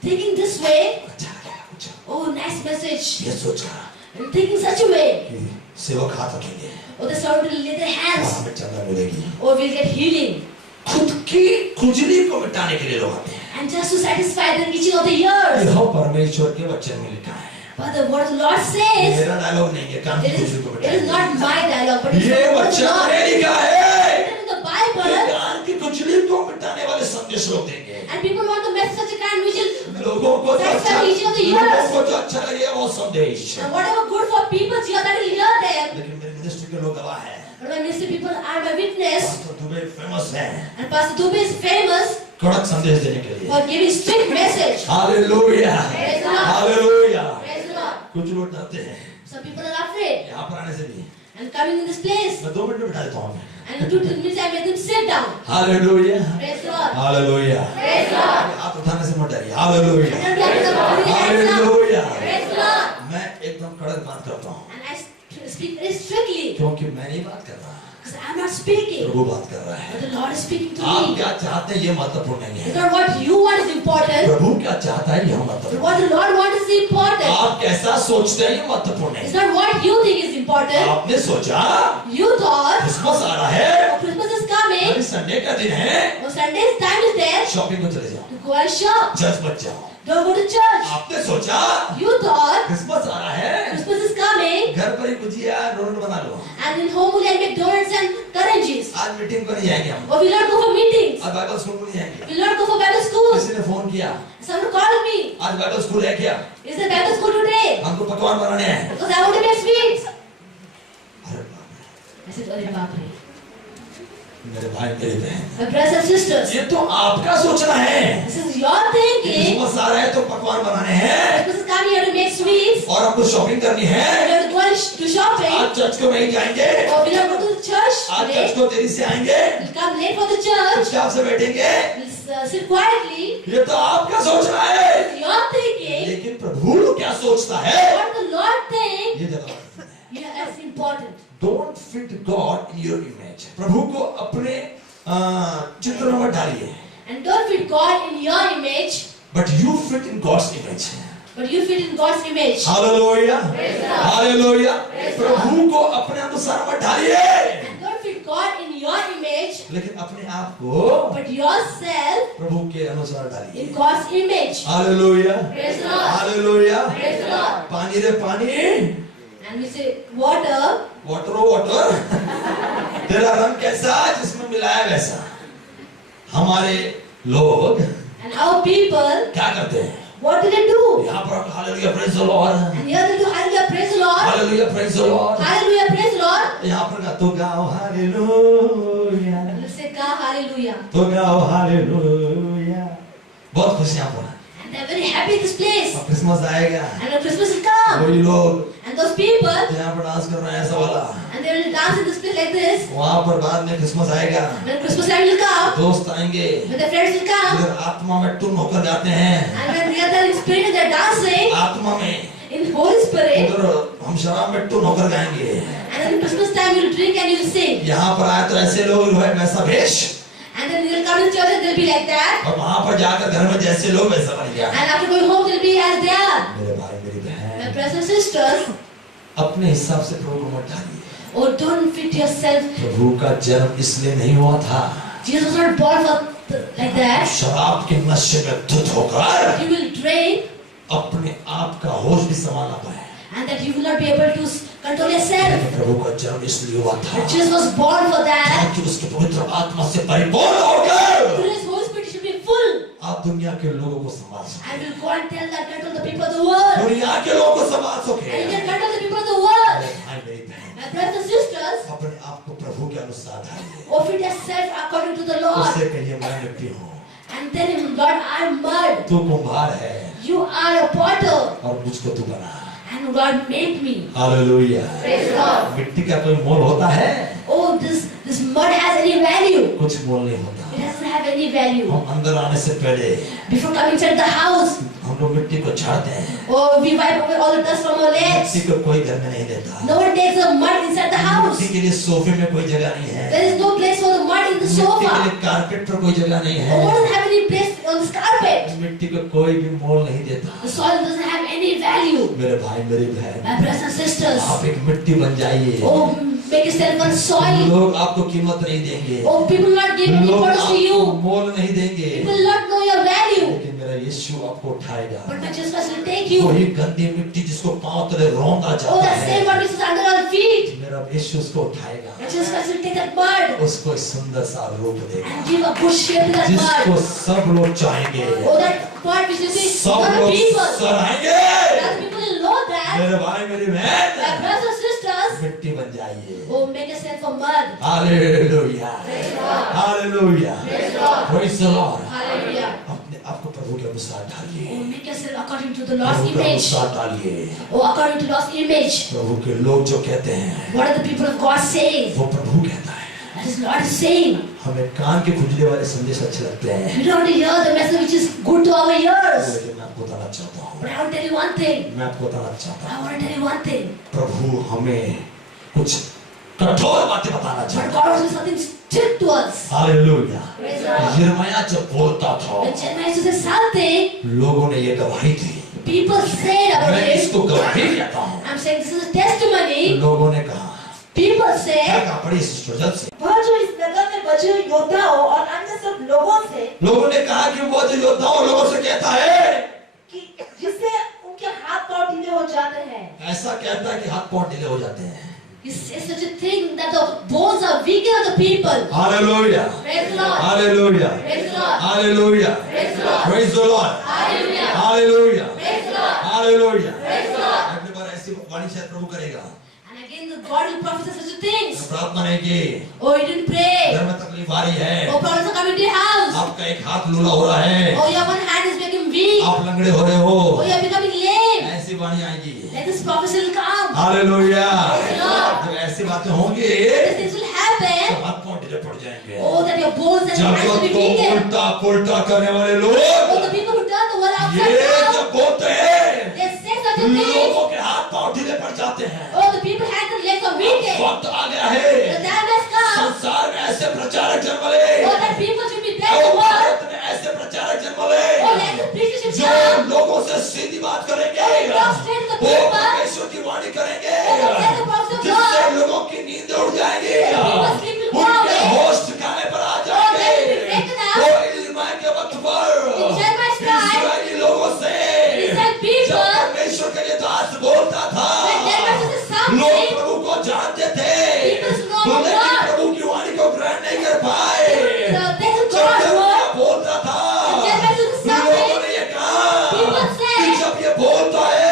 Thinking this way. अच्छा लगेगा कुछ, Oh, nice message. ये सोचकर And thinking such a way. कि सेवक हाथ रखेंगे Oh, the servant will lay their और hands. हमें चंगा मिलेगी। Or we'll get healing. खुद की खुजली को मिटाने के लिए लोग आते हैं। And just to satisfy the itching of the ears. यह परमेश्वर के वचन में लिखा है, But the word of the Lord ये says, मेरा डायलॉग नहीं है, कान की it is खुजली को मिटाने not my dialogue, but it's ये the word of the वचन Lord. में लिखा है Written in the कि Bible. कान की खुजली को मिटाने वाले संदेश लोग देंगे। And people want to message such a kind which will, लोगों को जो That's अच्छा the teaching of the ears. लोगों को जो अच्छा लगे वो संदेश, and whatever good for people, see that will hear them. लेकिन मेरे मिनिस्ट्री के लोग गवाह हैं। But my ministry people are my witness. Pastor Dubey famous है And Pastor Dubey is famous कड़क संदेश देने के लिए। for giving strict message. Hallelujah, Praise the Lord. Hallelujah. Praise the Lord. कुछ लोग डरते हैं Some people are afraid. यहाँ पर आने से भी। And coming in this place. मैं 2 मिनट में बिठा देता हूँ। And in 2 minutes I made them sit down. Hallelujah, Praise the Lord. Hallelujah. Praise the Lord. हाथ उठाने से मत डरिए। Hallelujah, And then we have to put the hands up. Hallelujah. Praise the Lord. मैं एकदम कड़क बात करता हूँ, And I speak very strictly. क्योंकि मैं नहीं बात कर रहा, Because I'm not speaking. प्रभु बात कर रहा है। But the Lord is speaking to आप me. क्या चाहते हैं ये महत्वपूर्ण नहीं It's है, not what you want is important. प्रभु क्या चाहता है ये But महत्वपूर्ण what है। the Lord wants is important. आप कैसा सोचते हैं ये महत्वपूर्ण It's है। not what you think is important. आपने सोचा You thought क्रिसमस आ रहा है, oh, Christmas is coming. अभी संडे का दिन है, Oh, Sunday's time is there shopping को चले जाओ, to go and shop. Church मत जाओ। Don't go to church. आपने सोचा You thought क्रिसमस आ रहा है, Christmas is coming घर पर ही गुजिया डोनट बना लो, and in home we'll make donuts and currencies. आज मीटिंग को नहीं जाएंगे हम, Or we'll not go for meetings. आज बाइबल स्कूल को नहीं जाएंगे। We'll not go for Bible school. किसी ने फोन किया, Someone called me. आज बाइबल स्कूल है क्या? Is there Bible school today? हमको पकवान बनाने हैं। Because I want to make sweets. अरे बाप रे, I said, Arey Baap Re. मेरे भाई मेरे बहन, My brothers and sisters, ये तो आपका सोचना है। this is your thinking. Christmas आ रहा है तो पकवान बनाने हैं Christmas is coming, you have to make sweets. और आपको शॉपिंग करनी है। You have to go and do shopping. आज चर्च को नहीं जाएंगे, Or we'll not go to the church आज today. चर्च को देरी से आएंगे, We'll come late for the church. चुपचाप से बैठेंगे। We'll sit quietly. ये तो आपका सोचना है, Your thinking. लेकिन प्रभु क्या सोचता है What the Lord thinks, ये ज्यादा महत्वपूर्ण है। yeah, that's important. Don't fit God in your image. प्रभु को अपने चित्र में मत डालिए, And don't fit God in your image, but you fit in God's image. but you fit in God's image. Hallelujah, Praise God. Hallelujah. Praise प्रभु को अपने अनुसार मत ढालिए, And don't fit God in your image, लेकिन अपने आप को but yourself प्रभु के अनुसार डालिए। in God's image. Hallelujah, Praise God. Hallelujah. Praise God. पानी रे पानी, And we say water, water water, तेरा रंग कैसा जिसमें मिलाया वैसा। हमारे लोग and our people, क्या करते हैं? what do they do? यहाँ पर hallelujah praise the Lord, And here they do hallelujah, praise the Lord. Hallelujah praise the Lord. Hallelujah, praise the Lord. यहाँ पर का तो गाओ hallelujah, And they say God, hallelujah. तो गाओ हालेलुया। बहुत खुशी यहाँ पर। And they're very happy in this place. अब क्रिसमस आएगा, And when Christmas will come, वही लोग and those people, यहाँ पर डांस कर रहे हैं ऐसा वाला। and they will dance in this place like this. वहाँ पर बाद में क्रिसमस आएगा, When Christmas time will come, दोस्त आएंगे, when their friends will come, इधर आत्मा में टुन होकर जाते हैं, and when they are in spirit and they're dancing आत्मा में, in Holy Spirit, उधर हम शराब में टुन होकर गाएंगे। and then Christmas time you'll drink and you'll sing. यहाँ पर आए तो ऐसे लोग है वैसा भेष, And then they'll come to church and they'll be like that. और वहाँ पर जाकर घर में जैसे लोग वैसा बन गया। And after going home, they'll be as they are. मेरे भाई मेरी My बहन, brothers and sisters, अपने हिसाब से प्रभु को मत ढालिए। oh, don't fit yourself. प्रभु का जन्म इसलिए नहीं हुआ था, Jesus was not born like that. शराब के नशे में धुत होकर He will drink, अपने आप का होश भी संभालना पाए। and that you will not be able to control yourself. लेकिन प्रभु का जन्म इसलिए हुआ था But Jesus was born for that. ताकि उसके पवित्र आत्मा से परिपूर्ण होकर Through His Holy Spirit, He should be full. आप दुनिया के लोगों को संभाल सके, And will go and tell that control the people of the world. दुनिया के लोगों को संभाल सके। And you can control the people of the world. मेरे भाई मेरी बहन, My brothers and sisters, अपने आप को प्रभु के अनुसार ढालिए। oh, fit yourself according to the Lord. उससे कहिए मैं मिट्टी हूँ, And tell Him, Lord, I am mud. तू कुम्हार है You are a potter. और मुझको तू बना। And God made me. Hallelujah. Praise God. मिट्टी का कोई मोल होता है? Oh, this mud has any value? कुछ मोल नहीं होता। It doesn't have any value. हम अंदर आने से पहले Before coming inside the house, हम लोग मिट्टी को झाड़ते हैं, oh, we wipe away all the dust from our legs. मिट्टी को कोई घर में नहीं देता। No one takes the mud inside the house. मिट्टी के लिए सोफे में कोई जगह नहीं है, There is no place for the mud in the मिट्टी के sofa. लिए कारपेट पर कोई जगह नहीं Oh, है, doesn't have any place on this carpet. मिट्टी को कोई भी मोल नहीं देता। The soil doesn't have any value. मेरे भाई मेरी बहन, My brothers and sisters, आप एक मिट्टी बन जाइए। oh, make yourself one soil. लोग आपको कीमत नहीं देंगे, Oh, people will not give any लोग importance to आपको you. मोल नहीं देंगे, People will not know your value. लेकिन मेरा यीशु आपको उठाएगा। But my Jesus Christ will take you. वही गंदी मिट्टी जिसको पांव तले रौंदा Oh, जाता that same है, mud which is under our feet. मेरा यीशु उसको उठाएगा, My Jesus Christ will take that mud उसको एक सुंदर सा रूप देगा, and give a good shape to that जिसको mud. सब लोग चाहेंगे, Oh, that mud which will be सब other लोग people. सराहेंगे। Other people will know that. मेरे भाई मेरी My बहन, brothers and sisters, मिट्टी बन जाइए। oh, make yourself a mud. Hallelujah, Praise God. Hallelujah, Praise God. Praise the Lord. Hallelujah. अपने आप को प्रभु के अनुसार Oh, ढालिए, make yourself according to the Lord's प्रभु के image. अनुसार डालिए। Oh, according to Lord's image. प्रभु के लोग जो कहते हैं What are the people of God saying? वो प्रभु कहता है। That is Lord is saying. हमें कान के खुजले वाले संदेश अच्छे लगते हैं, We don't hear the message which is good to our ears. लेकिन मैं आपको बताना चाहता हूँ, But I want to tell you one thing. मैं आपको बताना चाहता I want to tell you one thing. हूँ, प्रभु हमें कुछ कठोर बातें बताना But चाहता God wants to do something strict to us. है। हालेलुया। Praise God. यिर्मयाह जब बोलता था, When Jeremiah used to say something, लोगों ने ये गवाही दी, people said about मैं it. इसको गवाही कहता हूँ। I'm saying this is a testimony. लोगों ने कहा, People क्या say, कहा, पढ़ी इस सुजल से। वह जो इस नगर में बचे हुए योद्धाओं और अन्य सब लोगों से लोगों ने कहा कि वो जो योद्धाओं लोगों से कहता है, कि जिससे उनके हाथ पांव ढीले हो जाते हैं, ऐसा कहता है कि हाथ पांव ढीले हो जाते हैं। he says such a thing that the bones are weaker of the people. Hallelujah, Praise the Lord. Hallelujah, Praise the Lord. Hallelujah, Praise the Lord. Praise the Lord, Hallelujah. Hallelujah, Praise the Lord. Hallelujah. Praise the Lord. अगली बार ऐसी वाणी शायद प्रभु करेगा। And again, the God will prophesy such things. प्रार्थना नहीं की, Oh, you didn't pray. घर में तकलीफ आ रही है, Oh, prophets are coming to your house. आपका एक हाथ लूला हो रहा है, Oh, your one hand is becoming weak. आप लंगड़े हो रहे हो, Oh, you are becoming lame. ऐसी वाणी आएगी। Let this prophecy will come. Hallelujah. Praise the Lord. जब ऐसी बातें होंगी These things will तो happen. हाथ पांव ढीले पड़ जाएंगे। Oh, that your bones and your hands will जगत be को weakened. उल्टा पुल्टा करने वाले लोग Oh, the people who turn the world upside ये down, जब बोलते हैं, they say such a thing. लोगों के हाथ पांव ढीले पड़ जाते हैं। Oh, the people hands and legs are weakened. वक्त आ गया The है, time has come. संसार में ऐसे प्रचारक जन्म ले, Oh, that people should be blessed और the world. भारत में ऐसे प्रचारक जन्म ले, Oh, let the preachers should जो come. लोगों से सीधी बात करेंगे, जाएंगे, People sleep will go उनके away. होश ठिकाने पर आ they will be जाएंगे। taken out. वो इस्राएल के वक्त पर In Jeremiah's time, इस्राएली लोगों से Israel people, जब परमेश्वर के लिए दास बोलता था, when there was something, लोग प्रभु को जानते थे, people know the लेकिन word. प्रभु की वाणी को ग्रहण नहीं कर पाए। They जब God यिर्मयाह word. बोलता था, And Jeremiah was something. लोगों ने ये कहा People said, कि जब ये बोलता है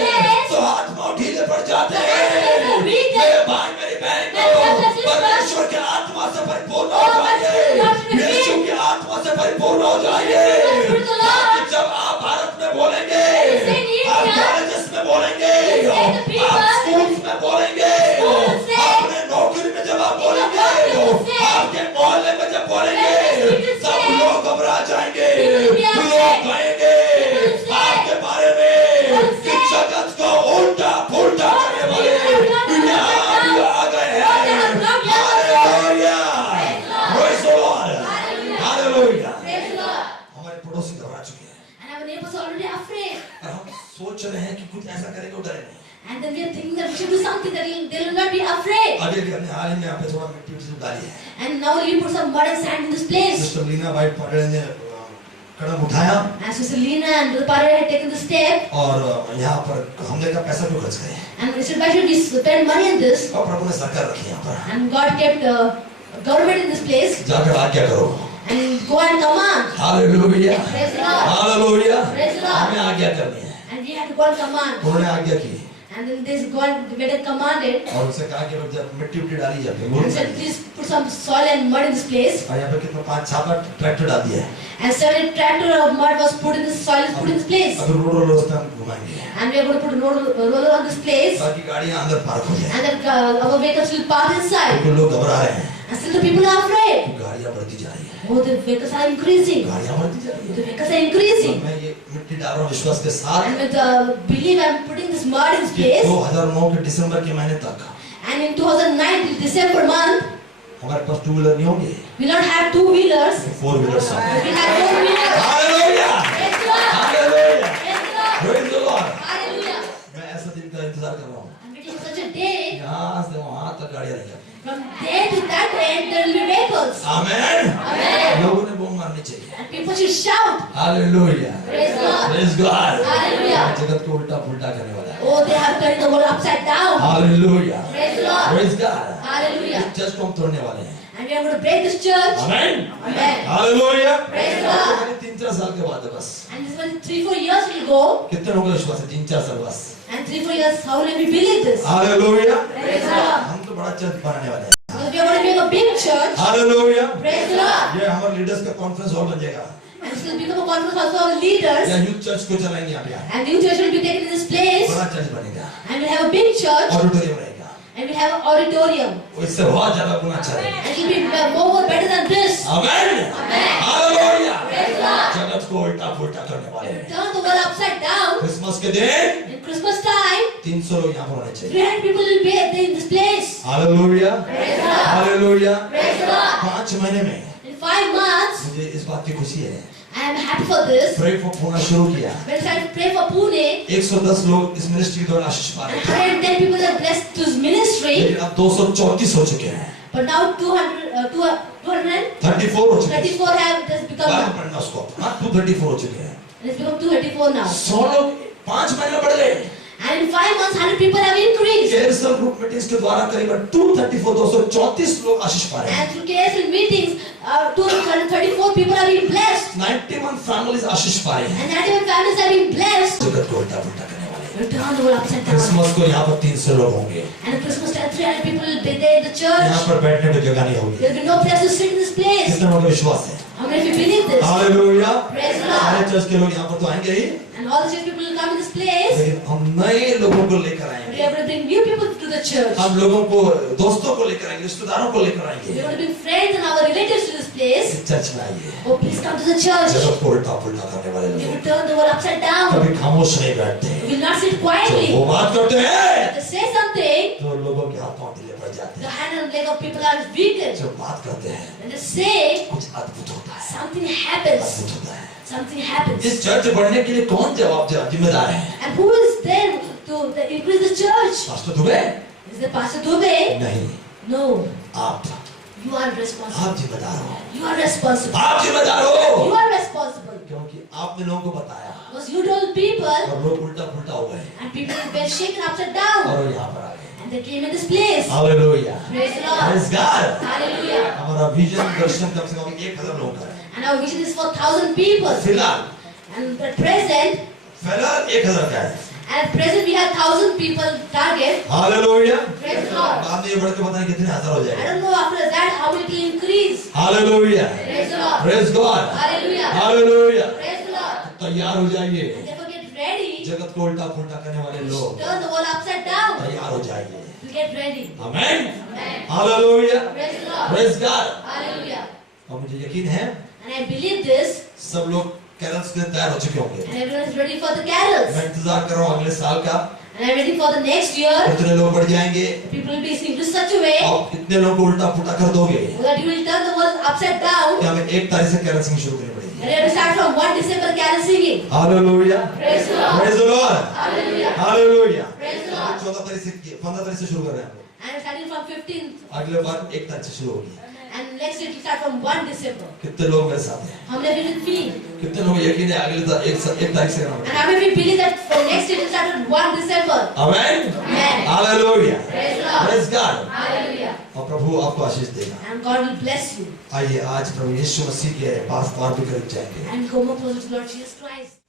says, तो हाथ पांव ढीले पड़ जाते the हैं। hands are weak. मेरे भाई मेरी बहन My brothers and को sisters, परमेश्वर के आत्मा से परिपूर्ण हो Oh, जाइए, God should be Yeshu filled. की आत्मा से परिपूर्ण हो जाइए, Spirit of the Lord. ताकि जब आप भारत में बोलेंगे, When you say in India, आप कॉलेजेस में बोलेंगे, you say the people, आप स्कूल्स में बोलेंगे, schools say, अपने नौकरी में जब आप बोलेंगे, workplace say, आपके मोहल्ले में जब बोलेंगे, when the people सब say, लोग घबरा जाएंगे, people will be afraid. लोग कहेंगे People say, आपके बारे में people कि say, जगत को उल्टा पुल्टा करने वाले यहाँ आ गए हैं। Hallelujah, praise the Lord, hallelujah. Praise the Lord. हमारे पड़ोसी घबरा चुके हैं And our neighbors are already afraid. और हम सोच रहे हैं कि कुछ ऐसा करेंगे वो डरे नहीं। And then we are thinking that we should do something that they will not be afraid. अभी भी हमने हाल ही में यहाँ पे थोड़ा मिट्टी उट्टी डाली है। And now we put some mud and sand in this place. Sister Leena White Patil ने कदम उठाया And Sister Lena and Brother Padre had taken the step. और यहाँ पर हमने कहा पैसा क्यों खर्च करें, And we said, why should we spend money on this? और प्रभु ने सरकार रखी यहाँ पर, And God kept government in this place. जाकर आज्ञा करो। And go and command. Hallelujah, Praise the Lord. Hallelujah. Praise the Lord. हमें आज्ञा करनी है। And we had to go and command. उन्होंने आज्ञा की And then this God made it commanded. और उनसे कहा कि जब मिट्टी उट्टी डाली जाती And said, है, please put some soil and mud in this place. और यहाँ पे कितना 5-6 बार ट्रैक्टर डाल दिया है। And 7 tractor of mud was put in this soil, is put in this place. अब रोड रोड हम घुमाएंगे And we are going to put a roller on this place. ताकि गाड़ियाँ अंदर पार्क हो जाए। And then our vehicles will park inside. क्योंकि लोग घबरा रहे हैं, And still the people are afraid. गाड़ियाँ बढ़ती जा रही है, Oh, the vehicles are increasing. गाड़ियाँ बढ़ती जा रही The है। vehicles are increasing. मैं ये मिट्टी डाल रहा हूँ विश्वास के साथ। And with belief, I'm putting this mud in this place. 2009 के दिसंबर के महीने तक And in 2009 till December month, हमारे पास 2 व्हीलर नहीं होंगे, we will not have 2 wheelers. 4 wheelers We होंगे। will have 4 wheelers. Hallelujah, Praise the Lord. Hallelujah, Praise the Lord. Praise the Lord. Hallelujah. मैं ऐसा दिन का इंतजार कर रहा हूँ, I'm waiting for such a day. यहाँ से वहाँ तक गाड़ियाँ नहीं जाती। From there to that end, there will be vehicles. Amen. Amen. लोगों ने बूम मारनी चाहिए। And people should shout. Hallelujah, Praise God. Praise God. Hallelujah. जगत को उल्टा पुल्टा करने वाला है। Oh, they have turned the world upside down. Hallelujah, Praise the Lord. Praise God. Hallelujah. इस चर्च को हम तोड़ने वाले हैं। And we are going to break this church. Amen, Amen. Hallelujah. Praise God. 3-4 साल के बाद है बस। And this one 3-4 years will go. कितने लोगों का विश्वास है? 3-4 साल बस। And 3-4 years, how will we believe this? Hallelujah. Praise God. हम तो बड़ा चर्च बनाने वाले हैं। Because we are going to make a big church. Hallelujah. Praise the Lord. ये हमारे लीडर्स का कॉन्फ्रेंस हॉल बन जाएगा। And this will become a conference also of our leaders. या यूथ चर्च को चलाएंगे यहाँ पे। And new church will be taken in this place. बड़ा चर्च बनेगा, And we'll have a big church. Auditorium रहेगा, And we'll have an auditorium. इससे बहुत ज्यादा गुना अच्छा रहेगा। And it will be more better than this. Amen, Amen. Hallelujah. Praise God. जगत को उल्टा पुल्टा करने वाले हैं। Turn the world upside down. Christmas के दिन In Christmas time, 300 लोग यहाँ पर होने चाहिए। 300 people will be in this place. Hallelujah, Praise God. Hallelujah. Praise the Lord. 5 महीने में In 5 months, मुझे इस बात की खुशी है, I am happy for this. Pray for Poona शुरू किया। When I started to pray for Pune, 110 लोग इस मिनिस्ट्री के द्वारा आशीष पा रहे and थे, 110 people are blessed to his ministry. लेकिन अब 234 हो चुके हैं, But now 234 34 हो चुके हैं। have just become, बात पढ़ना उसको, हाँ 234 हो चुके हैं। and it's become 234 now. 100 लोग 5 महीने में बढ़ गए। And in 5 months, 100 people have increased. KSL group meetings के द्वारा करीबन 234 लोग आशीष पा रहे हैं। And through KSL meetings, 234 people are being blessed. 91 families आशीष पा रही हैं। And 91 families are being blessed. जगत को उल्टा पुल्टा करने वाले हैं। Turn the world upside down. Christmas को यहाँ पर 300 लोग होंगे, And at Christmas time, 300 people will be there in the church. यहाँ पर बैठने को जगह नहीं होगी। There will be no place to sit in this place. कितने लोगों का विश्वास है? How many of you believe this? Hallelujah. Praise the Lord. सारे चर्च के लोग यहाँ पर तो आएंगे ही, And all the church people will come in this place. लेकिन हम नए लोगों को लेकर We आएंगे, are going to bring new people to the church. हम लोगों को दोस्तों को लेकर आएंगे, रिश्तेदारों को लेकर We are आएंगे। going to bring friends and our relatives to this place. इस चर्च में आइए, Oh, please come to the church. जगत को उल्टा पुल्टा करने वाले We will लोग turn the world upside down. कभी खामोश नहीं बैठते। We will not sit जब quietly. वो बात करते हैं If they say something, तो लोगों के हाथ पांव ढीले पड़ जाते the हैं। hand and leg of people are weakened. जब बात करते हैं When they say, कुछ अद्भुत होता है, something happens. अद्भुत होता है। Something happens. इस चर्च बढ़ने के लिए कौन जिम्मेदार है? And who is there to increase the church? Pastor Dubey? Is it Pastor Dubey? नहीं, No, आप you are responsible. आप जिम्मेदार हो, You are responsible. आप जिम्मेदार You हो, are responsible. क्योंकि आपने लोगों को बताया Because you told people, और लोग उल्टा पुल्टा हो गए and people were shaken upside down. और वो यहाँ पर आ गए। And they came in this place. Hallelujah, Praise the Lord. Praise God. Hallelujah. हमारा विजन दर्शन कम से कम 1000 लोगों का है And our vision is for 1,000 people. फिलहाल, And at present, फिलहाल 1000 का है। at present we have 1,000 people target. Hallelujah. Praise the Lord. बाद में ये बढ़ के पता नहीं कितने हजार हो I जाएंगे। don't know after that how it will increase. Hallelujah, Praise the Lord. Praise God, Hallelujah. Hallelujah. Praise the Lord. तैयार हो जाइए, And therefore get ready. जगत को उल्टा पुल्टा करने वाले लोग Turn the world upside down. तैयार हो जाइए। To get ready. Amen, Amen. Hallelujah, Praise the Lord. Praise God. Hallelujah. और मुझे यकीन है And I believe this. सब लोग कैरल्स के लिए तैयार हो चुके होंगे। And everyone is ready for the carols. मैं इंतजार कर रहा हूँ अगले साल का, And I'm ready for the next year. कितने लोग बढ़ जाएंगे People will be singing to such a way और कितने लोगों को उल्टा पुल्टा कर दोगे so that you will turn the world upside down. कि हमें 1 तारीख से कैरल सिंह शुरू करनी पड़ेगी। And you have to start from 1 December carol singing. Hallelujah, Praise the Lord. Praise the Lord, Hallelujah. Hallelujah. Praise the Lord. 14 तारीख से 15 तारीख से शुरू कर रहे हैं हम लोग। And I'm starting from 15th. अगले बार 1 तारीख से शुरू होगी। And next year we start from 1 December. कितने लोग मेरे साथ हैं? How many of you will feel? कितने लोग यकीन है अगले 1 तारीख से करना And पड़ेगा? how many of you believe that for next year we start on 1 December? Amen, Amen. Hallelujah, Praise the Lord. Praise God. Hallelujah. और प्रभु आपको आशीष देगा। And God will bless you. आइए आज प्रभु यीशु मसीह के पास और भी करीब जाएंगे। And go more closer to Lord Jesus Christ.